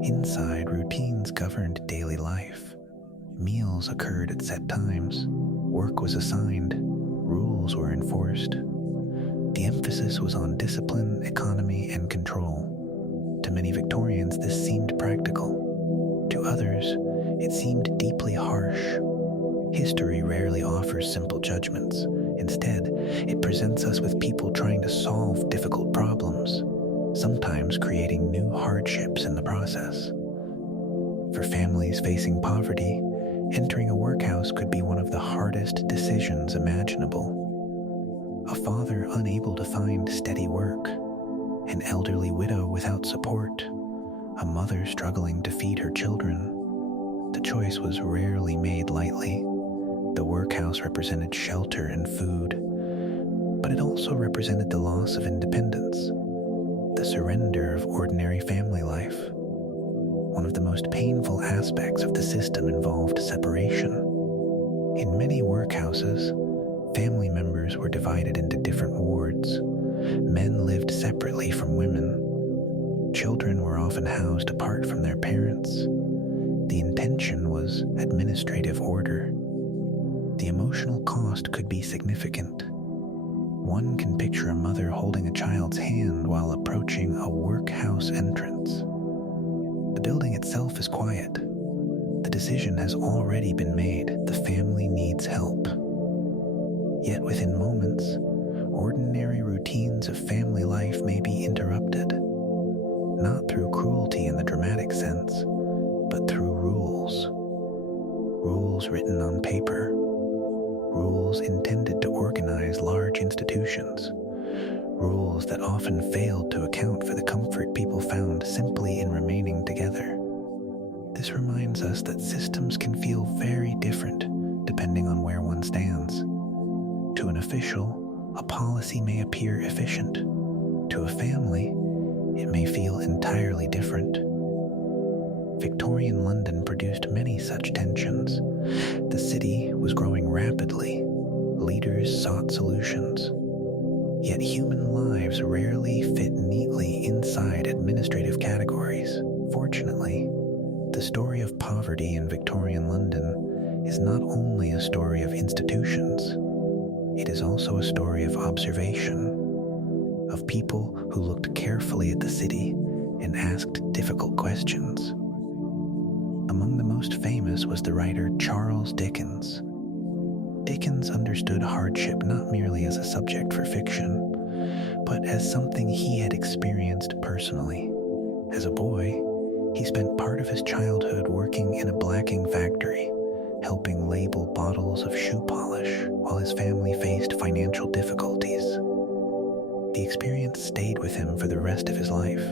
Inside, routines governed daily life. Meals occurred at set times. Work was assigned. Rules were enforced. The emphasis was on discipline, economy, and control. To many Victorians, this seemed practical. To others, it seemed deeply harsh. History rarely offers simple judgments. Instead, it presents us with people trying to solve difficult problems, sometimes creating new hardships in the process. For families facing poverty, entering a workhouse could be one of the hardest decisions imaginable. A father unable to find steady work, an elderly widow without support, a mother struggling to feed her children. The choice was rarely made lightly. The workhouse represented shelter and food, but it also represented the loss of independence, the surrender of ordinary family life. One of the most painful aspects of the system involved separation. In many workhouses, family members were divided into different wards. Men lived separately from women. Children were often housed apart from their parents. The intention was administrative order. The emotional cost could be significant. One can picture a mother holding a child's hand while approaching a workhouse entrance. The building itself is quiet. The decision has already been made. The family needs help. Yet within moments, ordinary routines of family life may be interrupted, not through cruelty in the dramatic sense, but through rules. Rules written on paper. Rules intended to organize large institutions. Rules that often failed to account for the comfort people found simply in remaining together. This reminds us that systems can feel very different depending on where one stands. To an official, a policy may appear efficient. To a family, it may feel entirely different. Victorian London produced many such tensions. The city was growing rapidly. Leaders sought solutions. Yet human lives rarely fit neatly inside administrative categories. Fortunately, the story of poverty in Victorian London is not only a story of institutions, it is also a story of observation, of people who looked carefully at the city and asked difficult questions. Among the most famous was the writer Charles Dickens. Dickens understood hardship not merely as a subject for fiction, but as something he had experienced personally. As a boy, he spent part of his childhood working in a blacking factory, helping label bottles of shoe polish while his family faced financial difficulties. The experience stayed with him for the rest of his life.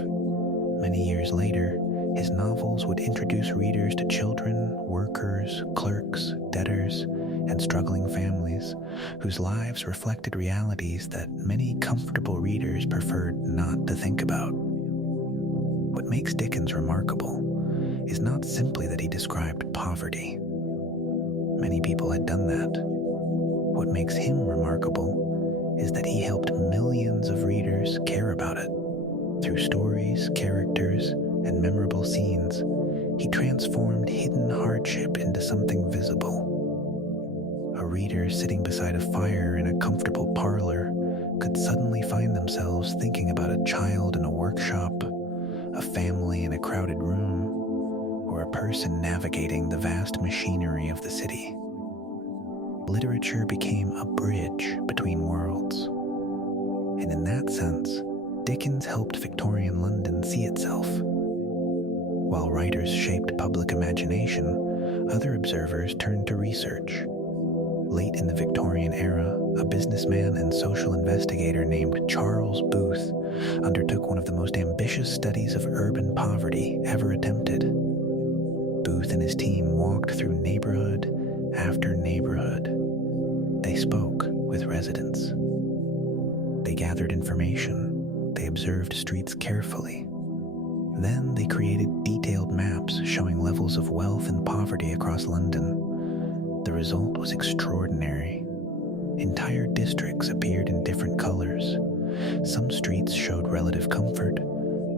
Many years later, his novels would introduce readers to children, workers, clerks, debtors, and struggling families whose lives reflected realities that many comfortable readers preferred not to think about. What makes Dickens remarkable is not simply that he described poverty. Many people had done that. What makes him remarkable is that he helped millions of readers care about it. Through stories, characters, and memorable scenes, he transformed hidden hardship into something visible. A reader sitting beside a fire in a comfortable parlor could suddenly find themselves thinking about a child in a workshop, a family in a crowded room, or a person navigating the vast machinery of the city. Literature became a bridge between worlds. And in that sense, Dickens helped Victorian London see itself. While writers shaped public imagination, other observers turned to research. Late in the Victorian era, a businessman and social investigator named Charles Booth undertook one of the most ambitious studies of urban poverty ever attempted. Booth and his team walked through neighborhood after neighborhood. They spoke with residents. They gathered information. They observed streets carefully. Then they created detailed maps showing levels of wealth and poverty across London. The result was extraordinary. Entire districts appeared in different colors. Some streets showed relative comfort,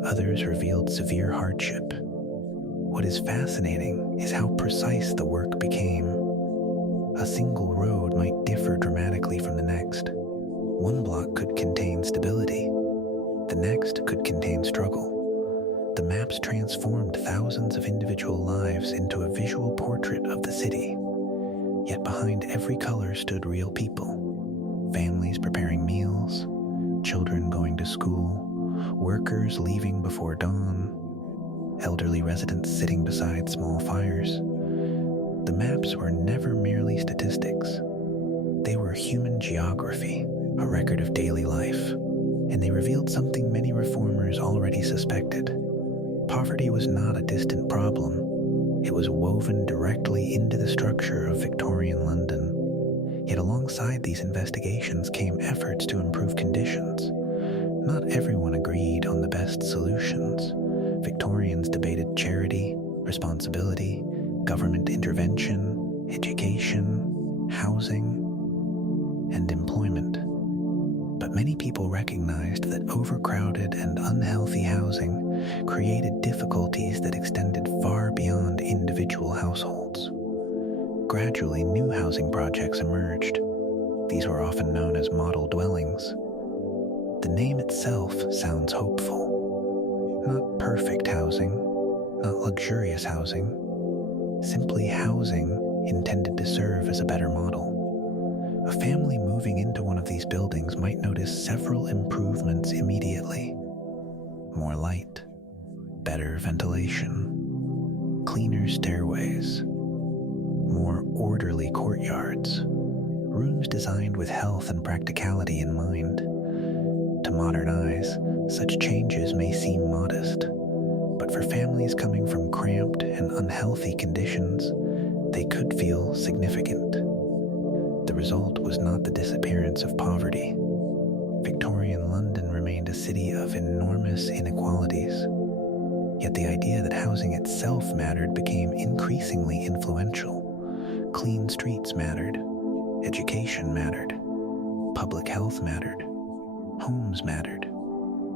others revealed severe hardship. What is fascinating is how precise the work became. A single road might differ dramatically from the next. One block could contain stability. The next could contain struggle. The maps transformed thousands of individual lives into a visual portrait of the city. Yet behind every color stood real people. Families preparing meals, children going to school, workers leaving before dawn, elderly residents sitting beside small fires. The maps were never merely statistics. They were human geography, a record of daily life, and they revealed something many reformers already suspected. Poverty was not a distant problem. It was woven directly into the structure of Victorian London. Yet alongside these investigations came efforts to improve conditions. Not everyone agreed on the best solutions. Victorians debated charity, responsibility, government intervention, education, housing, and employment. But many people recognized that overcrowded and unhealthy housing created difficulties that extended far beyond individual households. Gradually, new housing projects emerged. These were often known as model dwellings. The name itself sounds hopeful. Not perfect housing, not luxurious housing, simply housing intended to serve as a better model. A family moving into one of these buildings might notice several improvements immediately. More light, better ventilation, cleaner stairways, more orderly courtyards, rooms designed with health and practicality in mind. To modern eyes, such changes may seem modest, but for families coming from cramped and unhealthy conditions, they could feel significant. The result was not the disappearance of poverty. Victorian London remained a city of enormous inequalities. Yet the idea that housing itself mattered became increasingly influential. Clean streets mattered, education mattered, public health mattered, homes mattered,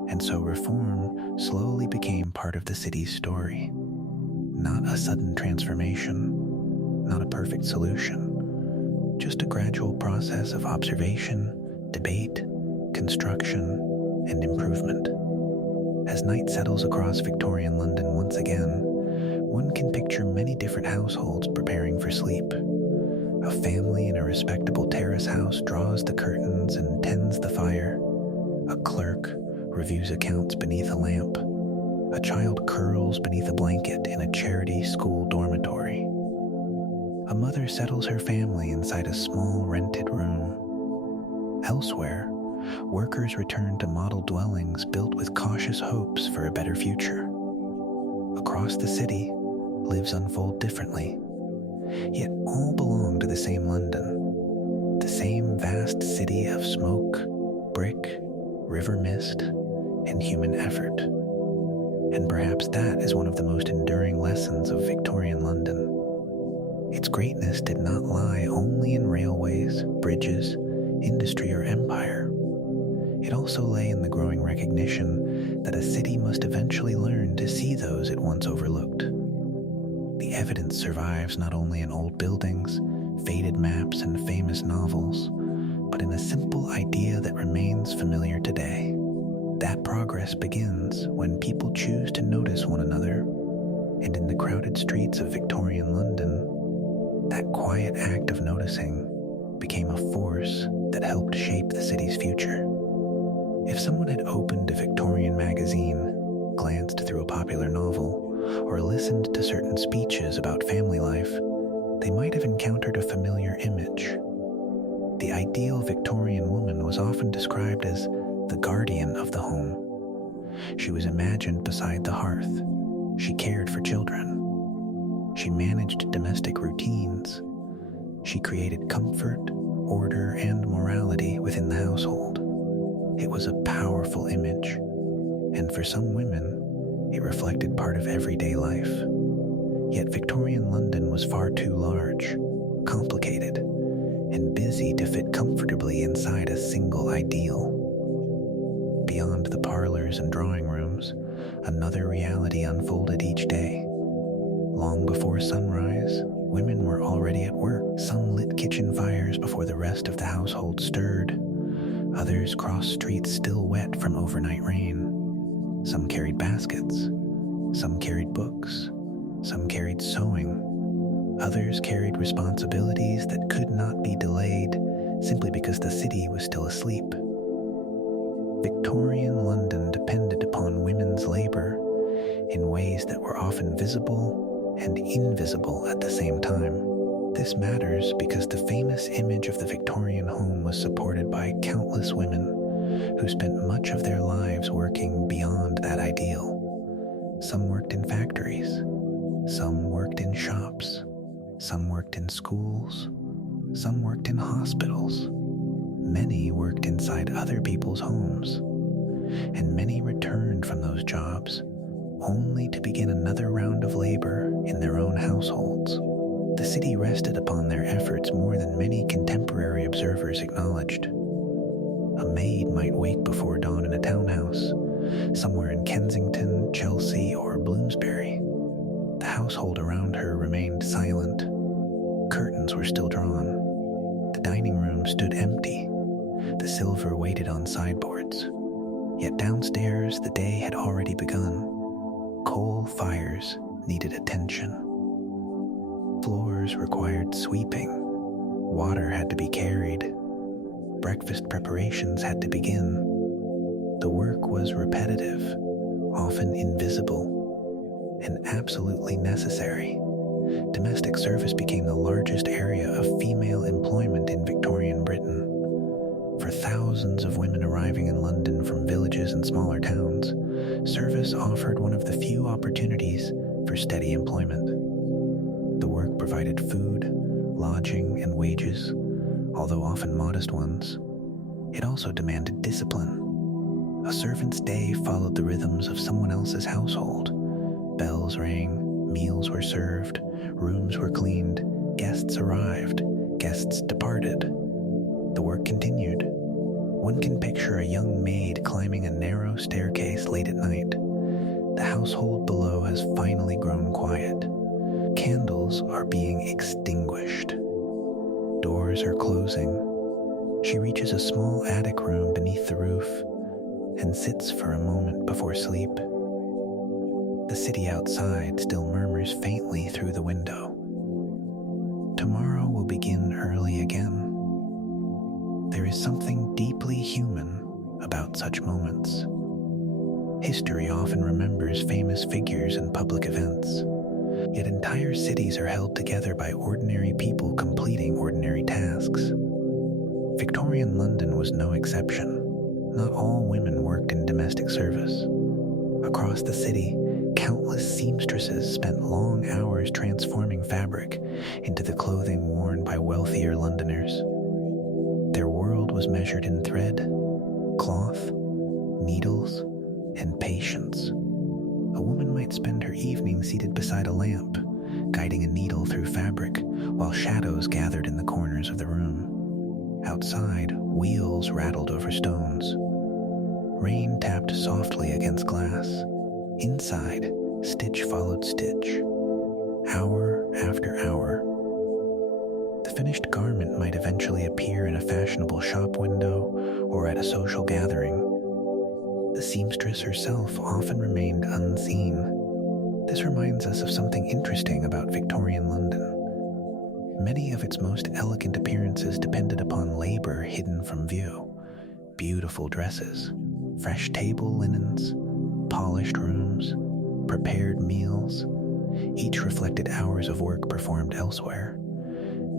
and so reform slowly became part of the city's story. Not a sudden transformation, not a perfect solution, just a gradual process of observation, debate, construction, and improvement. As night settles across Victorian London once again, one can picture many different households preparing for sleep. A family in a respectable terrace house draws the curtains and tends the fire. A clerk reviews accounts beneath a lamp. A child curls beneath a blanket in a charity school dormitory. A mother settles her family inside a small rented room. Elsewhere, workers return to model dwellings built with cautious hopes for a better future. Across the city, lives unfold differently, yet all belong to the same London, the same vast city of smoke, brick, river mist, and human effort. And perhaps that is one of the most enduring lessons of Victorian London. Its greatness did not lie only in railways, bridges, industry, or empire. It also lay in the growing recognition that a city must eventually learn to see those it once overlooked. The evidence survives not only in old buildings, faded maps, and famous novels, but in a simple idea that remains familiar today. That progress begins when people choose to notice one another, and in the crowded streets of Victorian London, that quiet act of noticing became a force that helped shape the city's future. If someone had opened a Victorian magazine, glanced through a popular novel, or listened to certain speeches about family life, they might have encountered a familiar image. The ideal Victorian woman was often described as the guardian of the home. She was imagined beside the hearth. She cared for children. She managed domestic routines. She created comfort, order, and morality within the household. It was a powerful image, and for some women, it reflected part of everyday life. Yet Victorian London was far too large, complicated, and busy to fit comfortably inside a single ideal. Beyond the parlors and drawing rooms, another reality unfolded each day. Long before sunrise, women were already at work. Some lit kitchen fires before the rest of the household stirred. Others crossed streets still wet from overnight rain. Some carried baskets. Some carried books. Some carried sewing. Others carried responsibilities that could not be delayed simply because the city was still asleep. Victorian London depended upon women's labor in ways that were often visible and invisible at the same time. This matters because the famous image of the Victorian home was supported by countless women who spent much of their lives working beyond that ideal. Some worked in factories, some worked in shops, some worked in schools, some worked in hospitals. Many worked inside other people's homes, and many returned from those jobs, only to begin another round of labor in their own households. The city rested upon their efforts more than many contemporary observers acknowledged. A maid might wake before dawn in a townhouse, somewhere in Kensington, Chelsea, or Bloomsbury. The household around her remained silent. Curtains were still drawn. The dining room stood empty. The silver waited on sideboards. Yet downstairs, the day had already begun. Coal fires needed attention. Floors required sweeping. Water had to be carried. Breakfast preparations had to begin. The work was repetitive, often invisible, and absolutely necessary. Domestic service became the largest area of female employment in Victorian Britain. For thousands of women arriving in London from villages and smaller towns, service offered one of the few opportunities for steady employment. The work provided food, lodging, and wages, although often modest ones. It also demanded discipline. A servant's day followed the rhythms of someone else's household. Bells rang, meals were served, rooms were cleaned, guests arrived, guests departed. The work continued. One can picture a young maid climbing a narrow staircase late at night. The household below has finally grown quiet. Candles are being extinguished. Doors are closing. She reaches a small attic room beneath the roof and sits for a moment before sleep. The city outside still murmurs faintly through the window. Tomorrow will begin early again. There is something deeply human about such moments. History often remembers famous figures and public events, yet entire cities are held together by ordinary people completing ordinary tasks. Victorian London was no exception. Not all women worked in domestic service. Across the city, countless seamstresses spent long hours transforming fabric into the clothing worn by wealthier Londoners. Their world was measured in thread, cloth, needles, and patience. A woman might spend her evening seated beside a lamp, guiding a needle through fabric, while shadows gathered in the corners of the room. Outside, wheels rattled over stones. Rain tapped softly against glass. Inside, stitch followed stitch, hour after hour. The finished garment might eventually appear in a fashionable shop window or at a social gathering. The seamstress herself often remained unseen. This reminds us of something interesting about Victorian London. Many of its most elegant appearances depended upon labor hidden from view. Beautiful dresses, fresh table linens, polished rooms, prepared meals, each reflected hours of work performed elsewhere.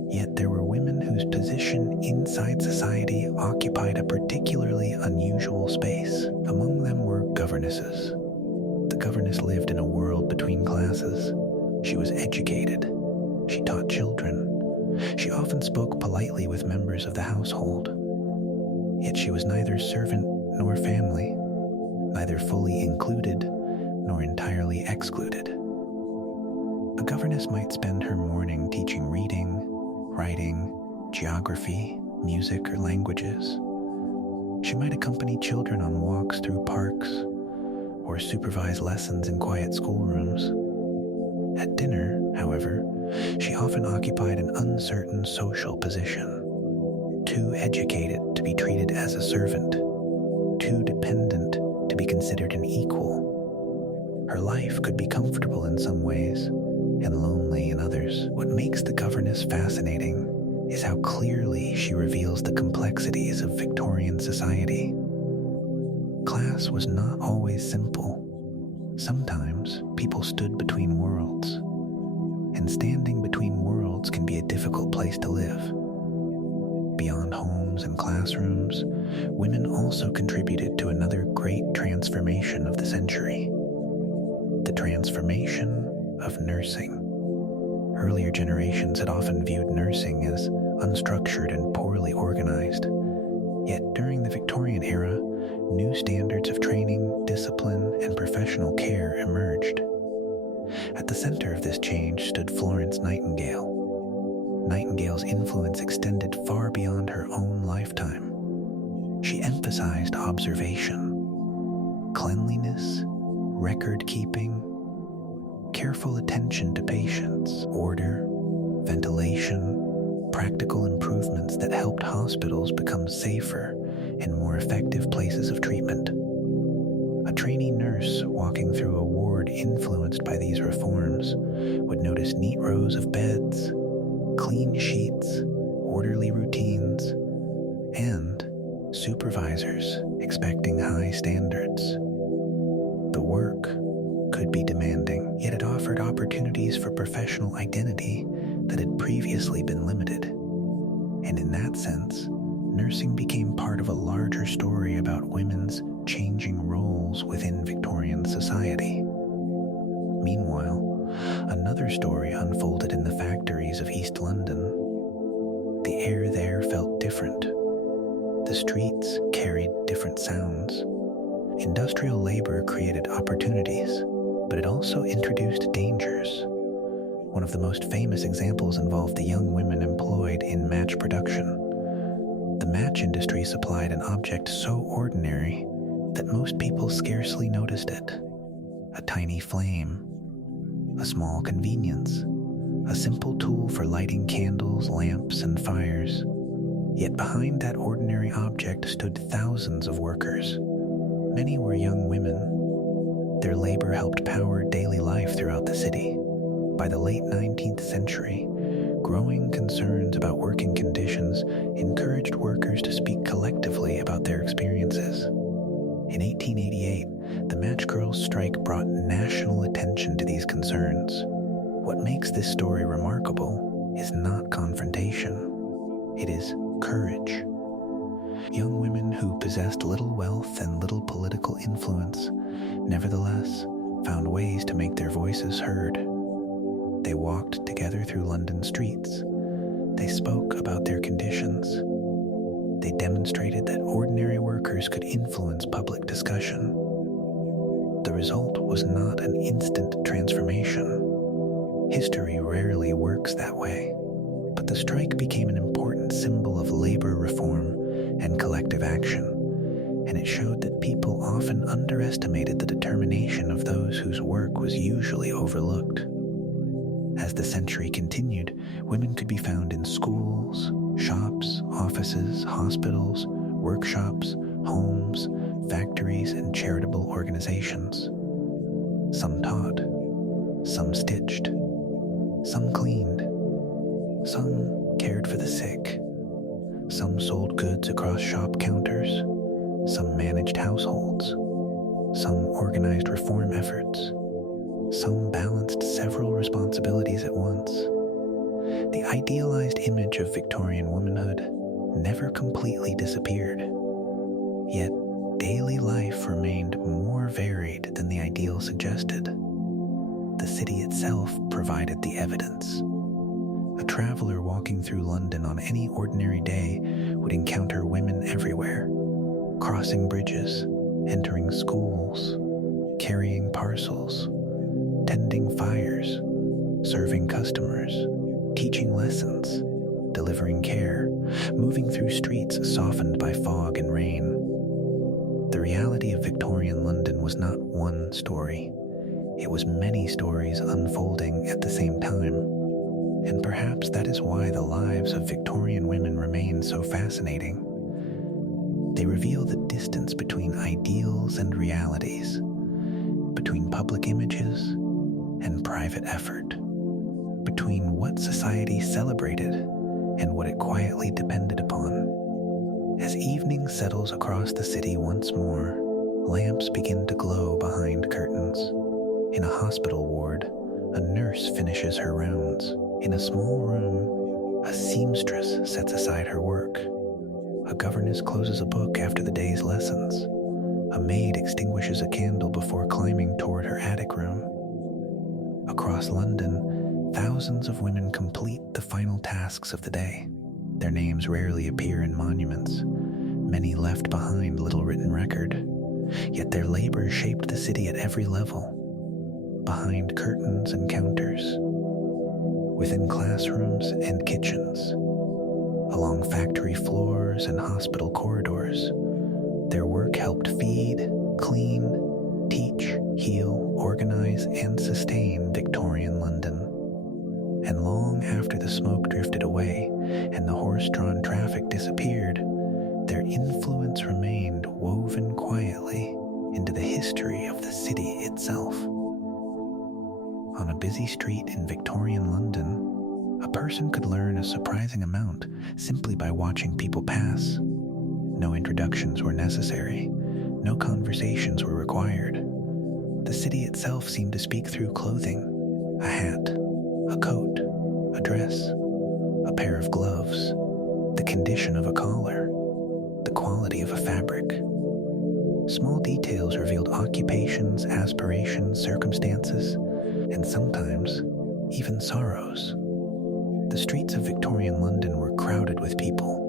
Yet there were women whose position inside society occupied a particularly unusual space. Among them were governesses. The governess lived in a world between classes. She was educated. She taught children. She often spoke politely with members of the household. Yet she was neither servant nor family, neither fully included nor entirely excluded. A governess might spend her morning teaching reading, writing, geography, music, or languages. She might accompany children on walks through parks or supervise lessons in quiet schoolrooms. At dinner, however, she often occupied an uncertain social position, too educated to be treated as a servant, too dependent to be considered an equal. Her life could be comfortable in some ways and lonely in others. What makes the governess fascinating is how clearly she reveals the complexities of Victorian society. Class was not always simple. Sometimes people stood between worlds, and standing between worlds can be a difficult place to live. Beyond homes and classrooms, women also contributed to another great transformation of the century: the transformation of nursing. Earlier generations had often viewed nursing as unstructured and poorly organized. Yet during the Victorian era, new standards of training, discipline, and professional care emerged. At the center of this change stood Florence Nightingale. Nightingale's influence extended far beyond her own lifetime. She emphasized observation, cleanliness, record-keeping, careful attention to patients, order, ventilation, practical improvements that helped hospitals become safer and more effective places of treatment. A trainee nurse walking through a ward influenced by these reforms would notice neat rows of beds, clean sheets, orderly routines, and supervisors expecting high standards. The work could be demanding, yet it offered opportunities for professional identity that had previously been limited. And in that sense, nursing became part of a larger story about women's changing roles within Victorian society. Meanwhile, another story unfolded in the factories of East London. The air there felt different. The streets carried different sounds. Industrial labor created opportunities, but it also introduced dangers. One of the most famous examples involved the young women employed in match production. The match industry supplied an object so ordinary that most people scarcely noticed it. A tiny flame, a small convenience, a simple tool for lighting candles, lamps, and fires. Yet behind that ordinary object stood thousands of workers. Many were young women. Their labor helped power daily life throughout the city. By the late 19th century, growing concerns about working conditions encouraged workers to speak collectively about their experiences. In 1888, the Match Girls' strike brought national attention to these concerns. What makes this story remarkable is not confrontation. It is courage. Young women who possessed little wealth and little political influence, nevertheless, found ways to make their voices heard. They walked together through London streets. They spoke about their conditions. They demonstrated that ordinary workers could influence public discussion. The result was not an instant transformation. History rarely works that way. But the strike became an important symbol of labor reform and collective action, and it showed that people often underestimated the determination of those whose work was usually overlooked. As the century continued, women could be found in schools, shops, offices, hospitals, workshops, homes, factories, and charitable organizations. Some taught, some stitched, some cleaned, some cared for the sick, some sold goods across shop counters, some managed households, some organized reform efforts, some balanced several responsibilities at once. The idealized image of Victorian womanhood never completely disappeared, yet daily life remained more varied than the ideal suggested. The city itself provided the evidence. A traveler walking through London on any ordinary day would encounter women everywhere, crossing bridges, entering schools, carrying parcels, tending fires, serving customers, teaching lessons, delivering care, moving through streets softened by fog and rain. The reality of Victorian London was not one story. It was many stories unfolding at the same time. And perhaps that is why the lives of Victorian women remain so fascinating. They reveal the distance between ideals and realities, between public images and private effort, between what society celebrated and what it quietly depended upon. As evening settles across the city once more, lamps begin to glow behind curtains. In a hospital ward, a nurse finishes her rounds. In a small room, a seamstress sets aside her work. A governess closes a book after the day's lessons. A maid extinguishes a candle before climbing toward her attic room. Across London, thousands of women complete the final tasks of the day. Their names rarely appear in monuments. Many left behind little written record, yet their labor shaped the city at every level, behind curtains and counters, within classrooms and kitchens, along factory floors and hospital corridors. Their work helped feed, clean, teach, heal, organize, and sustain Victorian London. And long after the smoke drifted away and the horse-drawn traffic disappeared, their influence remained woven quietly into the history of the city itself. On a busy street in Victorian London, a person could learn a surprising amount simply by watching people pass. No introductions were necessary. No conversations were required. The city itself seemed to speak through clothing: a hat, a coat, a dress, a pair of gloves, the condition of a collar, the quality of a fabric. Small details revealed occupations, aspirations, circumstances, and sometimes even sorrows. The streets of Victorian London were crowded with people,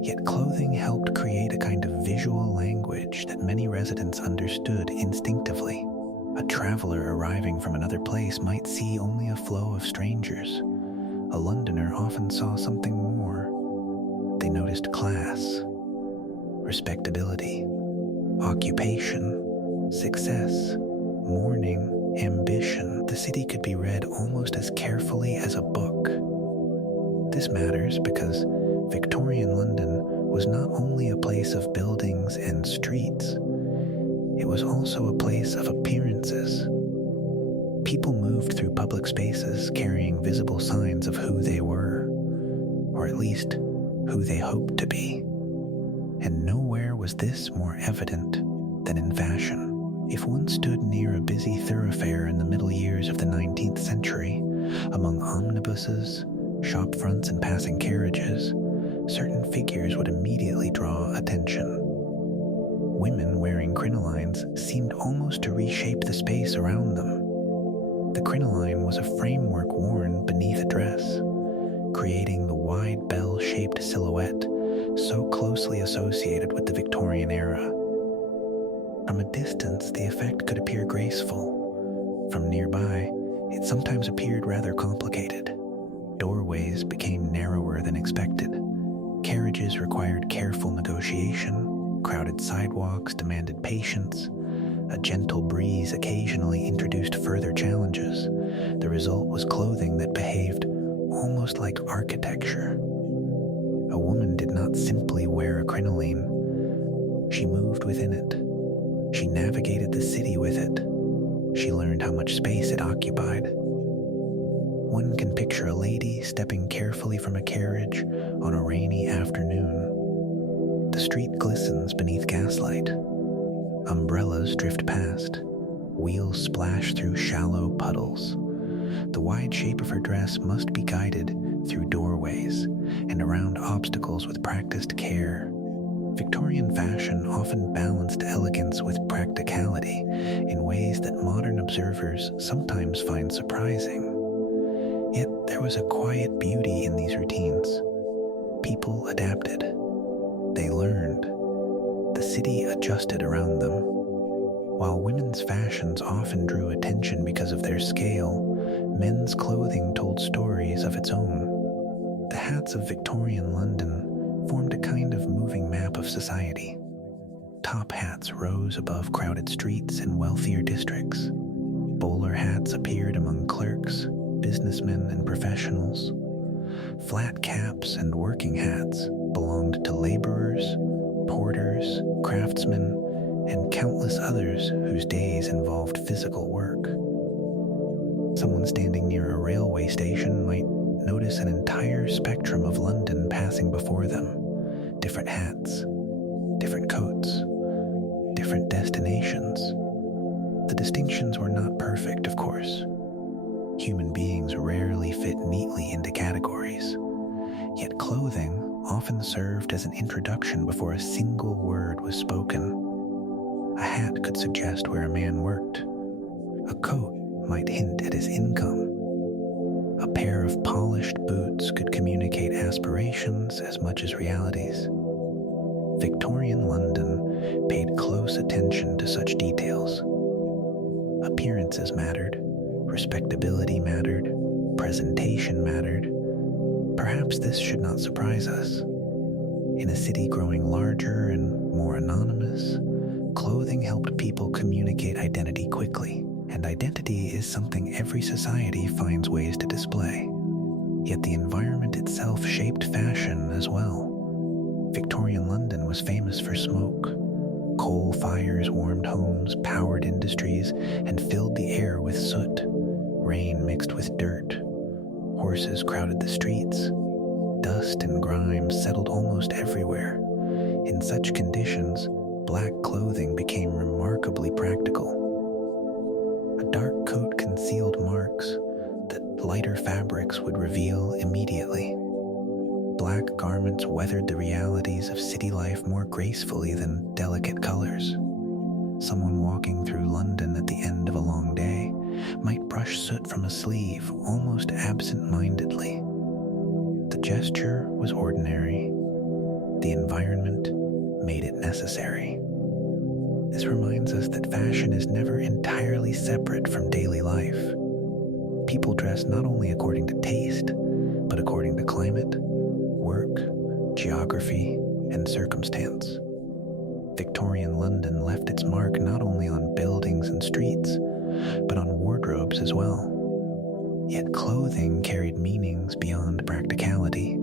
yet clothing helped create a kind of visual language that many residents understood instinctively. A traveler arriving from another place might see only a flow of strangers. A Londoner often saw something more. They noticed class, respectability, occupation, success, mourning, ambition. The city could be read almost as carefully as a book. This matters because Victorian London was not only a place of buildings and streets, it was also a place of appearances. People moved through public spaces carrying visible signs of who they were, or at least who they hoped to be. And nowhere was this more evident than in fashion. If one stood near a busy thoroughfare in the middle years of the 19th century, among omnibuses, shop fronts, and passing carriages, certain figures would immediately draw attention. Women wearing crinolines seemed almost to reshape the space around them. The crinoline was a framework worn beneath a dress, creating the wide bell-shaped silhouette so closely associated with the Victorian era. From a distance, the effect could appear graceful. From nearby, it sometimes appeared rather complicated. Doorways became narrower than expected. Carriages required careful negotiation. Crowded sidewalks demanded patience. A gentle breeze occasionally introduced further challenges. The result was clothing that behaved almost like architecture. A woman did not simply wear a crinoline. She moved within it. She navigated the city with it. She learned how much space it occupied. One can picture a lady stepping carefully from a carriage on a rainy afternoon. The street glistens beneath gaslight. Umbrellas drift past. Wheels splash through shallow puddles. The wide shape of her dress must be guided through doorways and around obstacles with practiced care. Victorian fashion often balanced elegance with practicality in ways that modern observers sometimes find surprising. Yet there was a quiet beauty in these routines. People adapted. They learned. The city adjusted around them. While women's fashions often drew attention because of their scale, men's clothing told stories of its own. The hats of Victorian London formed a kind of moving map of society. Top hats rose above crowded streets in wealthier districts. Bowler hats appeared among clerks, businessmen, and professionals. Flat caps and working hats belonged to laborers, porters, craftsmen, and countless others whose days involved physical work. Someone standing near a railway station might notice an entire spectrum of London passing before them. Different hats, different coats, different destinations. The distinctions were not perfect, of course. Human beings rarely fit neatly into categories, yet clothing often served as an introduction before a single word was spoken. A hat could suggest where a man worked. A coat might hint at his income. A pair of polished boots could communicate aspirations as much as realities. Victorian London paid close attention to such details. Appearances mattered, respectability mattered, presentation mattered. Perhaps this should not surprise us. In a city growing larger and more anonymous, clothing helped people communicate identity quickly, and identity is something every society finds ways to display. Yet the environment itself shaped fashion as well. Victorian London was famous for smoke. Coal fires warmed homes, powered industries, and filled the air with soot. Rain mixed with dirt. Horses crowded the streets. Dust and grime settled almost everywhere. In such conditions, black clothing became remarkably practical. A dark coat concealed marks that lighter fabrics would reveal immediately. Black garments weathered the realities of city life more gracefully than delicate colors. Someone walking through London at the end of a long day might brush soot from a sleeve almost absent-mindedly. The gesture was ordinary. The environment made it necessary. This reminds us that fashion is never entirely separate from daily life. People dress not only according to taste, but according to climate, work, geography, and circumstance. Victorian London left its mark not only on buildings and streets, but on wardrobes as well. Yet clothing carried meanings beyond practicality.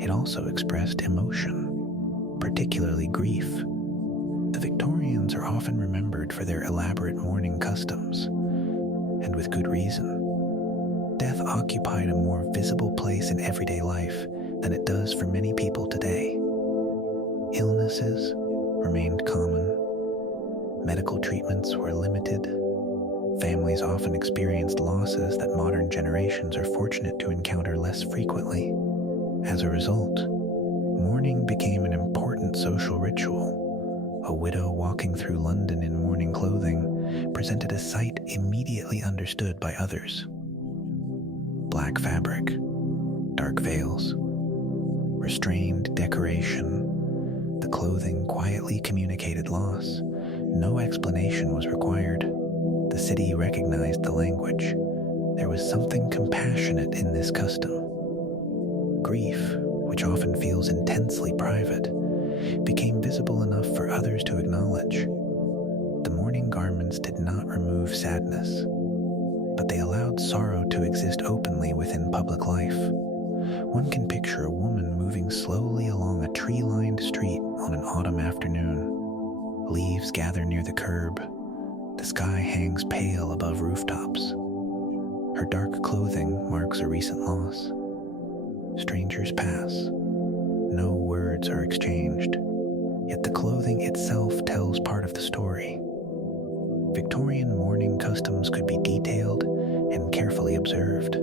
It also expressed emotion, particularly grief. The Victorians are often remembered for their elaborate mourning customs, and with good reason. Death occupied a more visible place in everyday life than it does for many people today. Illnesses remained common. Medical treatments were limited. Families often experienced losses that modern generations are fortunate to encounter less frequently. As a result, mourning became an important social ritual. A widow walking through London in mourning clothing presented a sight immediately understood by others. Black fabric, dark veils, restrained decoration. The clothing quietly communicated loss. No explanation was required. The city recognized the language. There was something compassionate in this custom. Grief, which often feels intensely private, became visible enough for others to acknowledge. The mourning garments did not remove sadness, but they allowed sorrow to exist openly within public life. One can picture a woman moving slowly along a tree-lined street on an autumn afternoon. Leaves gather near the curb. The sky hangs pale above rooftops. Her dark clothing marks a recent loss. Strangers pass. No words are exchanged, yet the clothing itself tells part of the story. Victorian mourning customs could be detailed and carefully observed.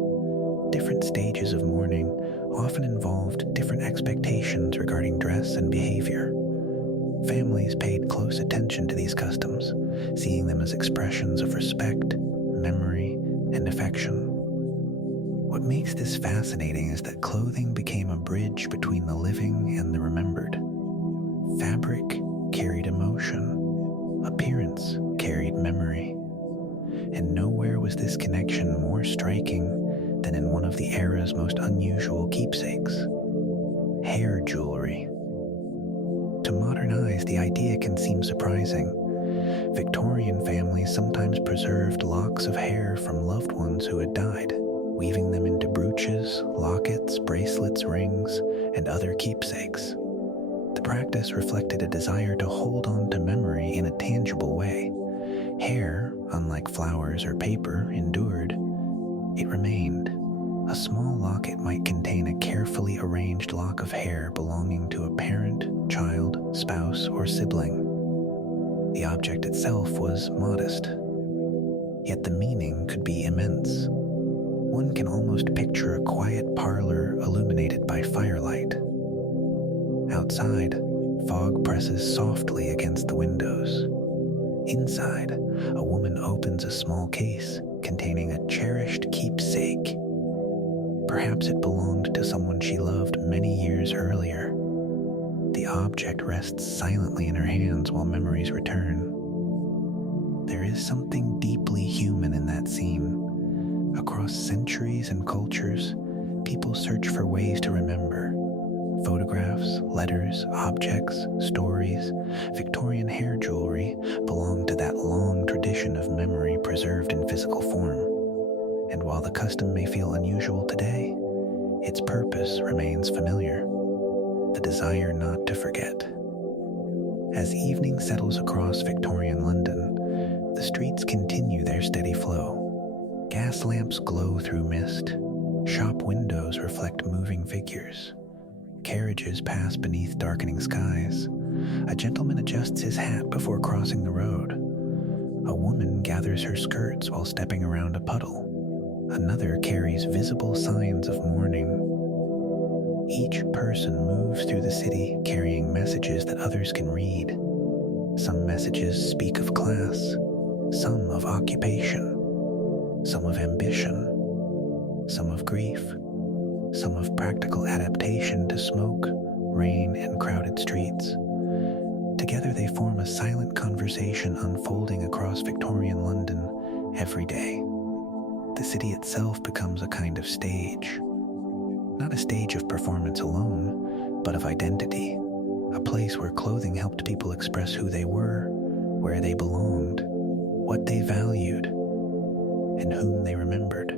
Different stages of mourning often involved different expectations regarding dress and behavior. Families paid close attention to these customs, seeing them as expressions of respect, memory, and affection. What makes this fascinating is that clothing became a bridge between the living and the remembered. Fabric carried emotion, appearance carried memory, and nowhere was this connection more striking than in one of the era's most unusual keepsakes: hair jewelry. To modern eyes, the idea can seem surprising. Victorian families sometimes preserved locks of hair from loved ones who had died, weaving them into brooches, lockets, bracelets, rings, and other keepsakes. The practice reflected a desire to hold on to memory in a tangible way. Hair, unlike flowers or paper, endured. It remained. A small locket might contain a carefully arranged lock of hair belonging to a parent, child, spouse, or sibling. The object itself was modest, yet the meaning could be immense. One can almost picture a quiet parlor illuminated by firelight. Outside, fog presses softly against the windows. Inside, a woman opens a small case containing a cherished keepsake. Perhaps it belonged to someone she loved many years earlier. the object rests silently in her hands while memories return. There is something deeply human in that scene. Across centuries and cultures, people search for ways to remember. Photographs, letters, objects, stories, Victorian hair jewelry belong to that long tradition of memory preserved in physical form. And while the custom may feel unusual today, its purpose remains familiar: the desire not to forget. As evening settles across Victorian London, the streets continue their steady flow. Gas lamps glow through mist. Shop windows reflect moving figures. Carriages pass beneath darkening skies. A gentleman adjusts his hat before crossing the road. A woman gathers her skirts while stepping around a puddle. Another carries visible signs of mourning. Each person moves through the city carrying messages that others can read. Some messages speak of class, some of occupation, some of ambition, some of grief, some of practical adaptation to smoke, rain, and crowded streets. Together they form a silent conversation unfolding across Victorian London every day. The city itself becomes a kind of stage. Not a stage of performance alone, but of identity. A place where clothing helped people express who they were, where they belonged, what they valued, and whom they remembered.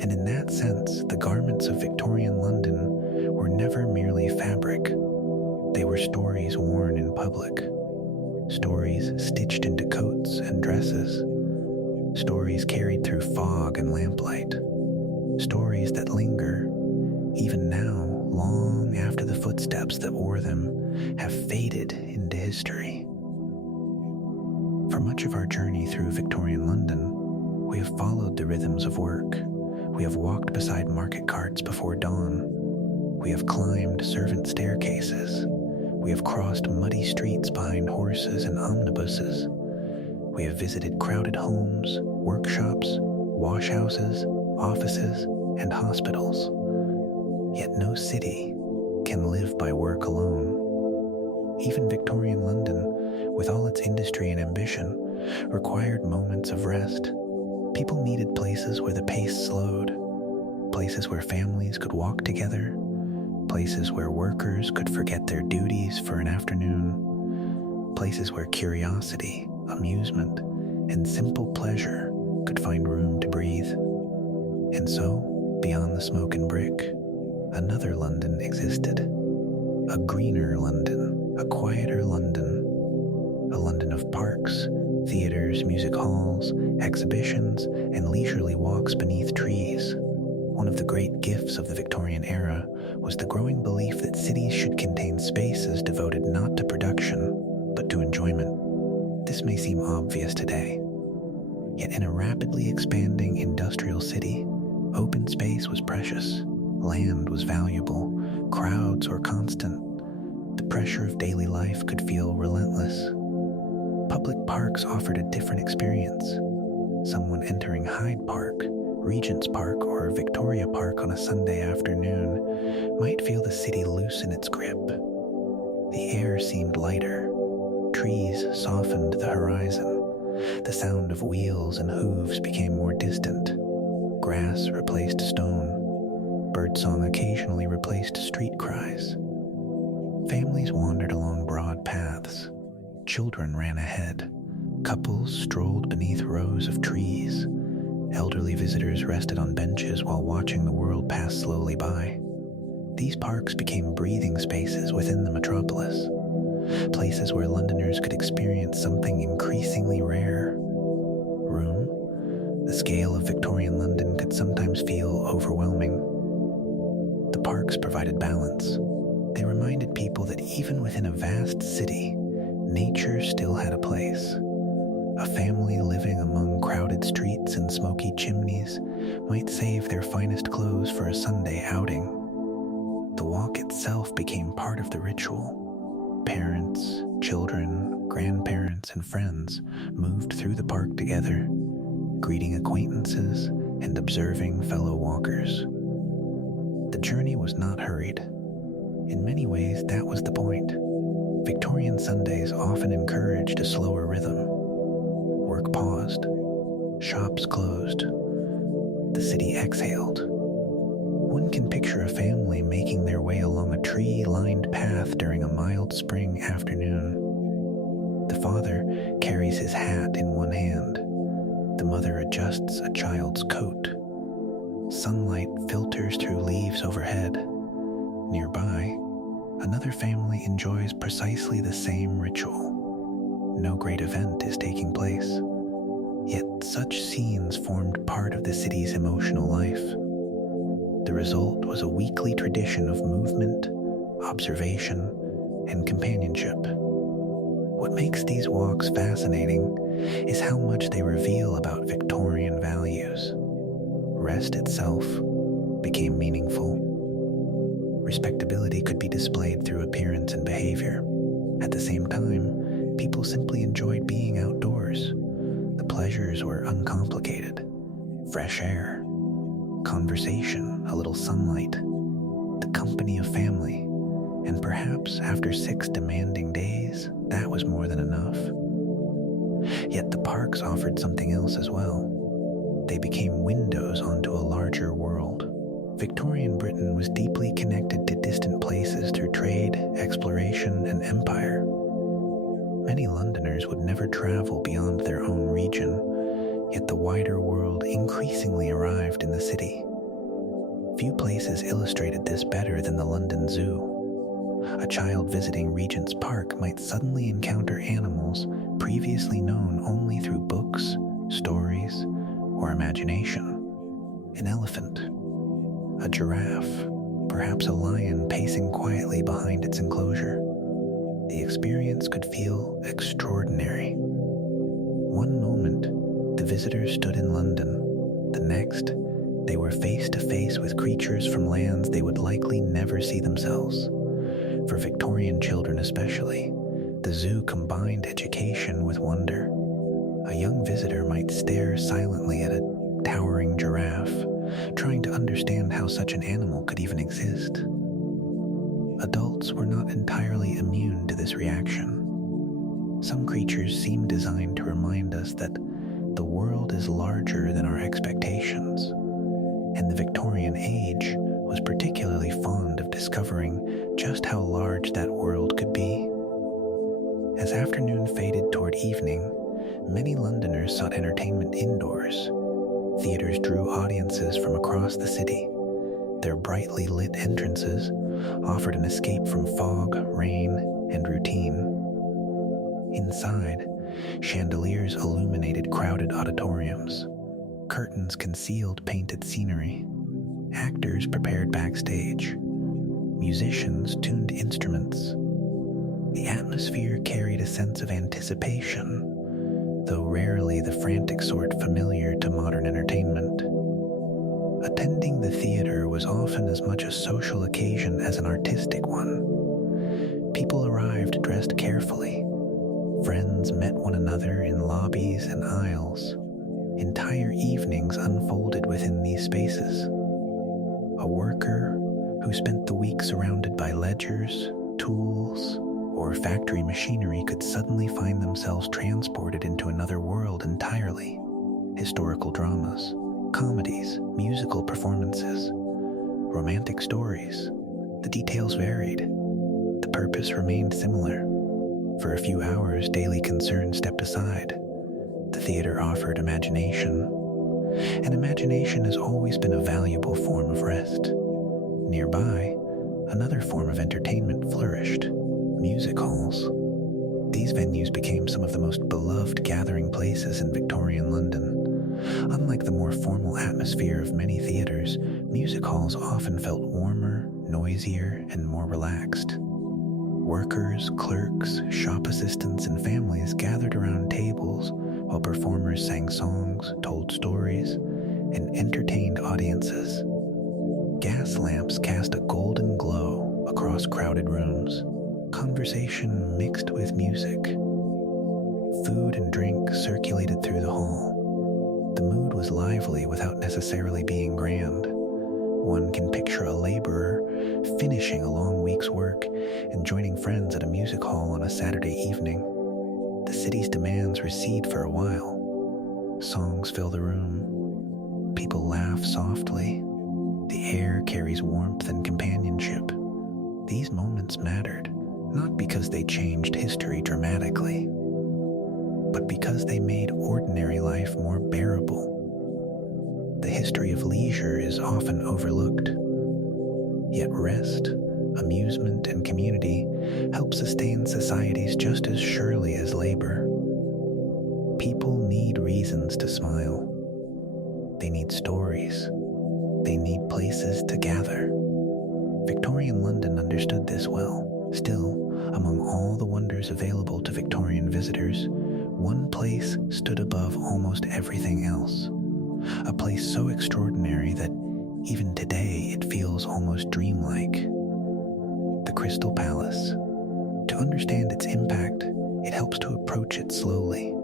And in that sense, the garments of Victorian London were never merely fabric. They were stories worn in public, stories stitched into coats and dresses, stories carried through fog and lamplight, stories that linger, even now, long after the footsteps that wore them have faded into history. For much of our journey through Victorian London, we have followed the rhythms of work. We have walked beside market carts before dawn. We have climbed servant staircases. We have crossed muddy streets behind horses and omnibuses. We have visited crowded homes, workshops, washhouses, offices, and hospitals. Yet no city can live by work alone. Even Victorian London, with all its industry and ambition, required moments of rest. People needed places where the pace slowed, places where families could walk together, places where workers could forget their duties for an afternoon, places where curiosity, amusement, and simple pleasure could find room to breathe. And so, beyond the smoke and brick, another London existed. A greener London, a quieter London, a London of parks, theaters, music halls, exhibitions, and leisurely walks beneath trees. One of the great gifts of the Victorian era was the growing belief that cities should contain spaces devoted not to production, but to enjoyment. This may seem obvious today, yet in a rapidly expanding industrial city, open space was precious. Land was valuable, crowds were constant, the pressure of daily life could feel relentless. Public parks offered a different experience. Someone entering Hyde Park, Regent's Park, or Victoria Park on a Sunday afternoon might feel the city loosen its grip. The air seemed lighter, trees softened the horizon, the sound of wheels and hooves became more distant, grass replaced stone, birdsong occasionally replaced street cries. Families wandered along broad paths. Children ran ahead. Couples strolled beneath rows of trees. Elderly visitors rested on benches while watching the world pass slowly by. These parks became breathing spaces within the metropolis, places where Londoners could experience something increasingly rare: room. The scale of Victorian London could sometimes feel overwhelming. The parks provided balance. They reminded people that even within a vast city, nature still had a place. A family living among crowded streets and smoky chimneys might save their finest clothes for a Sunday outing. The walk itself became part of the ritual. Parents, children, grandparents, and friends moved through the park together, greeting acquaintances and observing fellow walkers. The journey was not hurried. In many ways, that was the point. Victorian Sundays often encouraged a slower rhythm. Work paused, shops closed, the city exhaled. One can picture a family making their way along a tree-lined path during a mild spring afternoon. The father carries his hat in one hand. The mother adjusts a child's coat. Sunlight filters through leaves overhead. Nearby, another family enjoys precisely the same ritual. No great event is taking place, yet such scenes formed part of the city's emotional life. The result was a weekly tradition of movement, observation, and companionship. What makes these walks fascinating is how much they reveal about Victorian values. Rest itself became meaningful. Respectability could be displayed through appearance and behavior. At the same time, people simply enjoyed being outdoors. The pleasures were uncomplicated. Fresh air, conversation, a little sunlight, the company of family, and perhaps after 6 demanding days, that was more than enough. Yet the parks offered something else as well. They became windows onto a larger world. Victorian Britain was deeply connected to distant places through trade, exploration, and empire. Many Londoners would never travel beyond their own region, yet the wider world increasingly arrived in the city. Few places illustrated this better than the London Zoo. A child visiting Regent's Park might suddenly encounter animals previously known only through books, stories, or imagination. An elephant, a giraffe, perhaps a lion pacing quietly behind its enclosure. The experience could feel extraordinary. One moment, the visitors stood in London. The next, they were face to face with creatures from lands they would likely never see themselves. For Victorian children especially, the zoo combined education with wonder. A young visitor might stare silently at a towering giraffe, trying to understand how such an animal could even exist. Adults were not entirely immune to this reaction. Some creatures seem designed to remind us that the world is larger than our expectations, and the Victorian age was particularly fond of discovering just how large that world could be. As afternoon faded toward evening, many Londoners sought entertainment indoors. Theaters drew audiences from across the city. Their brightly lit entrances offered an escape from fog, rain, and routine. Inside, chandeliers illuminated crowded auditoriums. Curtains concealed painted scenery. Actors prepared backstage. Musicians tuned instruments. The atmosphere carried a sense of anticipation, though rarely the frantic sort familiar to modern entertainment. Attending the theater was often as much a social occasion as an artistic one. People arrived dressed carefully. Friends met one another in lobbies and aisles. Entire evenings unfolded within these spaces. A worker who spent the week surrounded by ledgers, tools, or factory machinery could suddenly find themselves transported into another world entirely. Historical dramas, comedies, musical performances, romantic stories. The details varied. The purpose remained similar. For a few hours, daily concerns stepped aside. The theater offered imagination, and imagination has always been a valuable form of rest. Nearby, another form of entertainment flourished: music halls. These venues became some of the most beloved gathering places in Victorian London. Unlike the more formal atmosphere of many theaters, music halls often felt warmer, noisier, and more relaxed. Workers, clerks, shop assistants, and families gathered around tables while performers sang songs, told stories, and entertained audiences. Gas lamps cast a golden glow across crowded rooms. Conversation mixed with music. Food and drink circulated through the hall. The mood was lively without necessarily being grand. One can picture a laborer finishing a long week's work and joining friends at a music hall on a Saturday evening. The city's demands recede for a while. Songs fill the room. People laugh softly. The air carries warmth and companionship. These moments mattered, not because they changed history dramatically, but because they made ordinary life more bearable. The history of leisure is often overlooked, yet rest, amusement, and community help sustain societies just as surely as labor. People need reasons to smile. They need stories. They need places to gather. Victorian London understood this well. Still, among all the wonders available to Victorian visitors, one place stood above almost everything else. A place so extraordinary that even today it feels almost dreamlike. The Crystal Palace. To understand its impact, it helps to approach it slowly.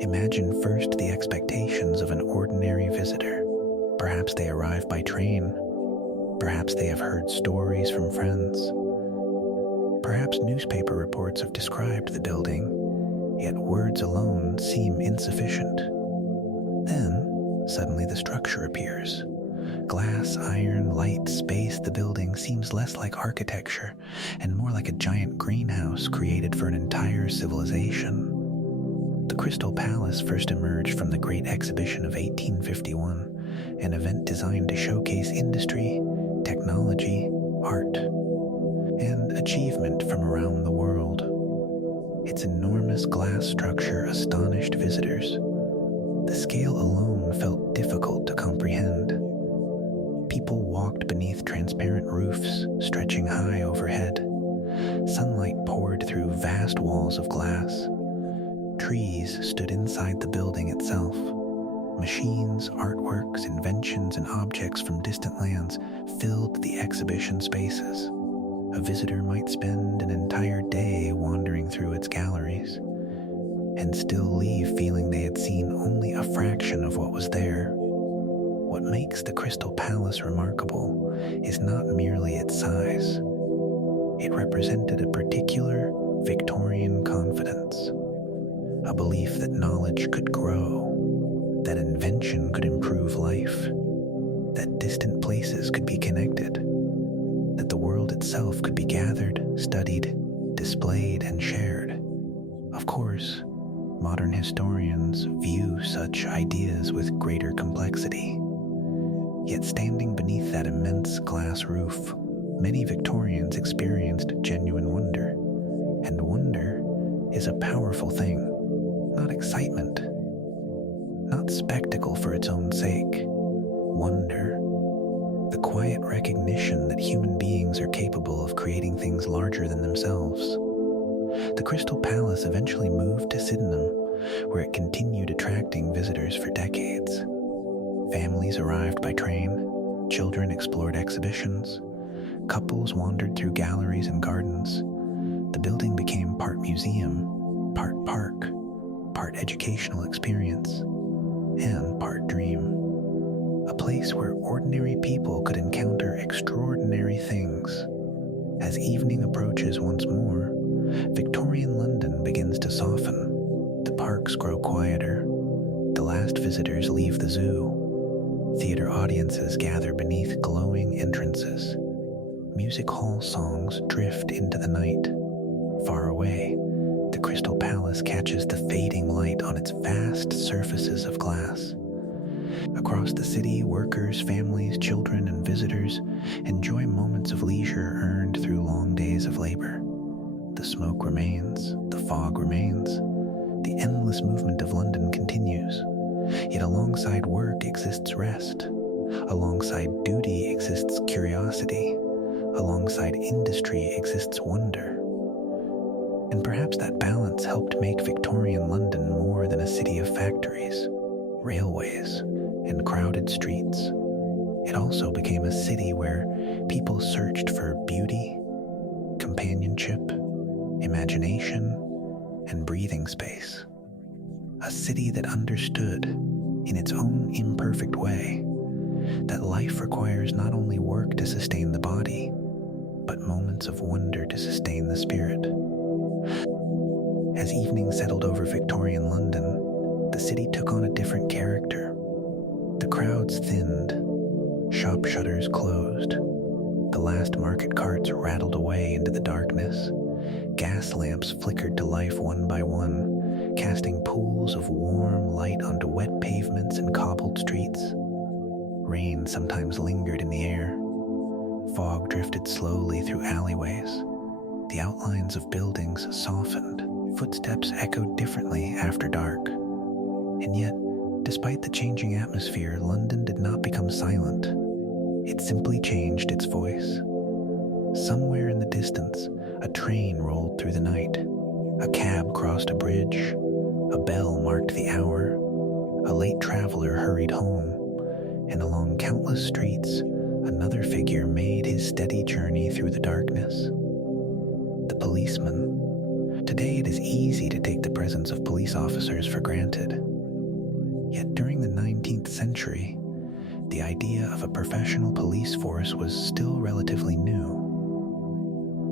Imagine first the expectations of an ordinary visitor. Perhaps they arrive by train. Perhaps they have heard stories from friends. Perhaps newspaper reports have described the building, yet words alone seem insufficient. Then, suddenly the structure appears. Glass, iron, light, space, the building seems less like architecture and more like a giant greenhouse created for an entire civilization. The Crystal Palace first emerged from the Great Exhibition of 1851, an event designed to showcase industry, technology, art, and achievement from around the world. Its enormous glass structure astonished visitors. The scale alone felt difficult to comprehend. People walked beneath transparent roofs stretching high overhead. Sunlight poured through vast walls of glass. Trees stood inside the building itself. Machines, artworks, inventions, and objects from distant lands filled the exhibition spaces. A visitor might spend an entire day wandering through its galleries and still leave feeling they had seen only a fraction of what was there. What makes the Crystal Palace remarkable is not merely its size. It represented a particular Victorian confidence, a belief that knowledge could grow, that invention could improve life, that distant places could be connected, that the world itself could be gathered, studied, displayed, and shared. Of course, modern historians view such ideas with greater complexity. Yet standing beneath that immense glass roof, many Victorians experienced genuine wonder. And wonder is a powerful thing, not excitement, not spectacle for its own sake. Wonder, the quiet recognition that human beings are capable of creating things larger than themselves. The Crystal Palace eventually moved to Sydenham, where it continued attracting visitors for decades. Families arrived by train, children explored exhibitions, couples wandered through galleries and gardens. The building became part museum, part park, part educational experience, and part dream. A place where ordinary people could encounter extraordinary things. As evening approaches once more, Victorian London begins to soften. The parks grow quieter. The last visitors leave the zoo. Theater audiences gather beneath glowing entrances. Music hall songs drift into the night. Far away, the Crystal Palace catches the fading light on its vast surfaces of glass. Across the city, workers, families, children, and visitors enjoy moments of leisure earned through long days of labor. The smoke remains, the fog remains, the endless movement of London continues. Yet alongside work exists rest. Alongside duty exists curiosity. Alongside industry exists wonder. And perhaps that balance helped make Victorian London more than a city of factories, railways, and crowded streets. It also became a city where people searched for beauty, companionship, imagination, and breathing space. A city that understood, in its own imperfect way, that life requires not only work to sustain the body, but moments of wonder to sustain the spirit. As evening settled over Victorian London, the city took on a different character. The crowds thinned, shop shutters closed, the last market carts rattled away into the darkness, gas lamps flickered to life one by one, casting pools of warm light onto wet pavements and cobbled streets. Rain sometimes lingered in the air. Fog drifted slowly through alleyways. The outlines of buildings softened. Footsteps echoed differently after dark. And yet, despite the changing atmosphere, London did not become silent. It simply changed its voice. Somewhere in the distance, a train rolled through the night. A cab crossed a bridge. A bell marked the hour. A late traveler hurried home. And along countless streets, another figure made his steady journey through the darkness. The policeman. Today it is easy to take the presence of police officers for granted. Yet during the 19th century, the idea of a professional police force was still relatively new.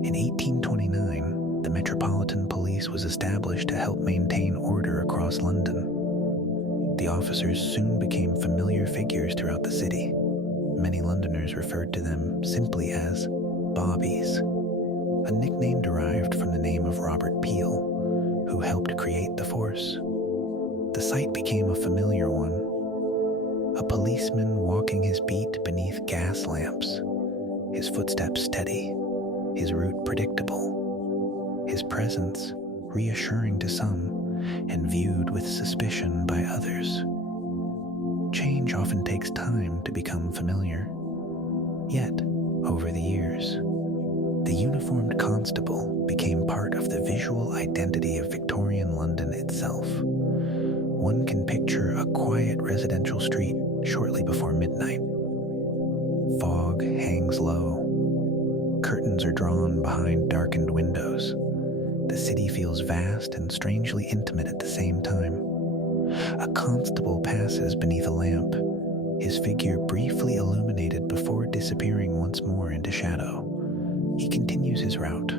In 1829, the Metropolitan Police was established to help maintain order across London. The officers soon became familiar figures throughout the city. Many Londoners referred to them simply as bobbies, a nickname derived from the name of Robert Peel, who helped create the force. The sight became a familiar one. A policeman walking his beat beneath gas lamps, his footsteps steady, his route predictable, his presence reassuring to some and viewed with suspicion by others. Change often takes time to become familiar. Yet, over the years, the uniformed constable became part of the visual identity of Victorian London itself. One can picture a quiet residential street shortly before midnight. Fog hangs low. Curtains are drawn behind darkened windows. The city feels vast and strangely intimate at the same time. A constable passes beneath a lamp, his figure briefly illuminated before disappearing once more into shadow. He continues his route.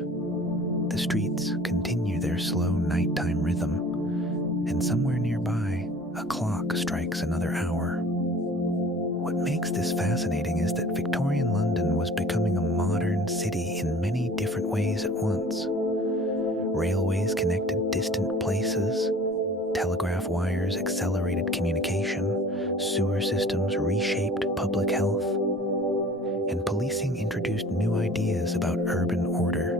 The streets continue their slow nighttime rhythm, and somewhere nearby, a clock strikes another hour. What makes this fascinating is that Victorian London was becoming a modern city in many different ways at once. Railways connected distant places, telegraph wires accelerated communication, sewer systems reshaped public health, and policing introduced new ideas about urban order.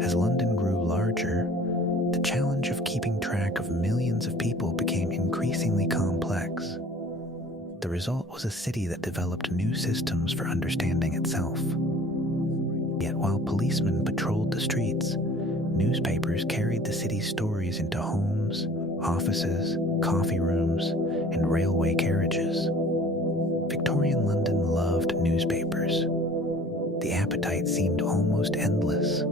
As London grew larger, the challenge of keeping track of millions of people became increasingly complex. The result was a city that developed new systems for understanding itself. Yet while policemen patrolled the streets, newspapers carried the city's stories into homes, offices, coffee rooms, and railway carriages. Victorian London loved newspapers. The appetite seemed almost endless.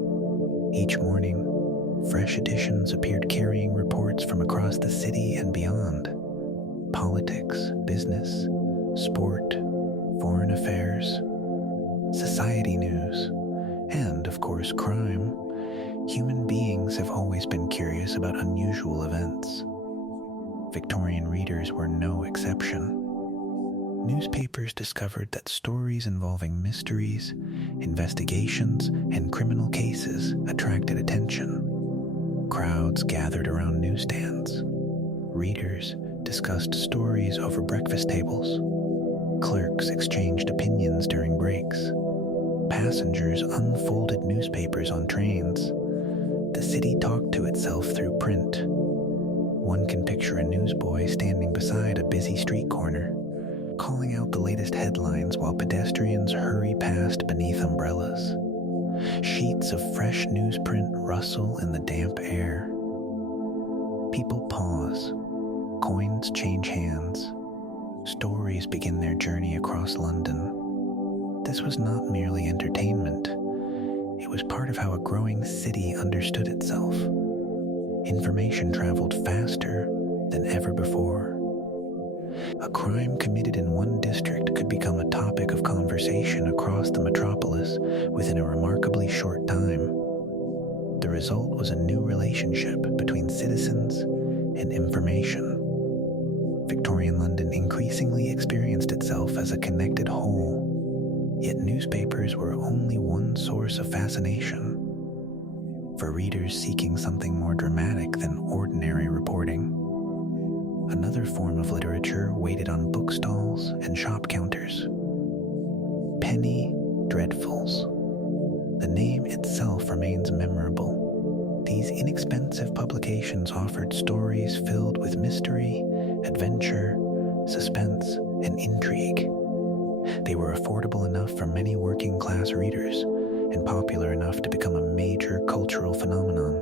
Each morning, fresh editions appeared carrying reports from across the city and beyond. Politics, business, sport, foreign affairs, society news, and, of course, crime. Human beings have always been curious about unusual events. Victorian readers were no exception. Newspapers discovered that stories involving mysteries, investigations, and criminal cases attracted attention. Crowds gathered around newsstands. Readers discussed stories over breakfast tables. Clerks exchanged opinions during breaks. Passengers unfolded newspapers on trains. The city talked to itself through print. One can picture a newsboy standing beside a busy street corner, calling out the latest headlines while pedestrians hurry past beneath umbrellas. Sheets of fresh newsprint rustle in the damp air. People pause. Coins change hands. Stories begin their journey across London. This was not merely entertainment. It was part of how a growing city understood itself. Information traveled faster than ever before. A crime committed in one district could become a topic of conversation across the metropolis within a remarkably short time. The result was a new relationship between citizens and information. Victorian London increasingly experienced itself as a connected whole, yet newspapers were only one source of fascination. For readers seeking something more dramatic than ordinary reporting, another form of literature waited on bookstalls and shop counters. Penny Dreadfuls. The name itself remains memorable. These inexpensive publications offered stories filled with mystery, adventure, suspense, and intrigue. They were affordable enough for many working-class readers and popular enough to become a major cultural phenomenon.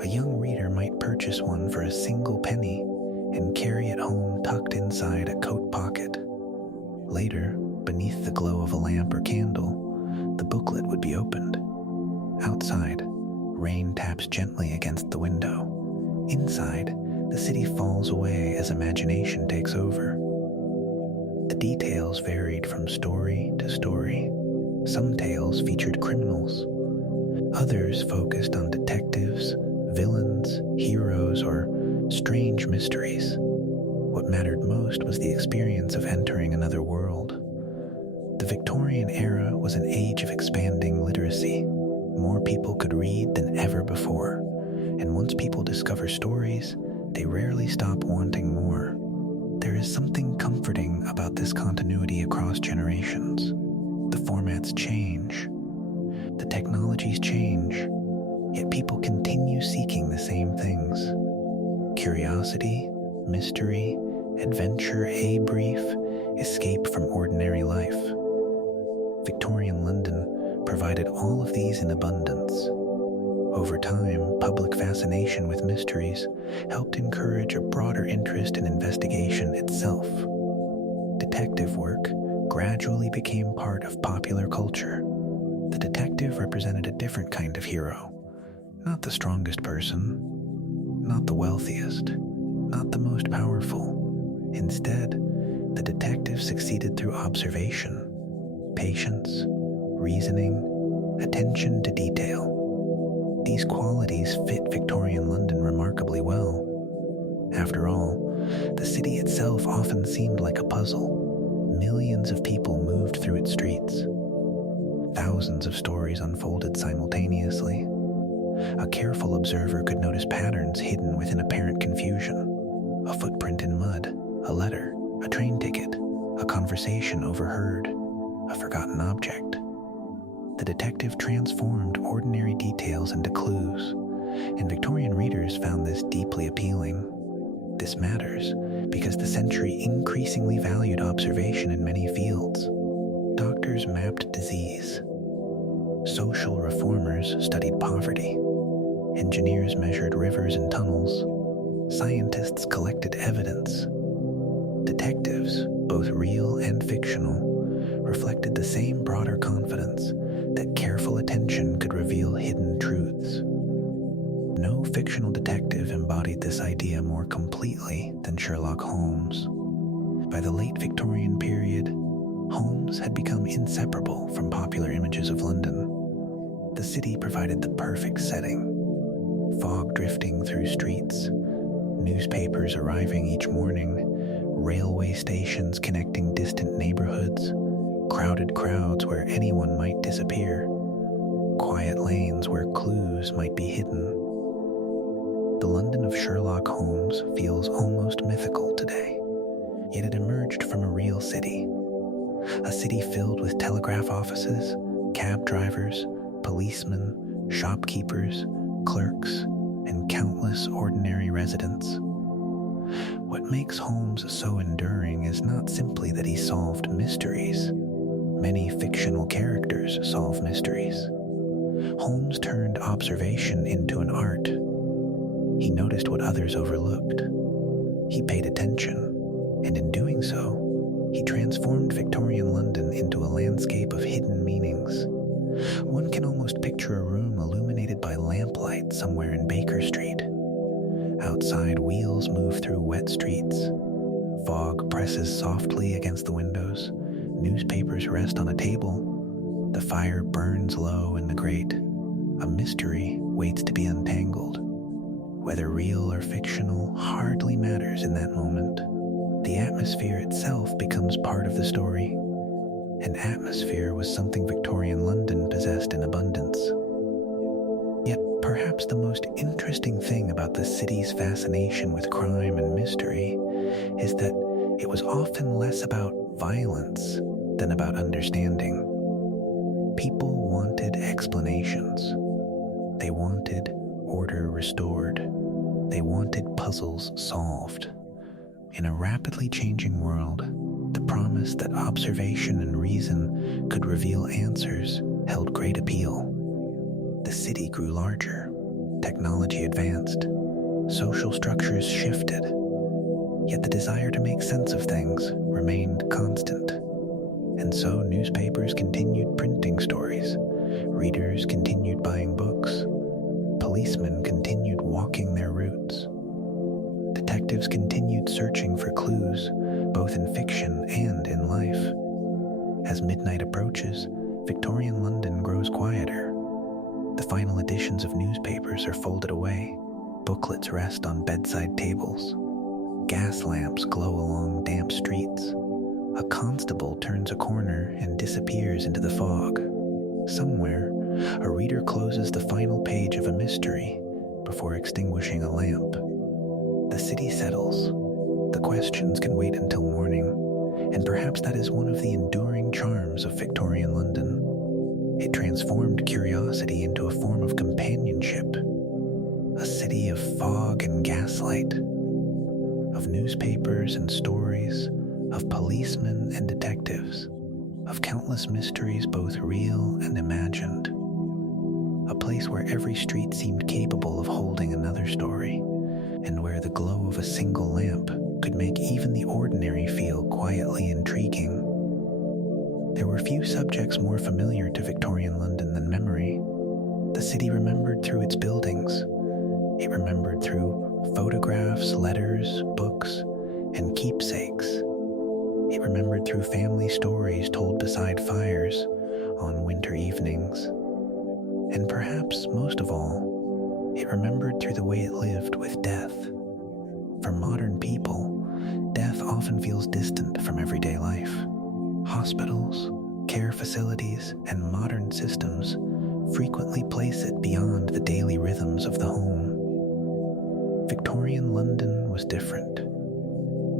A young reader might purchase one for a single penny and carry it home tucked inside a coat pocket. Later, beneath the glow of a lamp or candle, the booklet would be opened. Outside, rain taps gently against the window. Inside, the city falls away as imagination takes over. The details varied from story to story. Some tales featured criminals. Others focused on detectives, villains, heroes, or strange mysteries. What mattered most was the experience of entering another world. The Victorian era was an age of expanding literacy. More people could read than ever before, and once people discover stories, they rarely stop wanting more. There is something comforting about this continuity across generations. The formats change, the technologies change, yet people continue seeking the same things. Curiosity, mystery, adventure, a brief escape from ordinary life. Victorian London provided all of these in abundance. Over time, public fascination with mysteries helped encourage a broader interest in investigation itself. Detective work gradually became part of popular culture. The detective represented a different kind of hero. Not the strongest person, not the wealthiest, not the most powerful. Instead, the detective succeeded through observation, patience, reasoning, attention to detail. These qualities fit Victorian London remarkably well. After all, the city itself often seemed like a puzzle. Millions of people moved through its streets. Thousands of stories unfolded simultaneously. A careful observer could notice patterns hidden within apparent confusion. A footprint in mud, a letter, a train ticket, a conversation overheard, a forgotten object. The detective transformed ordinary details into clues, and Victorian readers found this deeply appealing. This matters because the century increasingly valued observation in many fields. Doctors mapped disease. Social reformers studied poverty. Engineers measured rivers and tunnels. Scientists collected evidence. Detectives, both real and fictional, reflected the same broader confidence that careful attention could reveal hidden truths. No fictional detective embodied this idea more completely than Sherlock Holmes. By the late Victorian period, Holmes had become inseparable from popular images of London. The city provided the perfect setting. Fog drifting through streets, newspapers arriving each morning, railway stations connecting distant neighborhoods, crowded crowds where anyone might disappear, quiet lanes where clues might be hidden. The London of Sherlock Holmes feels almost mythical today, yet it emerged from a real city. A city filled with telegraph offices, cab drivers, policemen, shopkeepers, clerks, and countless ordinary residents. What makes Holmes so enduring is not simply that he solved mysteries. Many fictional characters solve mysteries. Holmes turned observation into an art. He noticed what others overlooked. He paid attention, and in doing so, he transformed Victorian London into a landscape of hidden meanings. One can almost picture a room illuminated by lamplight somewhere in Baker Street. Outside, wheels move through wet streets. Fog presses softly against the windows. Newspapers rest on a table. The fire burns low in the grate. A mystery waits to be untangled. Whether real or fictional hardly matters in that moment. The atmosphere itself becomes part of the story. And atmosphere was something Victorian London possessed in abundance. Yet perhaps the most interesting thing about the city's fascination with crime and mystery is that it was often less about violence than about understanding. People wanted explanations. They wanted order restored. They wanted puzzles solved. In a rapidly changing world, the promise that observation and reason could reveal answers held great appeal. The city grew larger, technology advanced, social structures shifted, yet the desire to make sense of things remained constant. And so newspapers continued printing stories, readers continued buying books, policemen continued walking their routes. Detectives continued searching for clues, both in fiction and in life. As midnight approaches, Victorian London grows quieter. The final editions of newspapers are folded away. Booklets rest on bedside tables. Gas lamps glow along damp streets. A constable turns a corner and disappears into the fog. Somewhere, a reader closes the final page of a mystery before extinguishing a lamp. The city settles. The questions can wait until morning, and perhaps that is one of the enduring charms of Victorian London. It transformed curiosity into a form of companionship, a city of fog and gaslight, of newspapers and stories, of policemen and detectives, of countless mysteries both real and imagined. A place where every street seemed capable of holding another story, and where the glow of a single lamp could make even the ordinary feel quietly intriguing. There were few subjects more familiar to Victorian London than memory. The city remembered through its buildings. It remembered through photographs, letters, books, and keepsakes. It remembered through family stories told beside fires on winter evenings. And perhaps most of all, it remembered through the way it lived with death. For modern people, death often feels distant from everyday life. Hospitals, care facilities, and modern systems frequently place it beyond the daily rhythms of the home. Victorian London was different.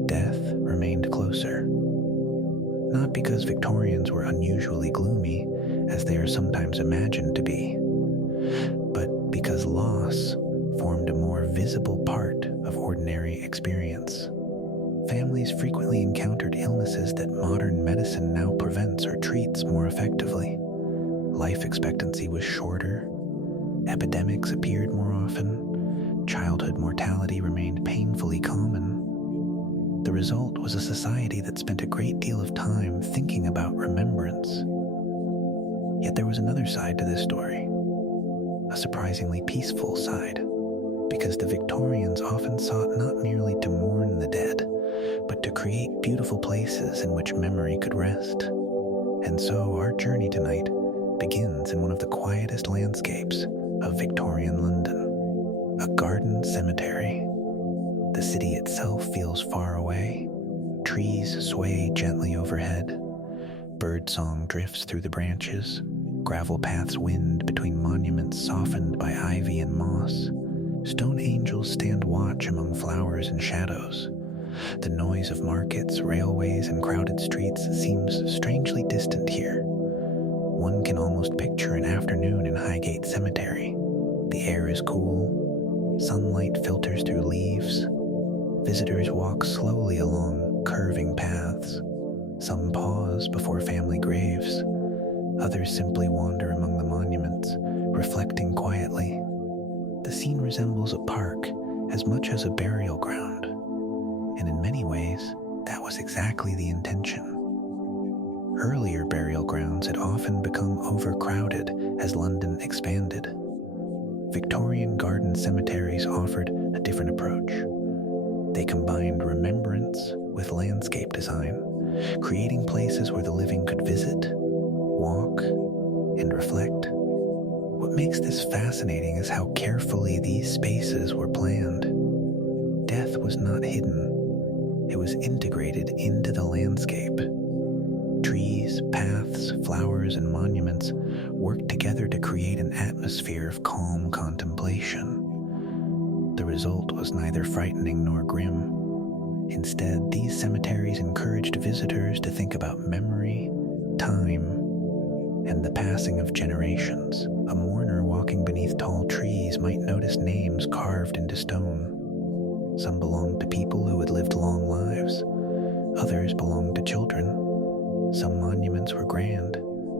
Death remained closer. Not because Victorians were unusually gloomy, as they are sometimes imagined to be, but because loss formed a more visible part of ordinary experience. Families frequently encountered illnesses that modern medicine now prevents or treats more effectively. Life expectancy was shorter. Epidemics appeared more often. Childhood mortality remained painfully common. The result was a society that spent a great deal of time thinking about remembrance. Yet there was another side to this story. A surprisingly peaceful side, because the Victorians often sought not merely to mourn the dead, but to create beautiful places in which memory could rest. And so our journey tonight begins in one of the quietest landscapes of Victorian London, a garden cemetery. The city itself feels far away. Trees sway gently overhead. Birdsong drifts through the branches. Gravel paths wind between monuments softened by ivy and moss. Stone angels stand watch among flowers and shadows. The noise of markets, railways, and crowded streets seems strangely distant here. One can almost picture an afternoon in Highgate Cemetery. The air is cool. Sunlight filters through leaves. Visitors walk slowly along curving paths. Some pause before family graves. Others simply wander among the monuments, reflecting quietly. The scene resembles a park as much as a burial ground, and in many ways, that was exactly the intention. Earlier burial grounds had often become overcrowded as London expanded. Victorian garden cemeteries offered a different approach. They combined remembrance with landscape design, creating places where the living could visit, walk, and reflect. What makes this fascinating is how carefully these spaces were planned. Death was not hidden. It was integrated into the landscape. Trees, paths, flowers, and monuments worked together to create an atmosphere of calm contemplation. The result was neither frightening nor grim. Instead, these cemeteries encouraged visitors to think about memory, time, and the passing of generations. A mourner walking beneath tall trees might notice names carved into stone. Some belonged to people who had lived long lives. Others belonged to children. Some monuments were grand.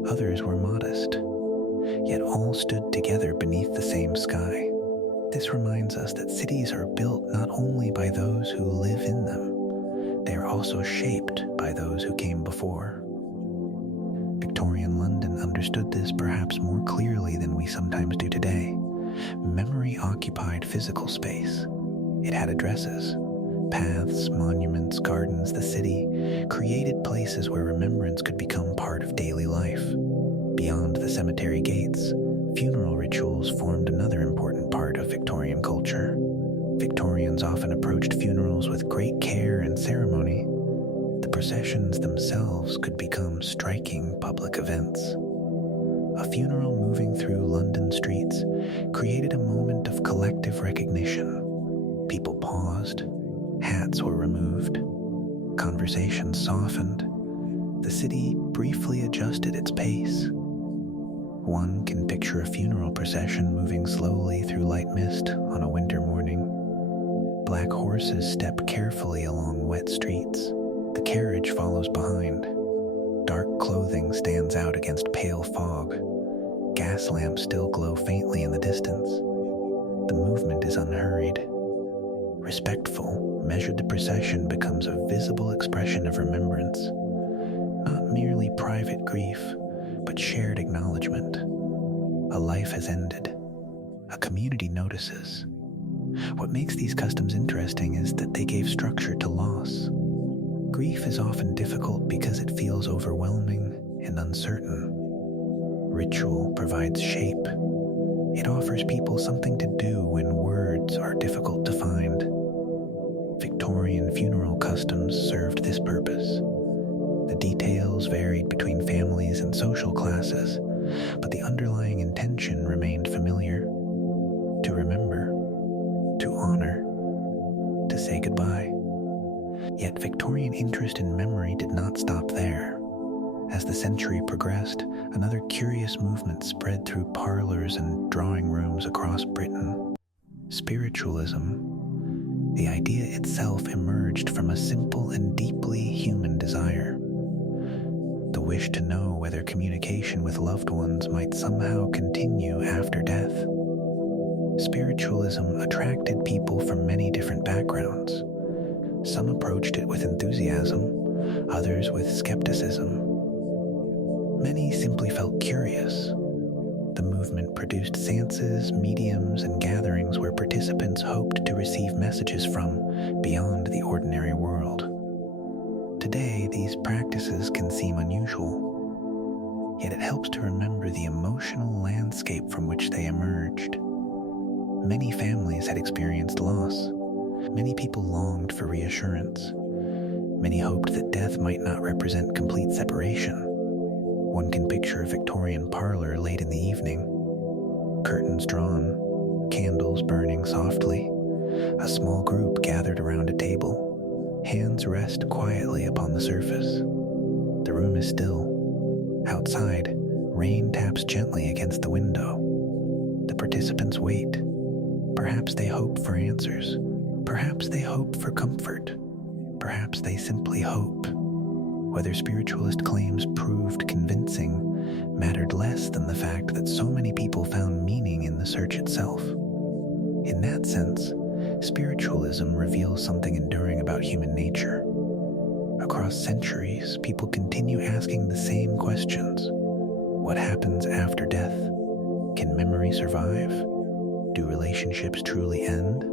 Others were modest. Yet all stood together beneath the same sky. This reminds us that cities are built not only by those who live in them, they are also shaped by those who came before. Victorian London understood this perhaps more clearly than we sometimes do today. Memory occupied physical space. It had addresses, paths, monuments, gardens. The city created places where remembrance could become part of daily life. Beyond the cemetery gates, funeral rituals formed another important part of Victorian culture. Victorians often approached funerals with great care and ceremony. The processions themselves could become striking public events. A funeral moving through London streets created a moment of collective recognition. People paused, hats were removed, conversations softened. The city briefly adjusted its pace. One can picture a funeral procession moving slowly through light mist on a winter morning. Black horses step carefully along wet streets. The carriage follows behind. Dark clothing stands out against pale fog. Gas lamps still glow faintly in the distance. The movement is unhurried. Respectful, measured, the procession becomes a visible expression of remembrance. Not merely private grief, but shared acknowledgement. A life has ended. A community notices. What makes these customs interesting is that they gave structure to loss. Grief is often difficult because it feels overwhelming and uncertain. Ritual provides shape. It offers people something to do when words are difficult to find. Victorian funeral customs served this purpose. The details varied between families and social classes, but the underlying intention remained familiar: to remember, to honor, to say goodbye. Yet Victorian interest in memory did not stop there. As the century progressed, another curious movement spread through parlors and drawing rooms across Britain. Spiritualism. The idea itself emerged from a simple and deeply human desire. The wish to know whether communication with loved ones might somehow continue after death. Spiritualism attracted people from many different backgrounds. Some approached it with enthusiasm, others with skepticism. Many simply felt curious. The movement produced seances, mediums, and gatherings where participants hoped to receive messages from beyond the ordinary world. Today, these practices can seem unusual, yet it helps to remember the emotional landscape from which they emerged. Many families had experienced loss. Many people longed for reassurance. Many hoped that death might not represent complete separation. One can picture a Victorian parlor late in the evening. Curtains drawn, candles burning softly. A small group gathered around a table. Hands rest quietly upon the surface. The room is still. Outside, rain taps gently against the window. The participants wait. Perhaps they hope for answers. Perhaps they hope for comfort. Perhaps they simply hope. Whether spiritualist claims proved convincing mattered less than the fact that so many people found meaning in the search itself. In that sense, spiritualism reveals something enduring about human nature. Across centuries, people continue asking the same questions. What happens after death? Can memory survive? Do relationships truly end?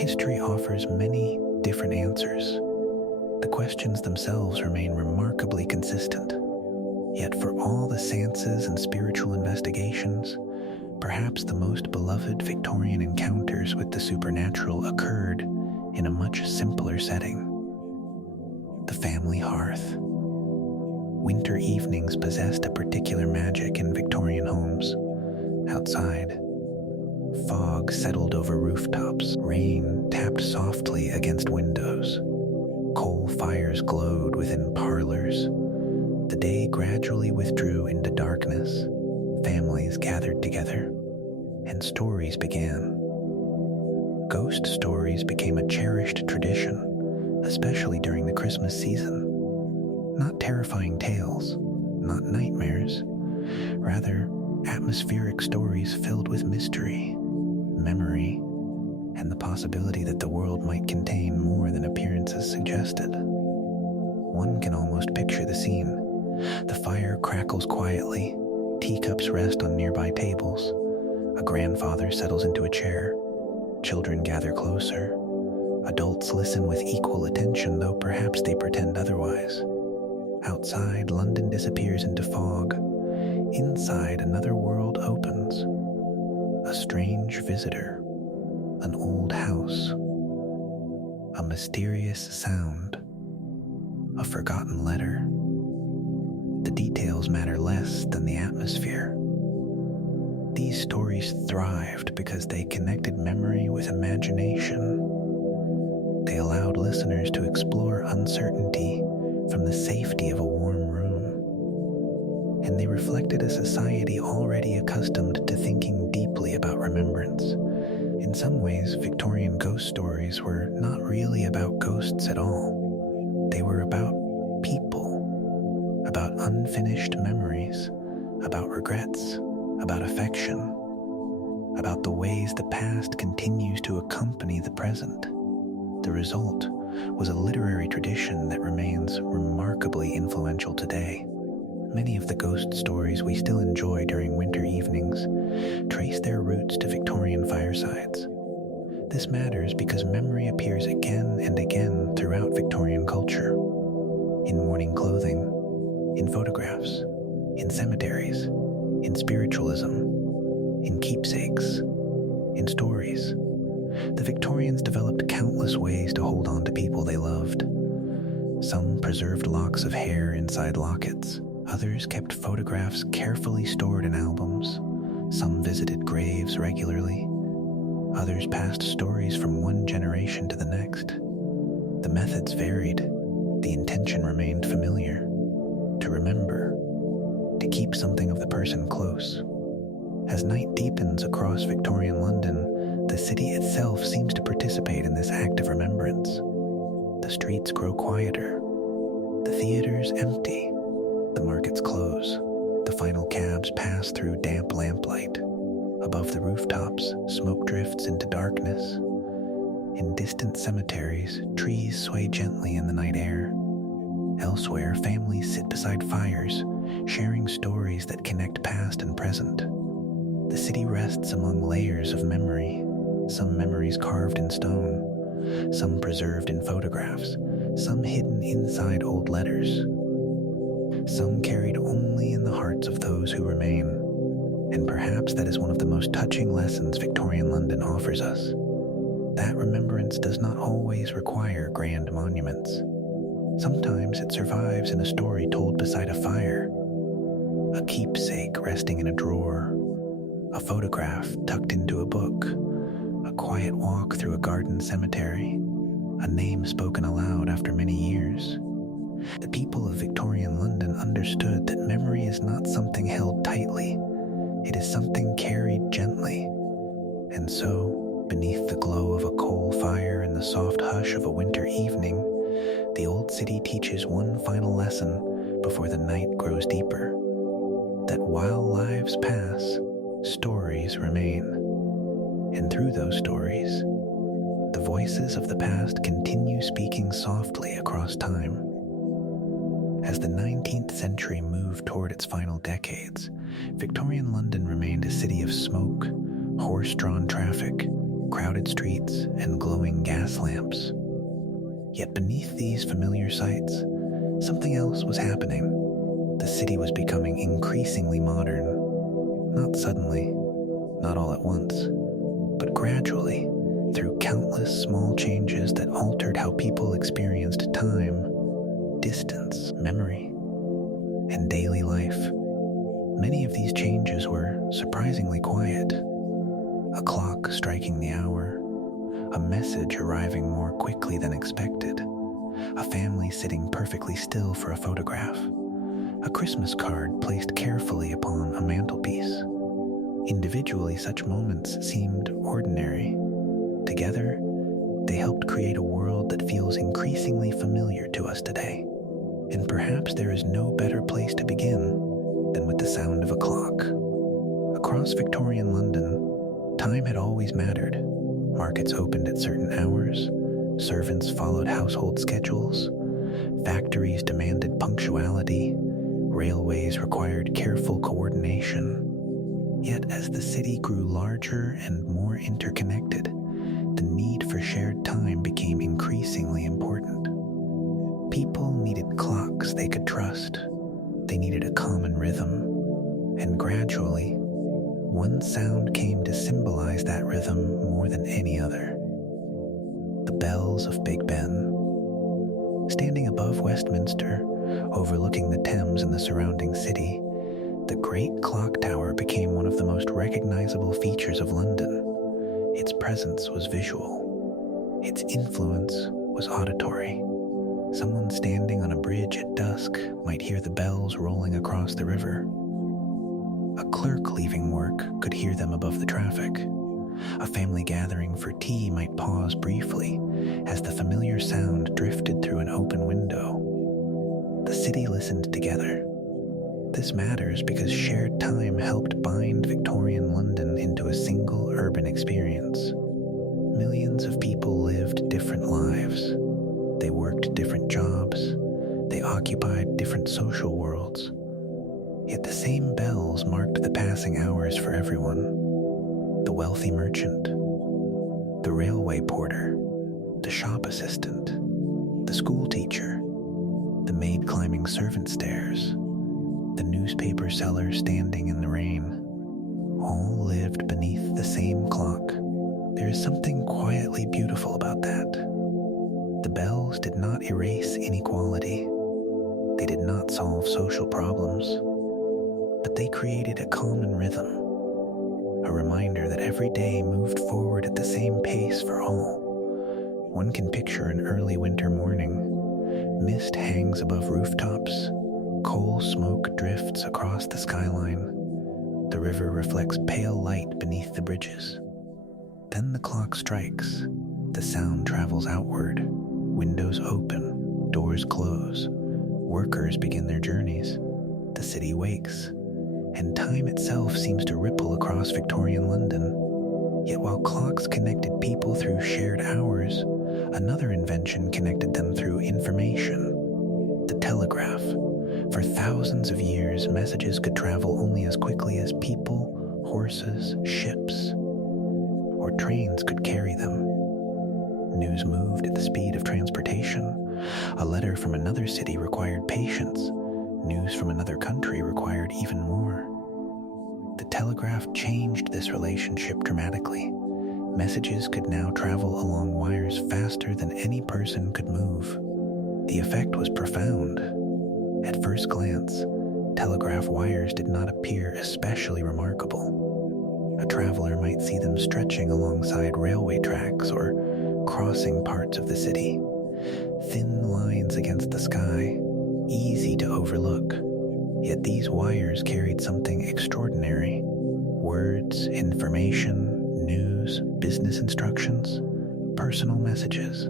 History offers many different answers. The questions themselves remain remarkably consistent. Yet for all the seances and spiritual investigations, perhaps the most beloved Victorian encounters with the supernatural occurred in a much simpler setting. The family hearth. Winter evenings possessed a particular magic in Victorian homes. Outside, fog settled over rooftops, rain tapped softly against windows, coal fires glowed within parlors. The day gradually withdrew into darkness, families gathered together, and stories began. Ghost stories became a cherished tradition, especially during the Christmas season. Not terrifying tales, not nightmares, rather atmospheric stories filled with mystery, memory, and the possibility that the world might contain more than appearances suggested. One can almost picture the scene. The fire crackles quietly, teacups rest on nearby tables, a grandfather settles into a chair, children gather closer, adults listen with equal attention, though perhaps they pretend otherwise. Outside, London disappears into fog. Inside, another world opens. A strange visitor, an old house, a mysterious sound, a forgotten letter. The details matter less than the atmosphere. These stories thrived because they connected memory with imagination. They allowed listeners to explore uncertainty from the safety of a warm room. And they reflected a society already accustomed to thinking deeply about remembrance. In some ways, Victorian ghost stories were not really about ghosts at all. They were about people, about unfinished memories, about regrets, about affection, about the ways the past continues to accompany the present. The result was a literary tradition that remains remarkably influential today. Many of the ghost stories we still enjoy during winter evenings trace their roots to Victorian firesides. This matters because memory appears again and again throughout Victorian culture. In mourning clothing, in photographs, in cemeteries, in spiritualism, in keepsakes, in stories. The Victorians developed countless ways to hold on to people they loved. Some preserved locks of hair inside lockets. Others kept photographs carefully stored in albums. Some visited graves regularly. Others passed stories from one generation to the next. The methods varied. The intention remained familiar. To remember. To keep something of the person close. As night deepens across Victorian London, the city itself seems to participate in this act of remembrance. The streets grow quieter. The theaters empty. The markets close. The final cabs pass through damp lamplight. Above the rooftops, smoke drifts into darkness. In distant cemeteries, trees sway gently in the night air. Elsewhere, families sit beside fires, sharing stories that connect past and present. The city rests among layers of memory, some memories carved in stone, some preserved in photographs, some hidden inside old letters, some carried only in the hearts of those who remain. And perhaps that is one of the most touching lessons Victorian London offers us. That remembrance does not always require grand monuments. Sometimes it survives in a story told beside a fire, a keepsake resting in a drawer, a photograph tucked into a book, a quiet walk through a garden cemetery, a name spoken aloud after many years. The people of Victorian London understood that memory is not something held tightly. It is something carried gently. And so, beneath the glow of a coal fire and the soft hush of a winter evening, the old city teaches one final lesson before the night grows deeper. That while lives pass, stories remain. And through those stories, the voices of the past continue speaking softly across time. As the 19th century moved toward its final decades, Victorian London remained a city of smoke, horse-drawn traffic, crowded streets, and glowing gas lamps. Yet beneath these familiar sights, something else was happening. The city was becoming increasingly modern, not suddenly, not all at once, but gradually, through countless small changes that altered how people experienced time, distance, memory, and daily life. Many of these changes were surprisingly quiet. A clock striking the hour, a message arriving more quickly than expected, a family sitting perfectly still for a photograph, a Christmas card placed carefully upon a mantelpiece. Individually, such moments seemed ordinary. Together, they helped create a world that feels increasingly familiar to us today. And perhaps there is no better place to begin than with the sound of a clock. Across Victorian London, time had always mattered. Markets opened at certain hours, servants followed household schedules, factories demanded punctuality, railways required careful coordination. Yet as the city grew larger and more interconnected, the need for shared time became increasingly important. People needed clocks they could trust. They needed a common rhythm. And gradually, one sound came to symbolize that rhythm more than any other. The bells of Big Ben. Standing above Westminster, overlooking the Thames and the surrounding city, the Great Clock Tower became one of the most recognizable features of London. Its presence was visual. Its influence was auditory. Someone standing on a bridge at dusk might hear the bells rolling across the river. A clerk leaving work could hear them above the traffic. A family gathering for tea might pause briefly as the familiar sound drifted through an open window. The city listened together. This matters because shared time helped bind Victorian London into a single urban experience. Millions of people lived different lives. They worked different jobs. They occupied different social worlds. Yet the same bells marked the passing hours for everyone. The wealthy merchant, the railway porter, the shop assistant, the school teacher, the maid climbing servant stairs, the newspaper seller standing in the rain, all lived beneath the same clock. There is something quietly beautiful about that. The bells did not erase inequality. They did not solve social problems, but they created a common rhythm, a reminder that every day moved forward at the same pace for all. One can picture an early winter morning. Mist hangs above rooftops. Coal smoke drifts across the skyline. The river reflects pale light beneath the bridges. Then the clock strikes. The sound travels outward. Windows open. Doors close. Workers begin their journeys. The city wakes. And time itself seems to ripple across Victorian London. Yet while clocks connected people through shared hours, another invention connected them through information. The telegraph. For thousands of years, messages could travel only as quickly as people, horses, ships, or trains could carry them. News moved at the speed of transportation. A letter from another city required patience. News from another country required even more. The telegraph changed this relationship dramatically. Messages could now travel along wires faster than any person could move. The effect was profound. At first glance, telegraph wires did not appear especially remarkable. A traveler might see them stretching alongside railway tracks or crossing parts of the city. Thin lines against the sky, easy to overlook. Yet these wires carried something extraordinary. Words, information, news, business instructions, personal messages.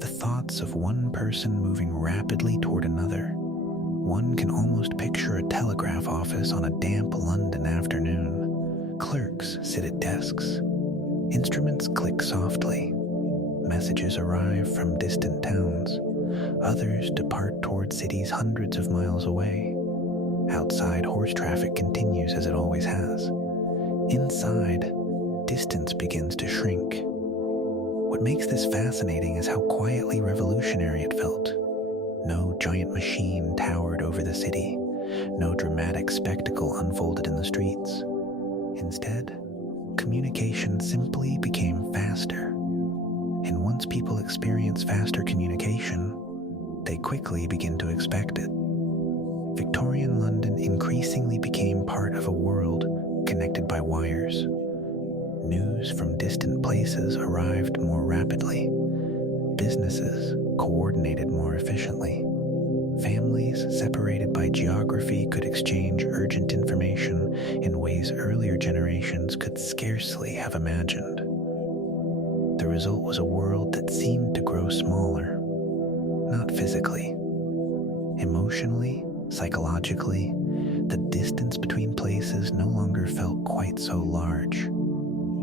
The thoughts of one person moving rapidly toward another. One can almost picture a telegraph office on a damp London afternoon. Clerks sit at desks. Instruments click softly. Messages arrive from distant towns. Others depart toward cities hundreds of miles away. Outside, horse traffic continues as it always has. Inside, distance begins to shrink. What makes this fascinating is how quietly revolutionary it felt. No giant machine towered over the city. No dramatic spectacle unfolded in the streets. Instead, communication simply became faster. And once people experience faster communication, they quickly begin to expect it. Victorian London increasingly became part of a world connected by wires. News from distant places arrived more rapidly. Businesses coordinated more efficiently. Families separated by geography could exchange urgent information in ways earlier generations could scarcely have imagined. The result was a world that seemed to grow smaller, not physically. Emotionally, psychologically, the distance between places no longer felt quite so large.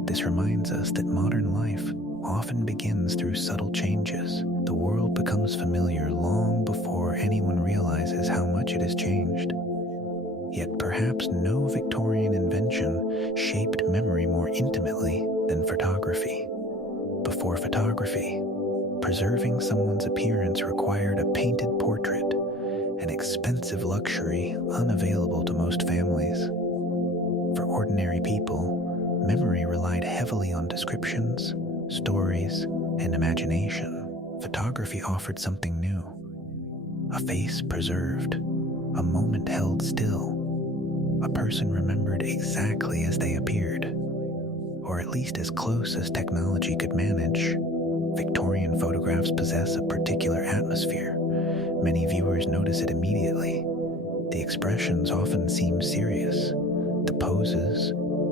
This reminds us that modern life often begins through subtle changes. The world becomes familiar long before anyone realizes how much it has changed. Yet perhaps no Victorian invention shaped memory more intimately than photography. Before photography, preserving someone's appearance required a painted portrait, an expensive luxury unavailable to most families. For ordinary people, memory relied heavily on descriptions, stories, and imagination. Photography offered something new. A face preserved, a moment held still, a person remembered exactly as they appeared, or at least as close as technology could manage. Victorian photographs possess a particular atmosphere. Many viewers notice it immediately. The expressions often seem serious, the poses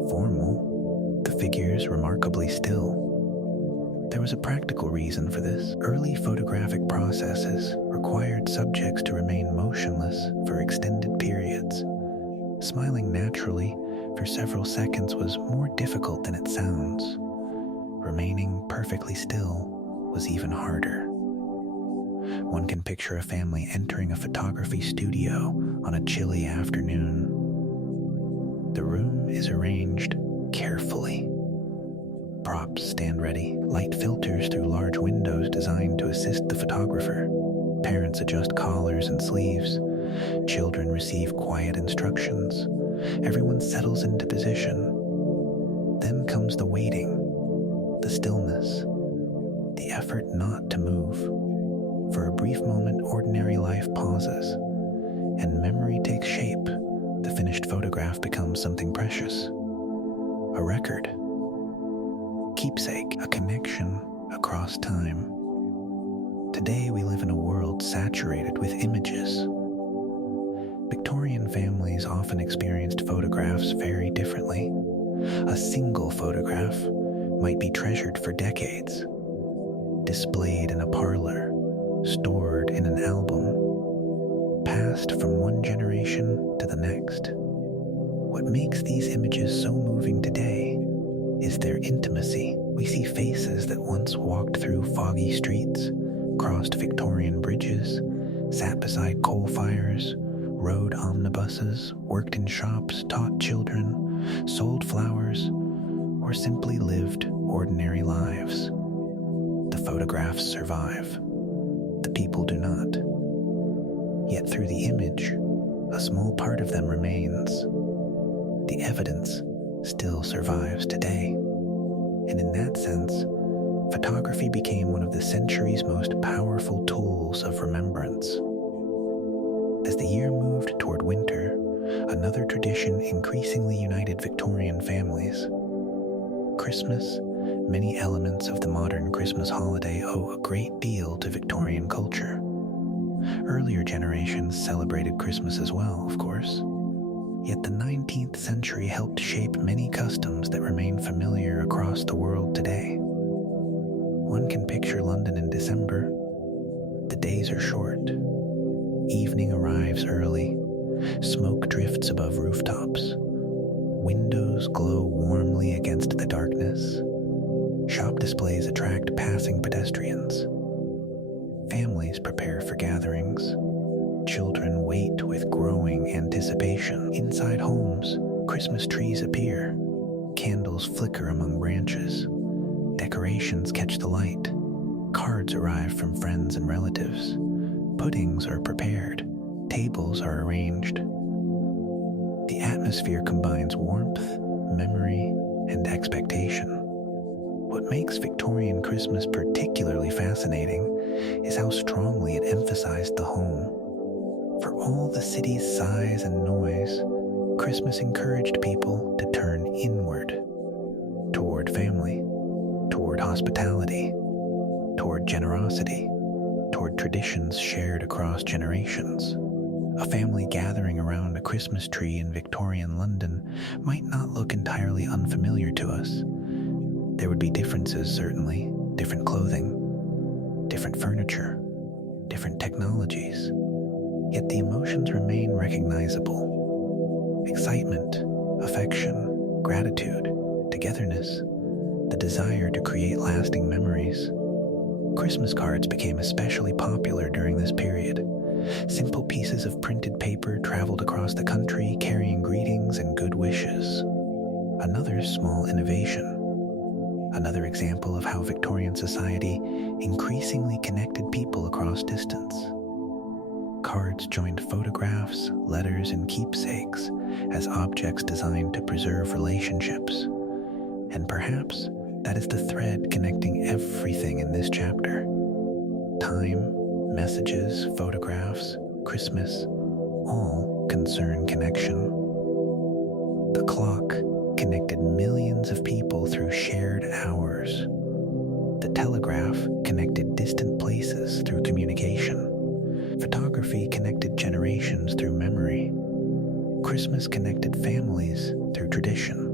formal, the figures remarkably still. There was a practical reason for this. Early photographic processes required subjects to remain motionless for extended periods. Smiling naturally for several seconds was more difficult than it sounds. Remaining perfectly still was even harder. One can picture a family entering a photography studio on a chilly afternoon. The room is arranged carefully. Props stand ready, light filters through large windows designed to assist the photographer. Parents adjust collars and sleeves. Children receive quiet instructions. Everyone settles into position. Then comes the waiting, the stillness, the effort not to move. For a brief moment, ordinary life pauses, and memory takes shape. The finished photograph becomes something precious. A record. Keepsake, a connection across time. Today we live in a world saturated with images. Victorian families often experienced photographs very differently. A single photograph might be treasured for decades, displayed in a parlor, stored in an album, passed from one generation to the next. What makes these images so moving today is their intimacy. We see faces that once walked through foggy streets, crossed Victorian bridges, sat beside coal fires, rode omnibuses, worked in shops, taught children, sold flowers, or simply lived ordinary lives. The photographs survive. The people do not. Yet through the image, a small part of them remains. The evidence still survives today. And in that sense, photography became one of the century's most powerful tools of remembrance. As the year moved toward winter, another tradition increasingly united Victorian families. Christmas. Many elements of the modern Christmas holiday owe a great deal to Victorian culture. Earlier generations celebrated Christmas as well, of course. Yet the 19th century helped shape many customs that remain familiar across the world today. One can picture London in December. The days are short. Evening arrives early. Smoke drifts above rooftops. Windows glow warmly against the darkness. Shop displays attract passing pedestrians. Families prepare for gatherings. Children wait with growing anticipation. Inside homes, Christmas trees appear. Candles flicker among branches. Decorations catch the light. Cards arrive from friends and relatives. Puddings are prepared. Tables are arranged. The atmosphere combines warmth, memory, and expectation. What makes Victorian Christmas particularly fascinating is how strongly it emphasized the home. For all the city's size and noise, Christmas encouraged people to turn inward, toward family, toward hospitality, toward generosity, toward traditions shared across generations. A family gathering around a Christmas tree in Victorian London might not look entirely unfamiliar to us. There would be differences, certainly, different clothing, different furniture, different technologies, yet the emotions remain recognizable. Excitement, affection, gratitude, togetherness, the desire to create lasting memories. Christmas cards became especially popular during this period. Simple pieces of printed paper traveled across the country carrying greetings and good wishes. Another small innovation. Another example of how Victorian society increasingly connected people across distance. Cards joined photographs, letters, and keepsakes as objects designed to preserve relationships. And perhaps that is the thread connecting everything in this chapter. Time, messages, photographs, Christmas, all concern connection. The clock connected millions of people through shared hours. The telegraph connected distant places through communication. Photography connected generations through memory. Christmas connected families through tradition.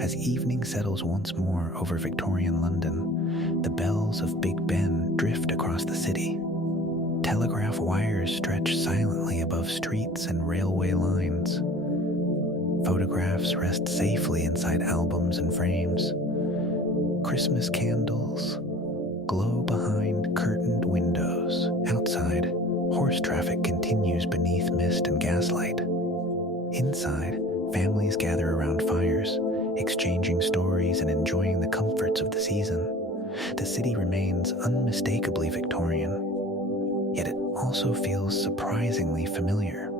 As evening settles once more over Victorian London, the bells of Big Ben drift across the city. Telegraph wires stretch silently above streets and railway lines. Photographs rest safely inside albums and frames. Christmas candles glow behind curtained windows. Outside, horse traffic continues beneath mist and gaslight. Inside, families gather around fires, exchanging stories and enjoying the comforts of the season. The city remains unmistakably Victorian, yet it also feels surprisingly familiar.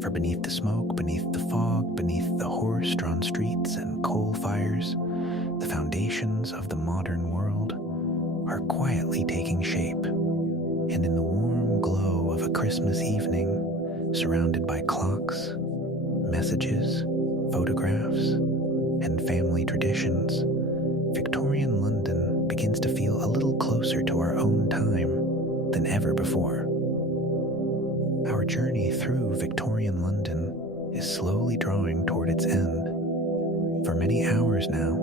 For beneath the smoke, beneath the fog, beneath the horse-drawn streets and coal fires, the foundations of the modern world are quietly taking shape. And in the warm glow of a Christmas evening, surrounded by clocks, messages, photographs, and family traditions, Victorian London begins to feel a little closer to our own time than ever before. Our journey through Victorian London is slowly drawing toward its end. For many hours now,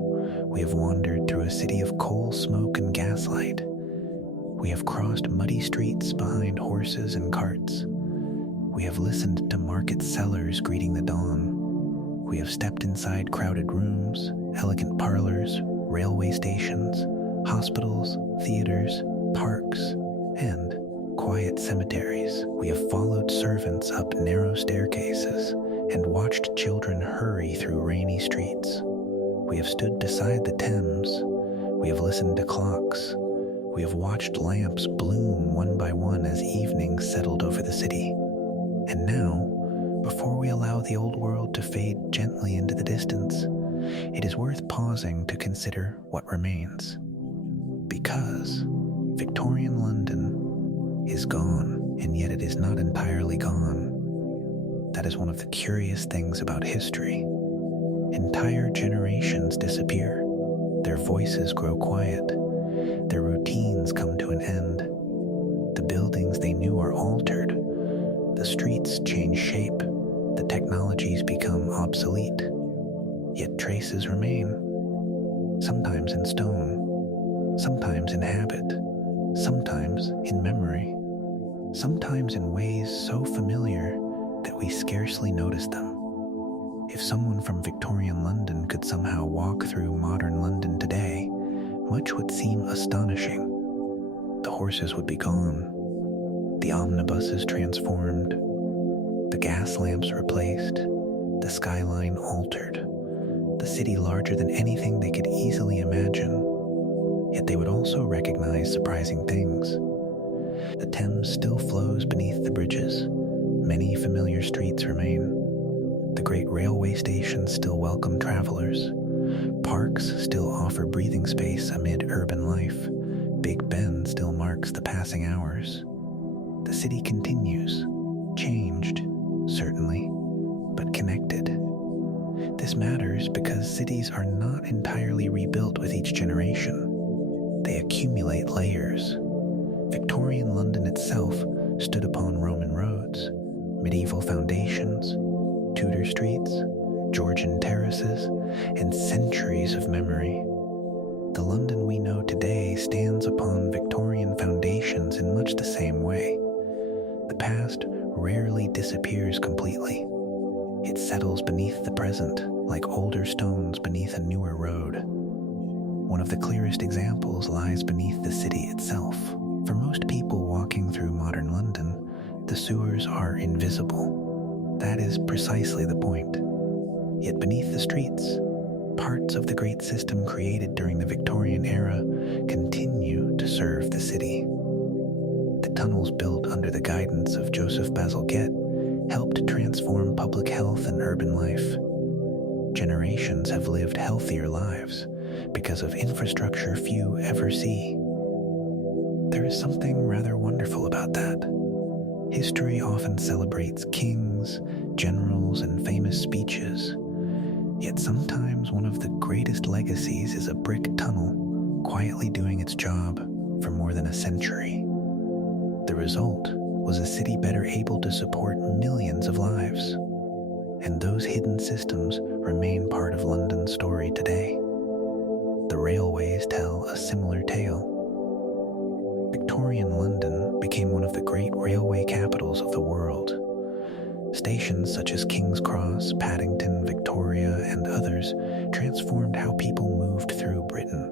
we have wandered through a city of coal smoke and gaslight. We have crossed muddy streets behind horses and carts. We have listened to market sellers greeting the dawn. We have stepped inside crowded rooms, elegant parlors, railway stations, hospitals, theaters, parks, and quiet cemeteries. We have followed servants up narrow staircases and watched children hurry through rainy streets. We have stood beside the Thames. We have listened to clocks. We have watched lamps bloom one by one as evening settled over the city. And now, before we allow the old world to fade gently into the distance, it is worth pausing to consider what remains. Because Victorian London is gone, and yet it is not entirely gone. That is one of the curious things about history. Entire generations disappear. Their voices grow quiet. Their routines come to an end. The buildings they knew are altered. The streets change shape. The technologies become obsolete. Yet traces remain. Sometimes in stone. Sometimes in habit. Sometimes in memory. Sometimes in ways so familiar that we scarcely notice them. If someone from Victorian London could somehow walk through modern London today, much would seem astonishing. The horses would be gone. The omnibuses transformed. The gas lamps replaced. The skyline altered. the city larger than anything they could easily imagine. Yet they would also recognize surprising things. The Thames still flows beneath the bridges. Many familiar streets remain. The great railway stations still welcome travelers. Parks still offer breathing space amid urban life. Big Ben still marks the passing hours. The city continues, changed, certainly, but connected. This matters because cities are not entirely rebuilt with each generation. They accumulate layers. Victorian London itself stood upon Roman roads, medieval foundations, Tudor streets, Georgian terraces, and centuries of memory. The London we know today stands upon Victorian foundations in much the same way. The past rarely disappears completely. It settles beneath the present, like older stones beneath a newer road. One of the clearest examples lies beneath the city itself. For most people walking through modern London, the sewers are invisible. That is precisely the point. Yet beneath the streets, parts of the great system created during the Victorian era continue to serve the city. The tunnels built under the guidance of Joseph Bazalgette helped transform public health and urban life. Generations have lived healthier lives because of infrastructure few ever see. There is something rather wonderful about that. History often celebrates kings, generals, and famous speeches. Yet sometimes one of the greatest legacies is a brick tunnel quietly doing its job for more than a century. The result was a city better able to support millions of lives. And those hidden systems remain part of London's story today. The railways tell a similar tale. Victorian London became one of the great railway capitals of the world. Stations such as King's Cross, Paddington, Victoria, and others transformed how people moved through Britain.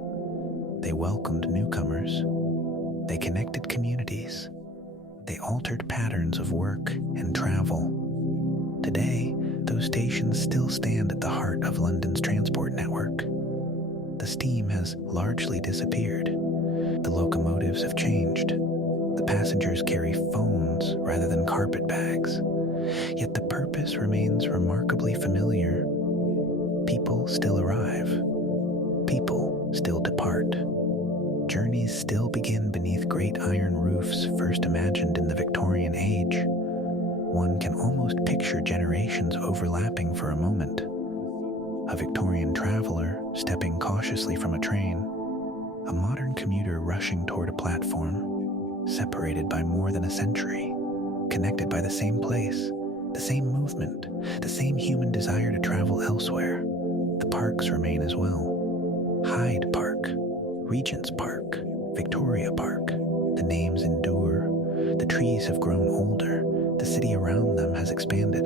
They welcomed newcomers. They connected communities. They altered patterns of work and travel. Today, those stations still stand at the heart of London's transport network. The steam has largely disappeared. The locomotives have changed. The passengers carry phones rather than carpet bags. Yet the purpose remains remarkably familiar. People still arrive. People still depart. Journeys still begin beneath great iron roofs first imagined in the Victorian age. One can almost picture generations overlapping for a moment. A Victorian traveler stepping cautiously from a train, a modern commuter rushing toward a platform, separated by more than a century, connected by the same place, the same movement, the same human desire to travel elsewhere. The parks remain as well. Hyde Park, Regent's Park, Victoria Park. The names endure. The trees have grown older. The city around them has expanded.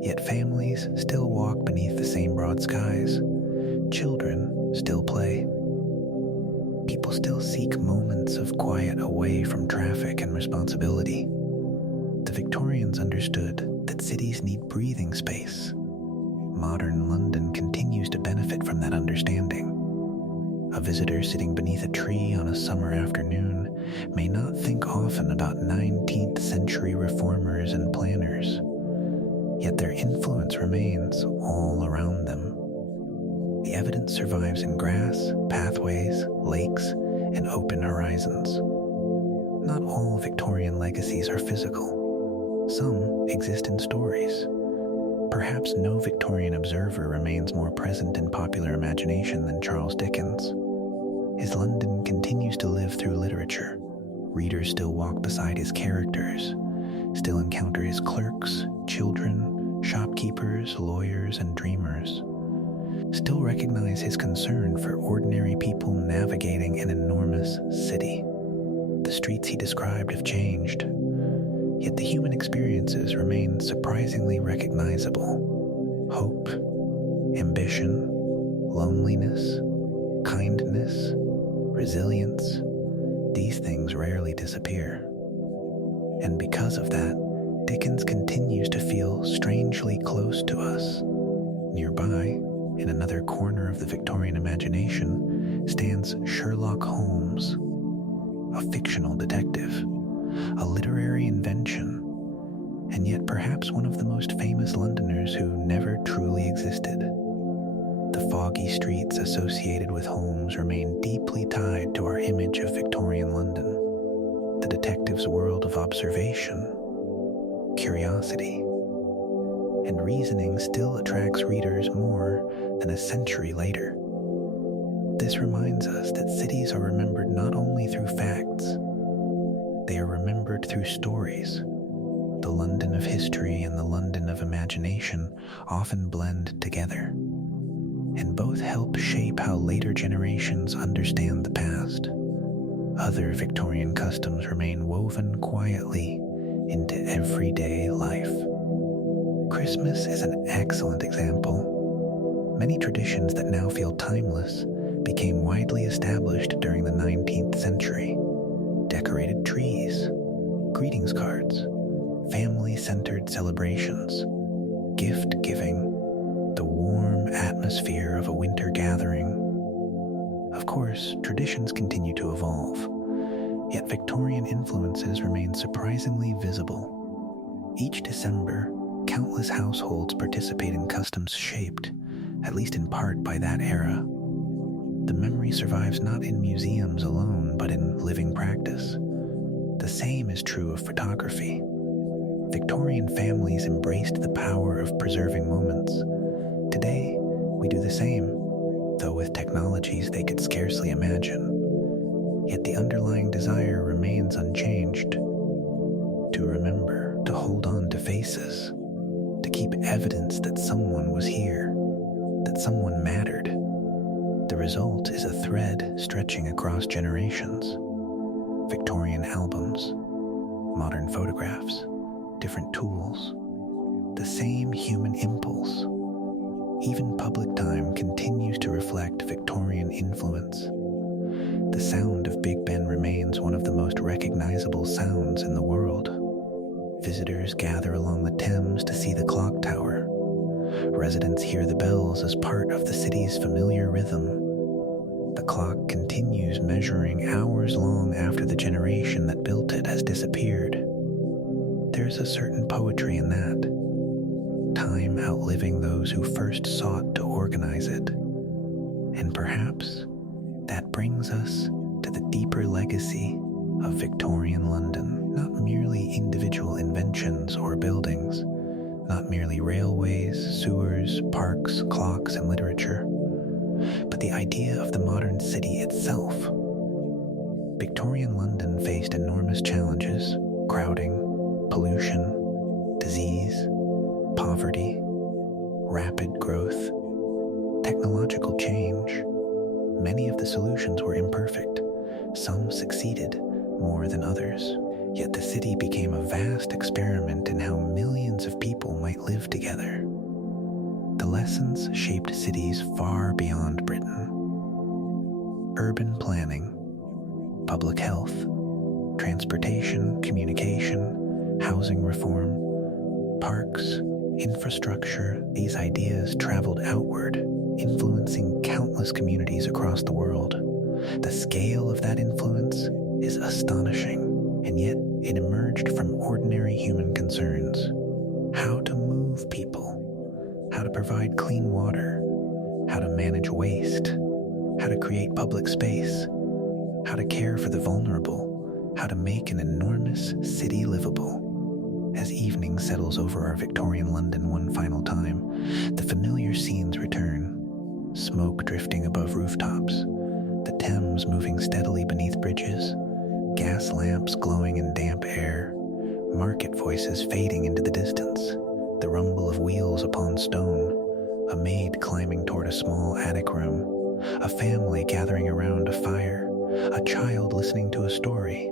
Yet families still walk beneath the same broad skies. Children still play. People still seek moments of quiet away from traffic and responsibility. The Victorians understood that cities need breathing space. Modern London continues to benefit from that understanding. A visitor sitting beneath a tree on a summer afternoon may not think often about 19th century reformers and planners, yet their influence remains all around them. The evidence survives in grass, pathways, lakes, and open horizons. Not all Victorian legacies are physical. Some exist in stories. Perhaps no Victorian observer remains more present in popular imagination than Charles Dickens. His London continues to live through literature. Readers still walk beside his characters, still encounter his clerks, children, shopkeepers, lawyers, and dreamers. Still recognize his concern for ordinary people navigating an enormous city. The streets he described have changed, yet the human experiences remain surprisingly recognizable. Hope, ambition, loneliness, kindness, resilience, these things rarely disappear. And because of that, Dickens continues to feel strangely close to us. Nearby, In another corner of the Victorian imagination stands Sherlock Holmes, a fictional detective, a literary invention, and yet perhaps one of the most famous Londoners who never truly existed. The foggy streets associated with Holmes remain deeply tied to our image of Victorian London. The detective's world of observation, curiosity, and reasoning still attracts readers more than a century later. This reminds us that cities are remembered not only through facts, they are remembered through stories. The London of history and the London of imagination often blend together, and both help shape how later generations understand the past. Other Victorian customs remain woven quietly into everyday life. Christmas is an excellent example. Many traditions that now feel timeless became widely established during the 19th century. Decorated trees, greetings cards, family-centered celebrations, gift-giving, the warm atmosphere of a winter gathering. Of course, traditions continue to evolve, yet Victorian influences remain surprisingly visible. Each December, countless households participate in customs shaped, at least in part, by that era. The memory survives not in museums alone, but in living practice. The same is true of photography. Victorian families embraced the power of preserving moments. Today, we do the same, though with technologies they could scarcely imagine. Yet the underlying desire remains unchanged. To remember, to hold on to faces, to keep evidence that someone was here, that someone mattered. The result is a thread stretching across generations. Victorian albums, modern photographs, different tools, the same human impulse. Even public time continues to reflect Victorian influence. The sound of Big Ben remains one of the most recognizable sounds in the world. Visitors gather along the Thames to see the clock tower. Residents hear the bells as part of the city's familiar rhythm. The clock continues measuring hours long after the generation that built it has disappeared. There's a certain poetry in that. Time outliving those who first sought to organize it. And perhaps that brings us to the deeper legacy of Victorian London. Not merely individual inventions or buildings, not merely railways, sewers, parks, clocks, and literature, but the idea of the modern city itself. Victorian London faced enormous challenges: crowding, pollution, disease, poverty, rapid growth, technological change. Many of the solutions were imperfect. Some succeeded more than others. Yet the city became a vast experiment in how millions of people might live together. The lessons shaped cities far beyond Britain. Urban planning, public health, transportation, communication, housing reform, parks, infrastructure. These ideas traveled outward, influencing countless communities across the world. The scale of that influence is astonishing, and yet it emerged from ordinary human concerns. How to move people, how to provide clean water, how to manage waste, how to create public space, how to care for the vulnerable, how to make an enormous city livable. As evening settles over our Victorian London one final time, the familiar scenes return. Smoke drifting above rooftops, the Thames moving steadily beneath bridges, gas lamps glowing in damp air, market voices fading into the distance, the rumble of wheels upon stone, a maid climbing toward a small attic room, a family gathering around a fire, a child listening to a story,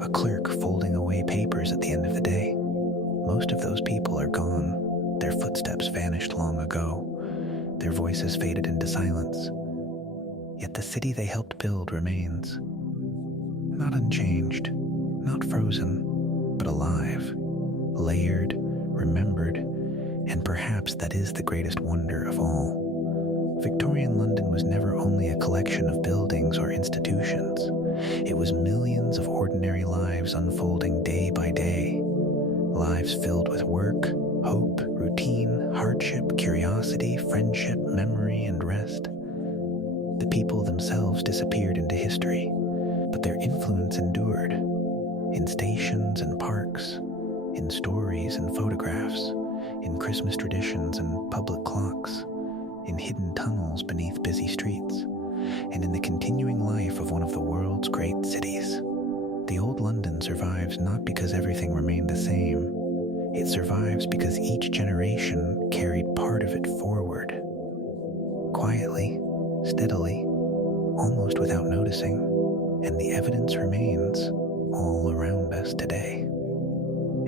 a clerk folding away papers at the end of the day. Most of those people are gone. Their footsteps vanished long ago. Their voices faded into silence. Yet the city they helped build remains. Not unchanged, not frozen, but alive, layered, remembered, and perhaps that is the greatest wonder of all. Victorian London was never only a collection of buildings or institutions. It was millions of ordinary lives unfolding day by day. Lives filled with work, hope, routine, hardship, curiosity, friendship, memory, and rest. The people themselves disappeared into history, but their influence endured. In stations and parks, in stories and photographs, in Christmas traditions and public clocks, in hidden tunnels beneath busy streets, and in the continuing life of one of the world's great cities. The old London survives not because everything remained the same. It survives because each generation carried part of it forward. Quietly, steadily, almost without noticing, and the evidence remains all around us today.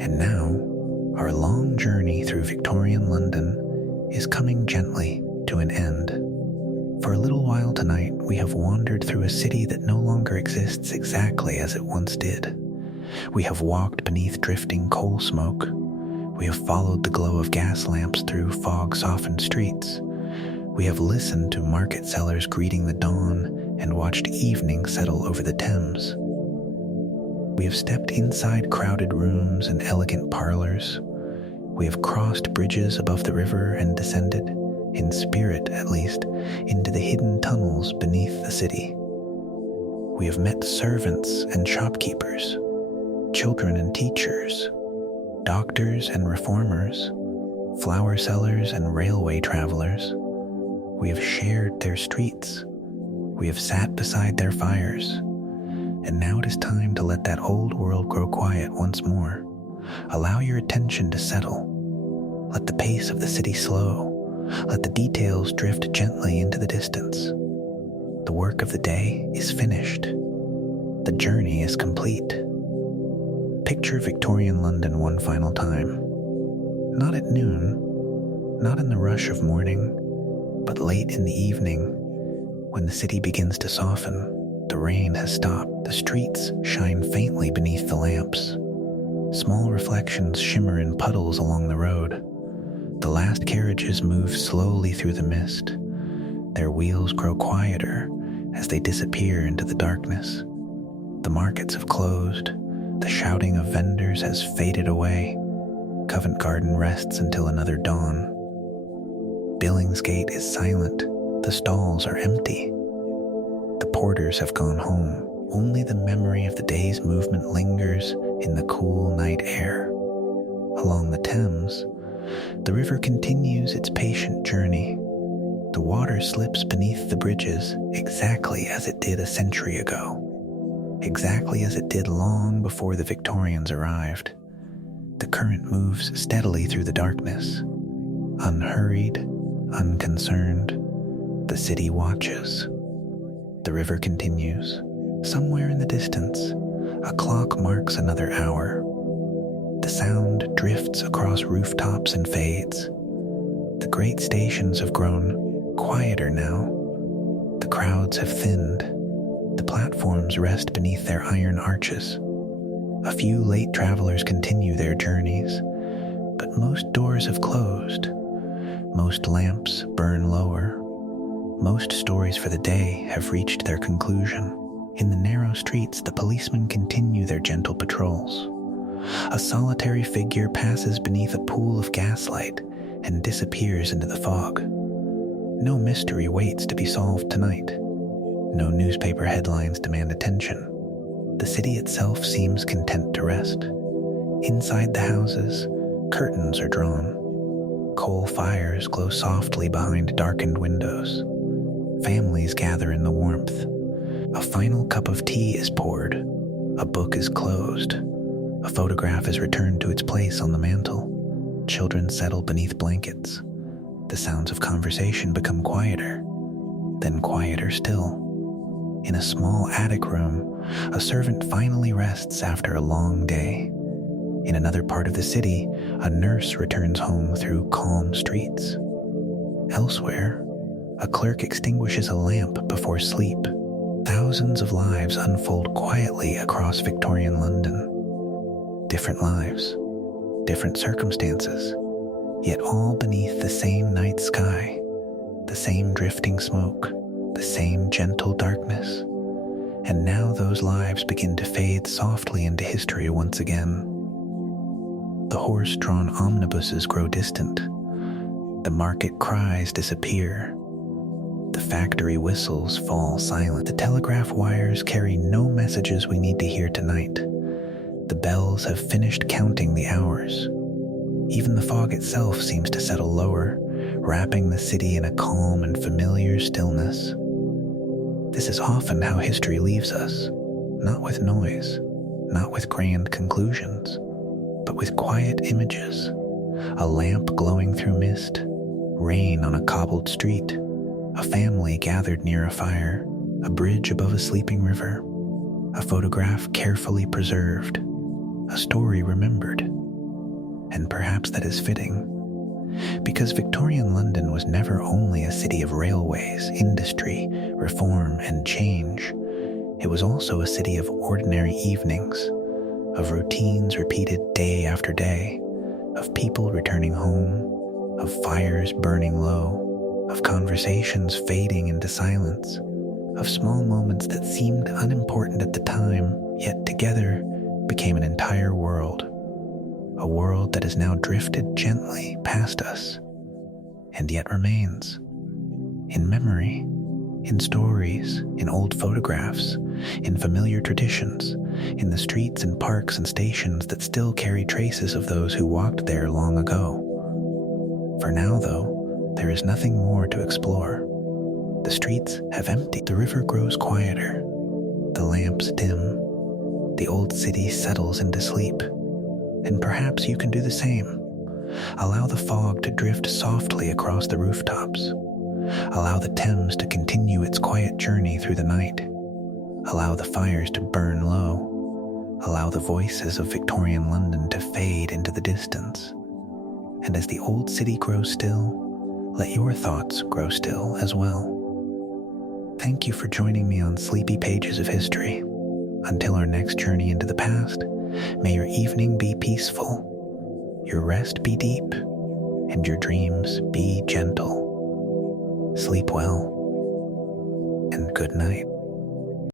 And now, our long journey through Victorian London is coming gently to an end. For a little while tonight, we have wandered through a city that no longer exists exactly as it once did. We have walked beneath drifting coal smoke. We have followed the glow of gas lamps through fog-softened streets. We have listened to market sellers greeting the dawn and watched evening settle over the Thames. We have stepped inside crowded rooms and elegant parlors. We have crossed bridges above the river and descended, in spirit at least, into the hidden tunnels beneath the city. We have met servants and shopkeepers, children and teachers, doctors and reformers, flower sellers and railway travelers. We have shared their streets. We have sat beside their fires. And now it is time to let that old world grow quiet once more. Allow your attention to settle. Let the pace of the city slow. Let the details drift gently into the distance. The work of the day is finished. The journey is complete. Picture Victorian London one final time. Not at noon, not in the rush of morning, but late in the evening, when the city begins to soften. The rain has stopped. The streets shine faintly beneath the lamps. Small reflections shimmer in puddles along the road. The last carriages move slowly through the mist. Their wheels grow quieter as they disappear into the darkness. The markets have closed. The shouting of vendors has faded away. Covent Garden rests until another dawn. Billingsgate is silent. The stalls are empty. The porters have gone home. Only the memory of the day's movement lingers in the cool night air. Along the Thames, the river continues its patient journey. The water slips beneath the bridges exactly as it did a century ago, exactly as it did long before the Victorians arrived. The current moves steadily through the darkness. Unhurried, unconcerned, the city watches. The river continues. Somewhere in the distance, a clock marks another hour. The sound drifts across rooftops and fades. The great stations have grown quieter now. The crowds have thinned. The platforms rest beneath their iron arches. A few late travelers continue their journeys, but most doors have closed. Most lamps burn lower. Most stories for the day have reached their conclusion. In the narrow streets, the policemen continue their gentle patrols. A solitary figure passes beneath a pool of gaslight and disappears into the fog. No mystery waits to be solved tonight. No newspaper headlines demand attention. The city itself seems content to rest. Inside the houses, curtains are drawn. Coal fires glow softly behind darkened windows. Families gather in the warmth. A final cup of tea is poured. A book is closed. A photograph is returned to its place on the mantel. Children settle beneath blankets. The sounds of conversation become quieter, then quieter still. In a small attic room, a servant finally rests after a long day. In another part of the city, a nurse returns home through calm streets. Elsewhere, a clerk extinguishes a lamp before sleep. Thousands of lives unfold quietly across Victorian London. Different lives, different circumstances, yet all beneath the same night sky. The same drifting smoke, the same gentle darkness. And now those lives begin to fade softly into history once again. The horse-drawn omnibuses grow distant. The market cries disappear. The factory whistles fall silent. The telegraph wires carry no messages we need to hear tonight. The bells have finished counting the hours. Even the fog itself seems to settle lower, wrapping the city in a calm and familiar stillness. This is often how history leaves us, not with noise, not with grand conclusions, but with quiet images. A lamp glowing through mist, rain on a cobbled street, a family gathered near a fire, a bridge above a sleeping river, a photograph carefully preserved, a story remembered. And perhaps that is fitting, because Victorian London was never only a city of railways, industry, reform, and change. It was also a city of ordinary evenings, of routines repeated day after day, of people returning home, of fires burning low, of conversations fading into silence, of small moments that seemed unimportant at the time, yet together became an entire world. A world that has now drifted gently past us, and yet remains. In memory, in stories, in old photographs, in familiar traditions, in the streets and parks and stations that still carry traces of those who walked there long ago. For now, though, there is nothing more to explore. The streets have emptied. The river grows quieter. The lamps dim. The old city settles into sleep. And perhaps you can do the same. Allow the fog to drift softly across the rooftops. Allow the Thames to continue its quiet journey through the night. Allow the fires to burn low. Allow the voices of Victorian London to fade into the distance. And as the old city grows still, let your thoughts grow still as well. Thank you for joining me on Sleepy Pages of History. Until our next journey into the past, may your evening be peaceful, your rest be deep, and your dreams be gentle. Sleep well, and good night.